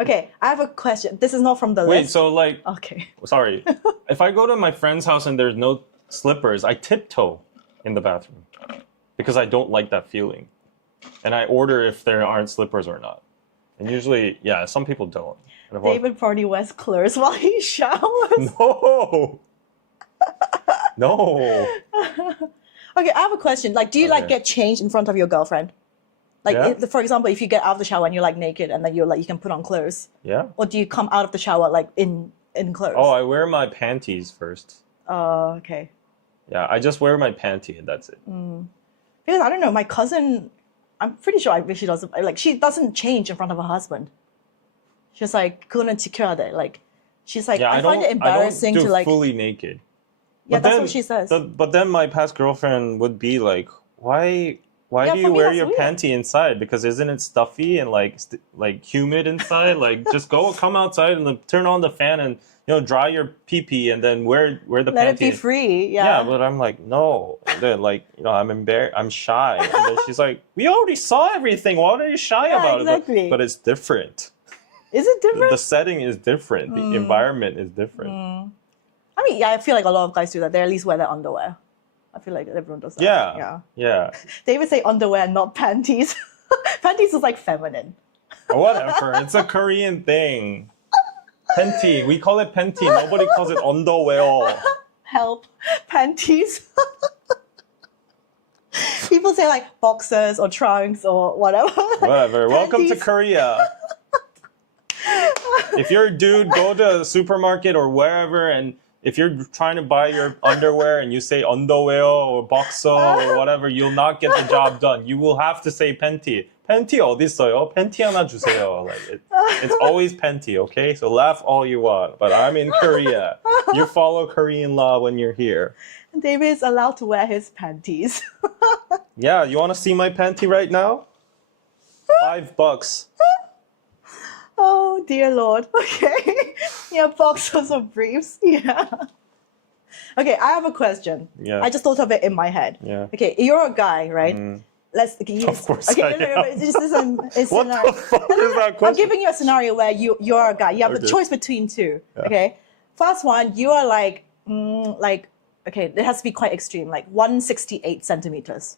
Okay, I have a question. This is not from the Wait, list. so like Okay. sorry. If I go to my friend's house and there's no slippers, I tiptoe in the bathroom because I don't like that feeling. And I order if there aren't slippers or not. And usually, yeah, some people don't. And if David probably wears clothes while he showers. No. No. Okay, I have a question. Like, do you like Okay. get changed in front of your girlfriend? Like, Yeah. for example, if you get out of the shower and you're like naked and then you're like, you can put on clothes. Yeah. Or do you come out of the shower like in clothes? Oh, I wear my panties first. Oh, okay. Yeah, I just wear my panty and that's it. Because I don't know, my cousin, I'm pretty sure she doesn't, like, she doesn't change in front of her husband. She's like, couldn't secure that. Like, she's like, Yeah, I find it embarrassing I don't do to like, fully naked. yeah, But that's then- what she says. But then my past girlfriend would be like, why Yeah, do for you me, wear that's your weird. panty inside? Because isn't it stuffy and like humid inside? Like just come outside and turn on the fan and dry your pee pee and then wear the Let panty. it be free. Yeah, Yeah. but I'm like, no. Then like, I'm embarrassed. I'm shy. And then she's like, we already saw everything. Why are you shy Yeah, about it? exactly. But it's different. Is it different? The setting is different. The environment is different. I mean, yeah, I feel like a lot of guys do that. They at least wear their underwear. I feel like everyone does that. Yeah. Yeah. They even say underwear, not panties. Panties is like feminine. Whatever. It's a Korean thing. Panty. We call it panty. Nobody calls it underwear. Help. Panties. People say like boxers or trunks or whatever. Whatever. Welcome to Panties. Korea. If you're a dude, go to a supermarket or wherever, and if you're trying to buy your underwear and you say underwear or boxer or whatever, you'll not get the job done. You will have to say panty. panty 어디 있어요? 팬티 하나 주세요. Like it's always panty, okay? So laugh all you want, but I'm in Korea. You follow Korean law when you're here. David is allowed to wear his panties. Yeah, you want to see my panty right now? $5. Oh dear Lord. Okay. Yeah, boxers or briefs. Yeah. Okay, I have a question. Yeah. I just thought of it in my head. Yeah. Okay, you're a guy, right? Let's. Of course Okay, I am. this is a What the fuck is that I'm question? giving you a scenario where you're a guy. You have a Okay. choice between two. Yeah. Okay. First one, you are like okay, it has to be quite extreme, like 168 centimeters.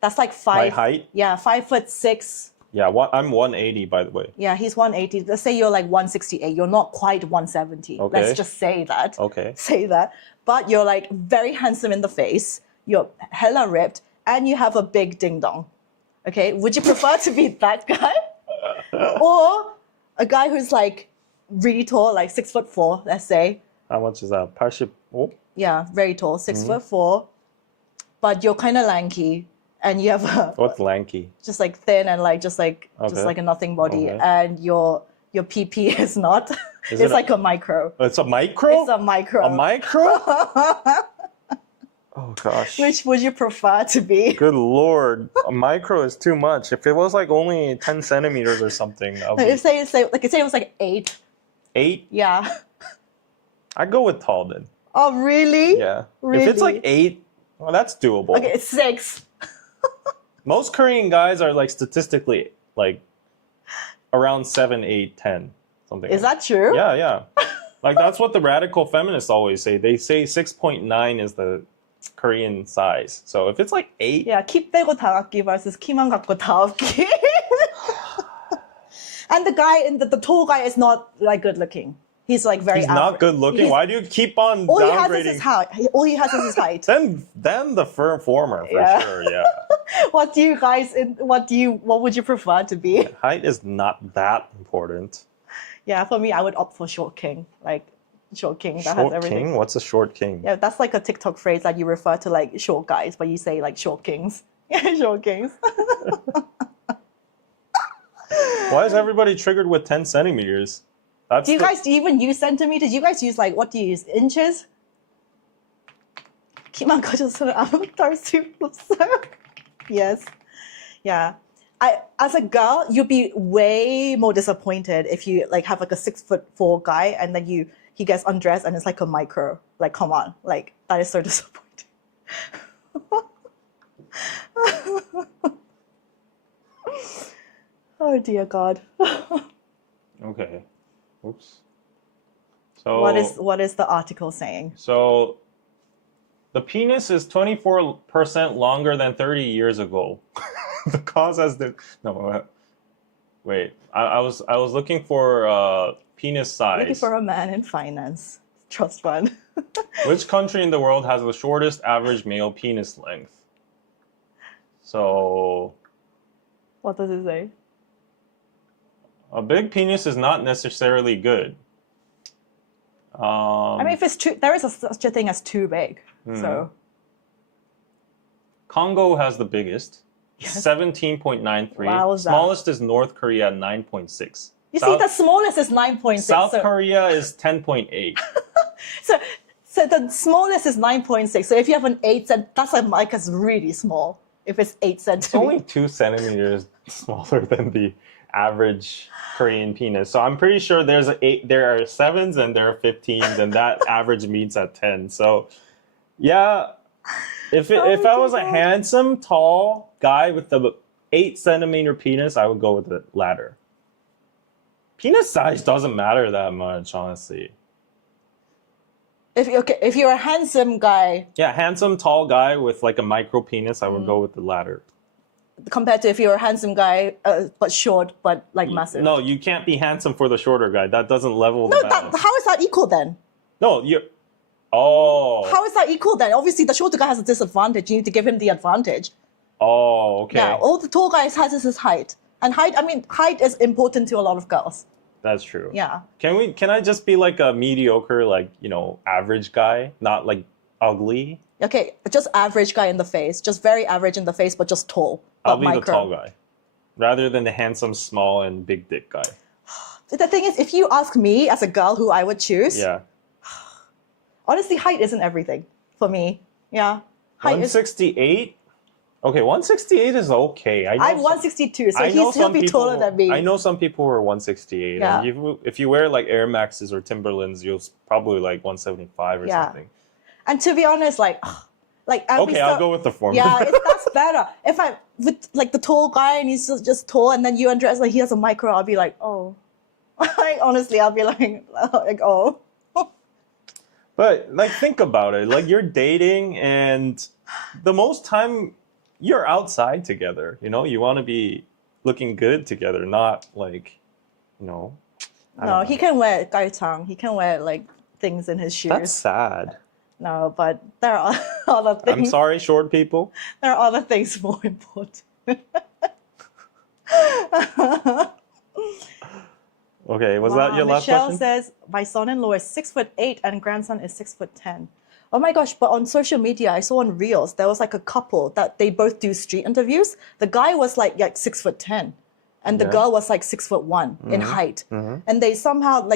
That's like My five. height? Yeah, 5'6". Yeah, I'm 180, by the way. Yeah, he's 180. Let's say you're like 168. You're not quite 170. Okay. Let's just say that. Okay. Say that. But you're like very handsome in the face. You're hella ripped, and you have a big ding dong. Okay, would you prefer to be that guy, or a guy who's like really tall, like 6'4", let's say? How much is that? 85? Yeah, very tall, Mm-hmm. 6'4", but you're kind of lanky, and you have a What's lanky? just like thin and like just Okay. like a nothing body, Okay. and your PP is not. Is It's it like a micro. It's a micro? It's a micro. A micro? Oh gosh. Which would you prefer to be? Good lord. A micro is too much. If it was like only 10 centimeters or something, I'll Like, be if say it was like 8. 8. Yeah. I'd go with tall then. Oh really? Yeah. If it's like Really? 8, well, that's doable. Okay, it's 6. Most Korean guys are like statistically like around 7, 8, 10. Something Is like that true? Yeah, yeah. Like that's what the radical feminists always say. They say 6.9 is the Korean size. So if it's like 8, Yeah, 키 빼고 다 갖기 versus 키만 갖고 다 없기. And the guy, the tall guy is not like good looking. He's like very he's average. not good looking. He's- Why do you keep on All he has is his downgrading? height. All he has is his height. Then the former for Yeah. sure, yeah. What do you guys? What would you prefer to be? Height is not that important. Yeah, for me, I would opt for short king. Like short king that has Short everything. king? What's a short king? Yeah, that's like a TikTok phrase that you refer to like short guys, but you say like short kings. Yeah, short kings. Why is everybody triggered with 10 centimeters? That's Do you guys even use centimeters? You guys use like, what do you use? Inches? 키만 커져서 아무것도 할 수 없어요. Yes. Yeah. As a girl, you'd be way more disappointed if you like have like a 6'4" guy and then he gets undressed and it's like a micro. Like, come on. Like, that is so disappointing. Oh dear God. Okay. Oops. So What is the article saying? So the penis is 24% longer than 30 years ago. The cause has the no. Wait, I was looking for penis size. Looking for a man in finance. Trust fund. Which country in the world has the shortest average male penis length? So What does it say? A big penis is not necessarily good. I mean, if it's too, there is such a thing as too big. So Congo has the biggest, 17.93. Wowza. Smallest is North Korea, 9.6. you see, the smallest is 9.6. South so, Korea is 10.8. so the smallest is 9.6. So if you have an 8 cent, that's like it's really small. If it's 8 It's centimeters. only 2 centimeters smaller than the average Korean penis. So I'm pretty sure there are 7s and there are 15s, and that average meets at 10. So yeah, if I was a handsome, tall guy with the 8 centimeter penis, I would go with the latter. Penis size doesn't matter that much, honestly. If you're a handsome guy, Yeah, handsome, tall guy with like a micro penis, I would go with the latter. compared to if you're a handsome guy but short but like massive. No, you can't be handsome for the shorter guy. That doesn't level the No, balance. how is that equal then? No, you're... Oh. How is that equal then? Obviously, the shorter guy has a disadvantage. You need to give him the advantage. Oh, okay. Yeah, all the tall guys has is his height. And height is important to a lot of girls. That's true. Yeah. Can I just be like a mediocre, like, average guy, not like ugly? Okay, just average guy in the face. Just very average in the face, but just tall. I'll But be micro. the tall guy. Rather than the handsome, small, and big dick guy. The thing is, if you ask me as a girl who I would choose, Yeah. honestly, height isn't everything for me. Yeah. Height is... 168? Okay, 168 is okay. I'm 162, so he'll be taller than me. I know some people who are 168. Yeah. And if you wear like Air Maxes or Timberlands, you'll probably like 175 or Yeah. something. And to be honest, I'll go with the former. Yeah, that's better. If I with like the tall guy and he's just tall, and then you undress like he has a micro, I'll be like, oh. Like honestly, I'll be like oh. But like, think about it. Like, you're dating, and the most time you're outside together. You want to be looking good together, not like, I don't know. He can wear gaitang. He can wear like things in his shoes. That's sad. No, but there are other things. I'm sorry, short people. There are other things more important. Okay, was that your last Michelle question? says, my son-in-law is 6'8" and grandson is 6'10". Oh my gosh, but on social media, I saw on Reels, there was like a couple that they both do street interviews. The guy was like 6'10", and the girl was like 6'1" in height. And they somehow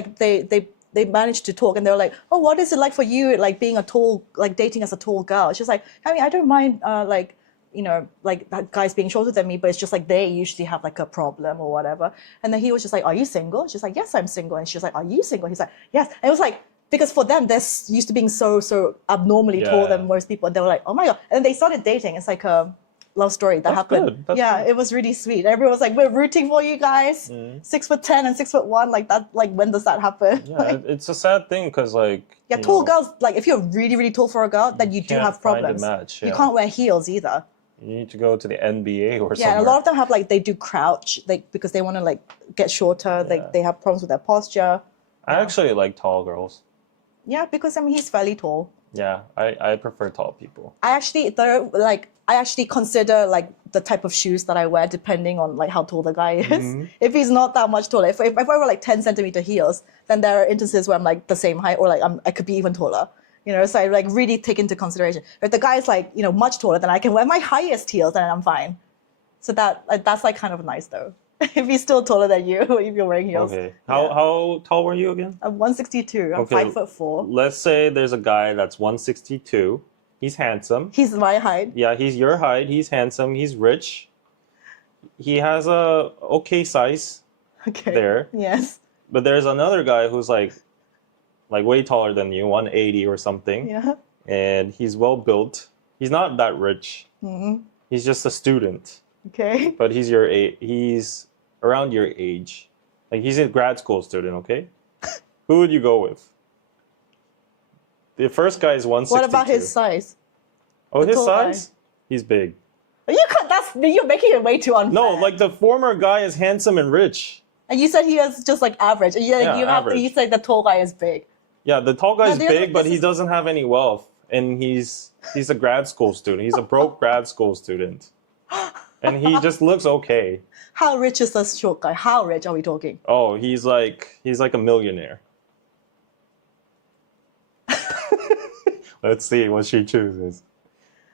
they managed to talk, and they were like, oh, what is it like for you, like being a tall, like dating as a tall girl? She's like, I mean, I don't mind that guys being shorter than me, but it's just like they usually have like a problem or whatever. And then he was just like, are you single? She's like, yes, I'm single. And she's like, are you single? He's like, yes. And it was like, because for them, they're used to being so abnormally tall than most people. And they were like, oh my God. And then they started dating. It's like a love story that happened. Good. That's good. It was really sweet. Everyone was like, we're rooting for you guys. 6'10" and 6'1", like that. Like, when does that happen? Yeah, it's a sad thing because tall girls, like if you're really, really tall for a girl, then you do can't have problems. find a match, You yeah. can't wear heels either. You need to go to the NBA or something. Yeah, and a lot of them have they do crouch, because they want to get shorter. They have problems with their posture. I actually like tall girls. Yeah, because he's fairly tall. Yeah, I prefer tall people. I actually consider the type of shoes that I wear depending on how tall the guy is. If he's not that much taller, if I wear 10 centimeter heels, then there are instances where I'm the same height, or I could be even taller. So I really take into consideration. If the guy is much taller, then I can wear my highest heels and I'm fine. So that's kind of nice though. If he's still taller than you, if you're wearing heels. Okay. How tall were you again? I'm 162. I'm Okay. 5'4". Let's say there's a guy that's 162. He's handsome. He's my height. Yeah, he's your height. He's handsome. He's rich. He has a okay size there. Yes. But there's another guy who's like way taller than you, 180 or something. Yeah. And he's well built. He's not that rich. He's just a student. Okay. But he's around your age. He's a grad school student, okay? Who would you go with? The first guy is 162. What about his size? Oh, his tall size? He's big. You can't. You're making it way too unfair. No, the former guy is handsome and rich. And you said he is just average. Average. You said the tall guy is big. Yeah, the tall guy's No, big, but he doesn't have any wealth, and he's a grad school student. He's a broke grad school student. And he just looks okay. How rich is this short guy? How rich are we talking? Oh, he's like a millionaire. Let's see what she chooses.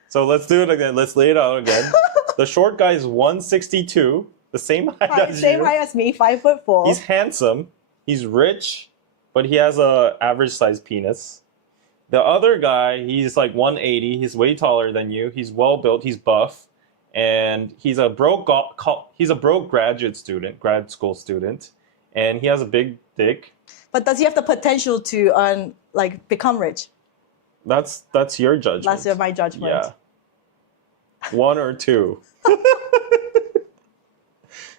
So let's do it again. Let's lay it out again. The short guy is 162, the same height as Same you. height as me, 5'4". He's handsome. He's rich, but he has a average sized penis. The other guy, he's like 180. He's way taller than you. He's well built. He's buff, and he's a broke grad school student, and he has a big dick. But does he have the potential to earn, like, become rich? That's your judgment. That's my judgment. Yeah. 1 or 2.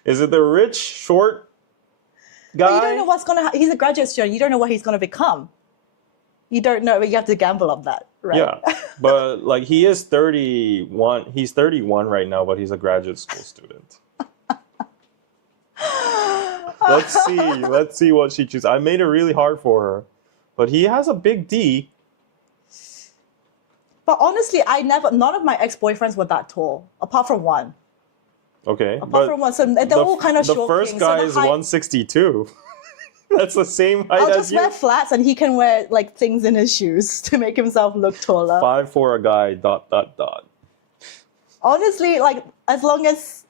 Is it the rich short guy? But you don't know what's gonna. He's a graduate student. You don't know what he's gonna become. You don't know, but you have to gamble on that, right? Yeah, but like he is 31. He's 31 right now, but he's a graduate school student. Let's see what she chooses. I made it really hard for her, but he has a big D. But honestly, none of my ex-boyfriends were that tall, apart from one. Okay, Apart from one, so they're all kind of short. The first kings, guy so is 162. That's the same height I'll as just you. wear flats, and he can wear like things in his shoes to make himself look taller. 5 for a guy. ... Honestly, like as long as,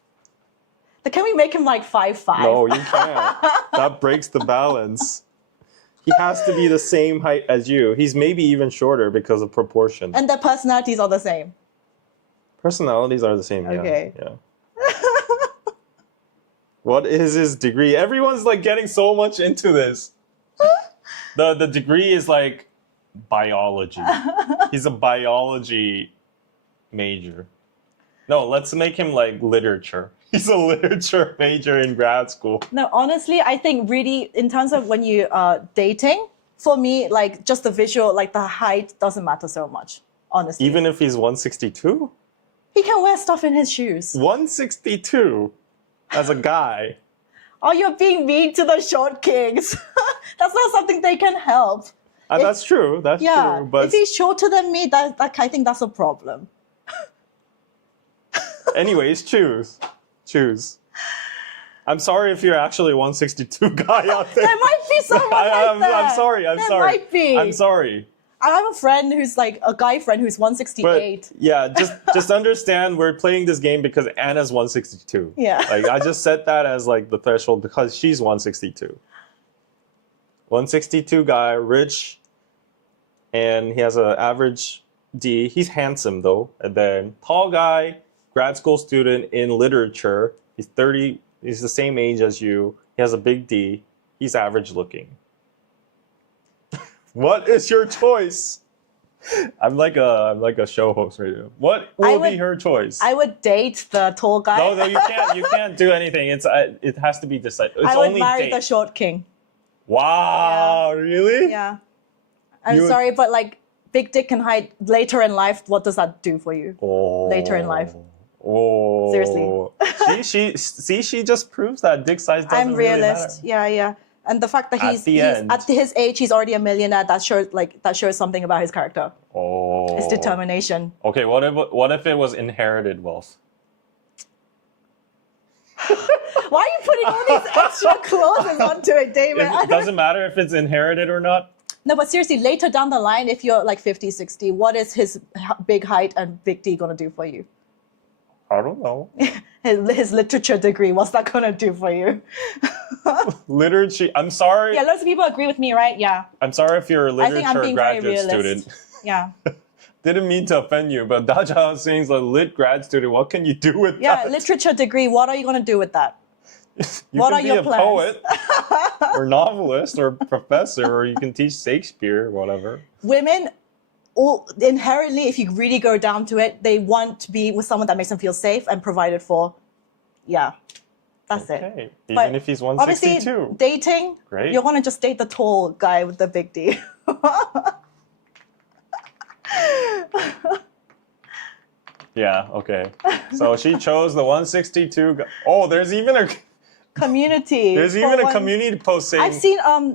can we make him like 5'5"? No, you can't. That breaks the balance. He has to be the same height as you. He's maybe even shorter because of proportion. And their personalities are the same. Personalities are the same. Okay. Yeah. What is his degree? Everyone's like getting so much into this. The degree is like biology. He's a biology major. No, let's make him like literature. He's a literature major in grad school. No, honestly, I think really in terms of when you are dating, for me, like just the visual, like the height doesn't matter so much, honestly. Even if he's 162? He can wear stuff in his shoes. 162 as a guy. Oh, you're being mean to the short kings. That's not something they can help. That's true. That's true. But if he's shorter than me, I think that's a problem. anyways, choose. I'm sorry if you're actually a 162 guy out there. There might be someone like that. I'm sorry. There might be. I'm sorry. I have a friend who's like a guy friend who's 168. But yeah, just understand we're playing this game because Anna's 162. Yeah. Like I just set that as like the threshold because she's 162. 162 guy, rich, and he has an average D. He's handsome though. And then tall guy, grad school student in literature. He's 30. He's the same age as you. He has a big D. He's average looking. What is your choice? I'm like a show host right now. What will be her choice? I would date the tall guy. No, you can't. You can't do anything. It has to be decided. It's I would only marry date. the short king. Wow, really? Yeah. I'm sorry, but like big dick and height later in life, what does that do for you? Oh. Later in life. Oh. Seriously. She just proves that dick size doesn't I'm really realist. matter. Yeah. And the fact that he's end. at his age, he's already a millionaire. That shows something about his character. Oh. His determination. Okay, what if it was inherited wealth? Why are you putting all these extra clauses onto it, David? It doesn't matter if it's inherited or not. No, but seriously, later down the line, if you're like 50, 60, what is his big height and big D gonna do for you? I don't know. His literature degree, what's that gonna do for you? Literature. I'm sorry. Yeah, lots of people agree with me, right? Yeah. I'm sorry if you're a I think I'm literature being very graduate realist. student. Yeah. Didn't mean to offend you, but Daja was saying, like, lit grad student, what can you do with Yeah, that? literature degree, what are you gonna do with that? You What can are be your a plans? poet, or novelist, or professor, or you can teach Shakespeare, whatever. Women, inherently, if you really go down to it, they want to be with someone that makes them feel safe and provided for. Yeah, that's it. Okay, But even if he's obviously, 162. dating, Great. you're gonna just date the tall guy with the big D. Yeah, okay. So she chose the 162 guy. Oh, there's even a Community. community post saying, I've seen can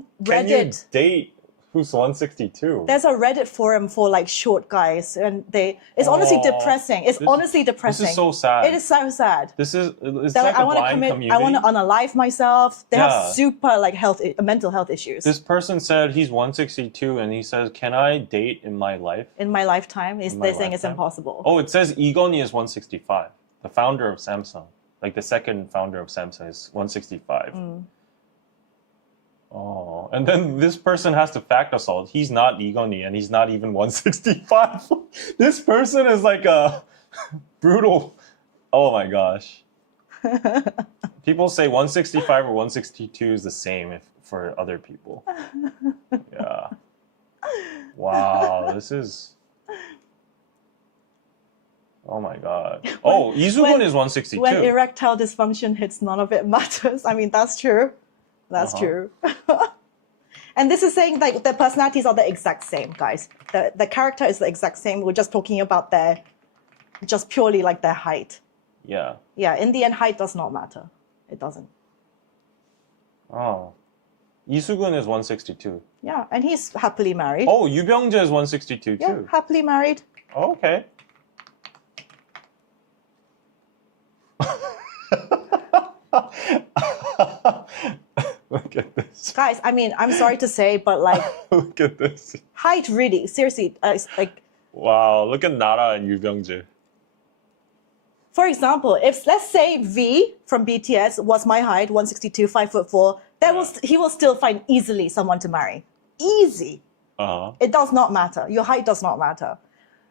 you Reddit. date Who's 162? There's a Reddit forum for like short guys, and it's honestly depressing. It's honestly depressing. This is so sad. It is so sad. It's They're like I a want to blind commit. community. I want to unalive myself. They Yeah. have super like mental health issues. This person said he's 162 and he says, "Can I date in my life?" In my lifetime, they're saying it's impossible. Oh, it says Egon is 165. The founder of Samsung, like the second founder of Samsung, is 165. Oh, and then this person has to fact assault. He's not Egoni and he's not even 165. This person is like a brutal. Oh my gosh. People say 165 or 162 is the same for other people. Yeah. Wow, this is. Oh my god. Oh, Lee-soo-gun is 162. When erectile dysfunction hits, none of it matters. I mean, that's true. That's true. And this is saying like the personalities are the exact same, guys. The character is the exact same. We're just talking about just purely like their height. Yeah. Yeah, in the end, height does not matter. It doesn't. Oh. Lee-soo-gun is 162. Yeah, and he's happily married. Oh, Yoo Byung-jae is 162 yeah, too. happily married. Oh, okay. Look at this. Guys, I mean, I'm sorry to say, but like, Look at this. height really, seriously, it's like, Wow, look at Nara and Yoo Byung-jae. for example, if let's say V from BTS was my height, 162, 5'4", he will still find easily someone to marry. Easy. Uh-huh. It does not matter. Your height does not matter.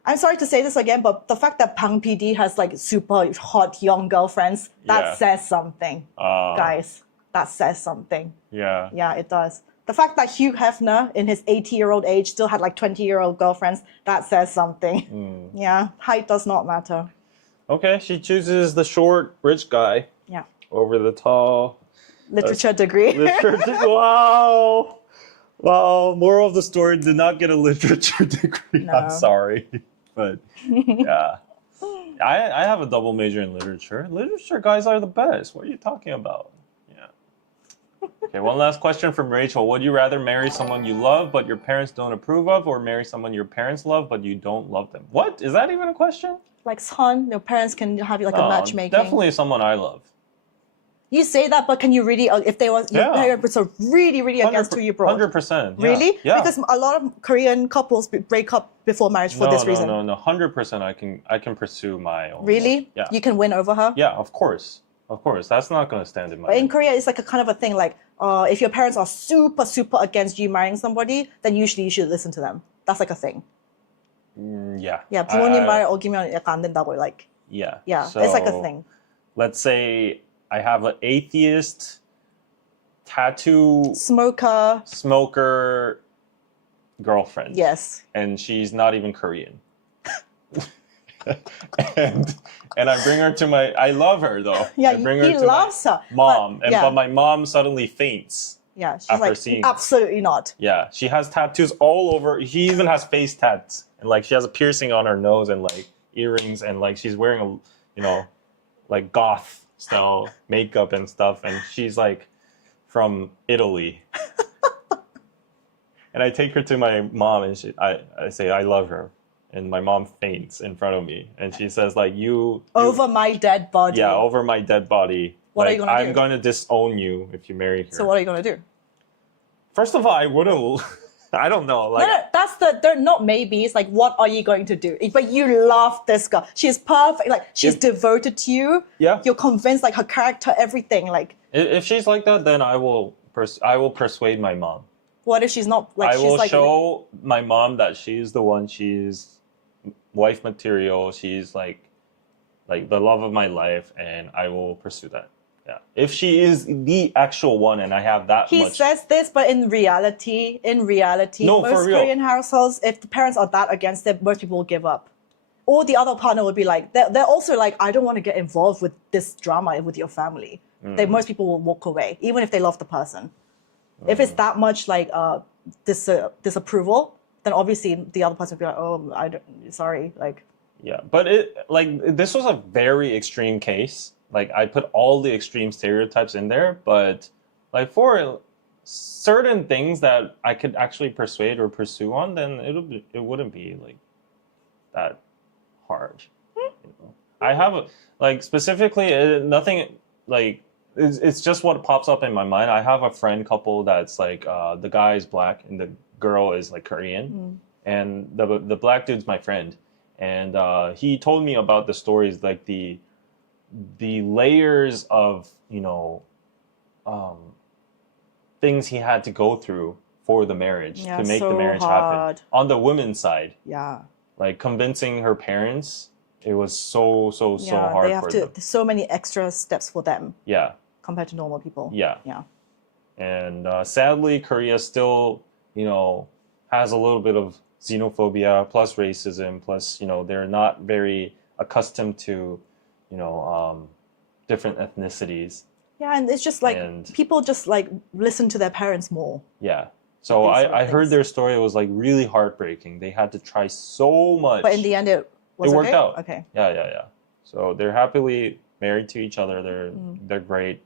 I'm sorry to say this again, but the fact that Pang PD has like super hot young girlfriends, that says something, guys. That says something. Yeah. Yeah, it does. The fact that Hugh Hefner, in his 80-year-old age, still had like 20-year-old girlfriends, that says something. Yeah, height does not matter. Okay, she chooses the short, rich guy Yeah. over the tall. Literature degree. Wow. Wow, moral of the story, did not get a literature degree. No. I'm sorry. But yeah. I have a double major in literature. Literature guys are the best. What are you talking about? Yeah. Okay, one last question from Rachel. Would you rather marry someone you love but your parents don't approve of, or marry someone your parents love but you don't love them? What? Is that even a question? Like Son, your parents can have like a matchmaking. Definitely someone I love. You say that, but can you really, if they was your parents are really, really against who you brought? 100%. Yeah. Really? Yeah. Because a lot of Korean couples break up before marriage for this reason. No. 100% I can pursue my own. Really? Love. Yeah. You can win over her? Yeah, of course. Of course. That's not going to stand in my But in way. Korea, it's like a kind of a thing like, if your parents are super, super against you marrying somebody, then usually you should listen to them. That's like a thing. Yeah. Yeah, 부모님 말 어기면 약간 안 된다고, like. Yeah. Yeah, So, it's like a thing. Let's say I have an atheist, tattoo smoker girlfriend. Yes. And she's not even Korean. and I bring her to I love her though. Yeah, I bring her he to loves her. mom, But, yeah. but my mom suddenly faints. Yeah, she's after like, seeing absolutely not. Yeah, she has tattoos all over. She even has face tats, and like she has a piercing on her nose and like earrings, and like she's wearing like goth style makeup and stuff, and she's like from Italy. And I take her to my mom, and I say I love her, and my mom faints in front of me, and she says like you over my dead body. Yeah, over my dead body. What like, are you gonna do? I'm going to disown you if you marry her. So what are you gonna do? First of all, I wouldn't. I don't know. Like, No, that's they're not maybe. It's like, what are you going to do? But you love this girl. She's perfect. Like, she's devoted to you. Yeah. You're convinced, like, her character, everything. Like, if she's like that, then I will persuade my mom. what if she's not? Like, I she's will like, show my mom that she's the one. She's wife material. She's like the love of my life, and I will pursue that. Yeah. If she is the actual one, and I have that he much. says this, but in reality, No, most for real. Korean households, if the parents are that against it, most people will give up. Or the other partner would be like, they're also like, I don't want to get involved with this drama with your family. Most people will walk away, even if they love the person. If it's that much like disapproval, then obviously the other person will be like, oh, sorry, like. Yeah, but this was a very extreme case. Like I put all the extreme stereotypes in there, but like for certain things that I could actually persuade or pursue on, then it wouldn't be like that hard. You know? I have like specifically nothing like it's just what pops up in my mind. I have a friend couple that's like the guy is black and the girl is like Korean, and the black dude's my friend, and he told me about the stories, like the layers of things he had to go through for the marriage to make the marriage happen on the women's side. Yeah. Like convincing her parents, it was so hard they have for to, them. There's so many extra steps for them. Yeah. Compared to normal people. Yeah. Yeah. And sadly, Korea still, has a little bit of xenophobia plus racism plus, they're not very accustomed to, different ethnicities. Yeah, and it's just like people just like listen to their parents more. Yeah. So I heard their story. It was like really heartbreaking. They had to try so much. But in the end, it worked out. Okay. Yeah. So they're happily married to each other. They're great.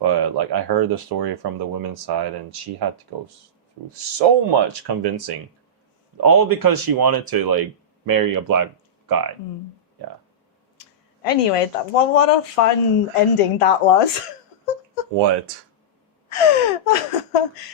But like I heard the story from the women's side, and she had to go through so much convincing, all because she wanted to like marry a black guy. Yeah. Anyway, what a fun ending that was. What?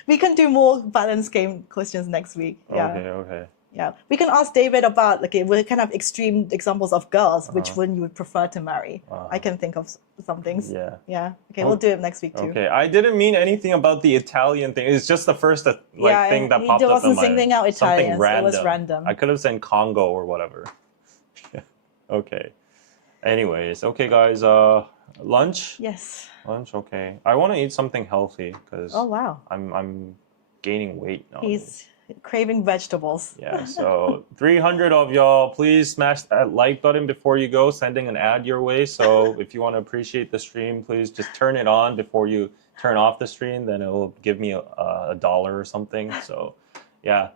We can do more balanced game questions next week. Yeah. Okay. Yeah. We can ask David about, like, we can have extreme examples of girls. Which one you would prefer to marry? I can think of some things. Yeah. Yeah. Okay, we'll do it next week too. Okay, I didn't mean anything about the Italian thing. It's just the first thing that popped up in my It wasn't singling out Italians. Something random. It was random. I could have said Congo or whatever. Okay. Anyways, okay, guys. Lunch. Yes. Lunch. Okay. I want to eat something healthy because Oh wow. I'm gaining weight now. He's craving vegetables. Yeah. So 300 of y'all, please smash that like button before you go. Sending an ad your way. So if you want to appreciate the stream, please just turn it on before you turn off the stream. Then it will give me a dollar or something. So yeah.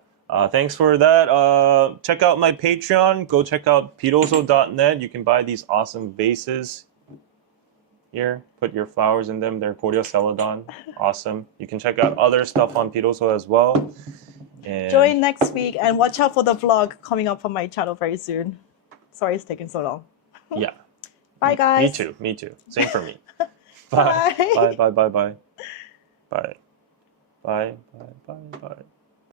Thanks for that. Check out my Patreon. Go check out piroso.net. You can buy these awesome vases. Here, put your flowers in them. They're Korea Celadon. Awesome. You can check out other stuff on Piroso as well. And Join next week and watch out for the vlog coming up on my channel very soon. Sorry it's taking so long. Yeah. Bye guys. Me too. Same for me. Bye. Bye. Bye. Bye. Bye. Bye. Bye. Bye. Bye. Bye.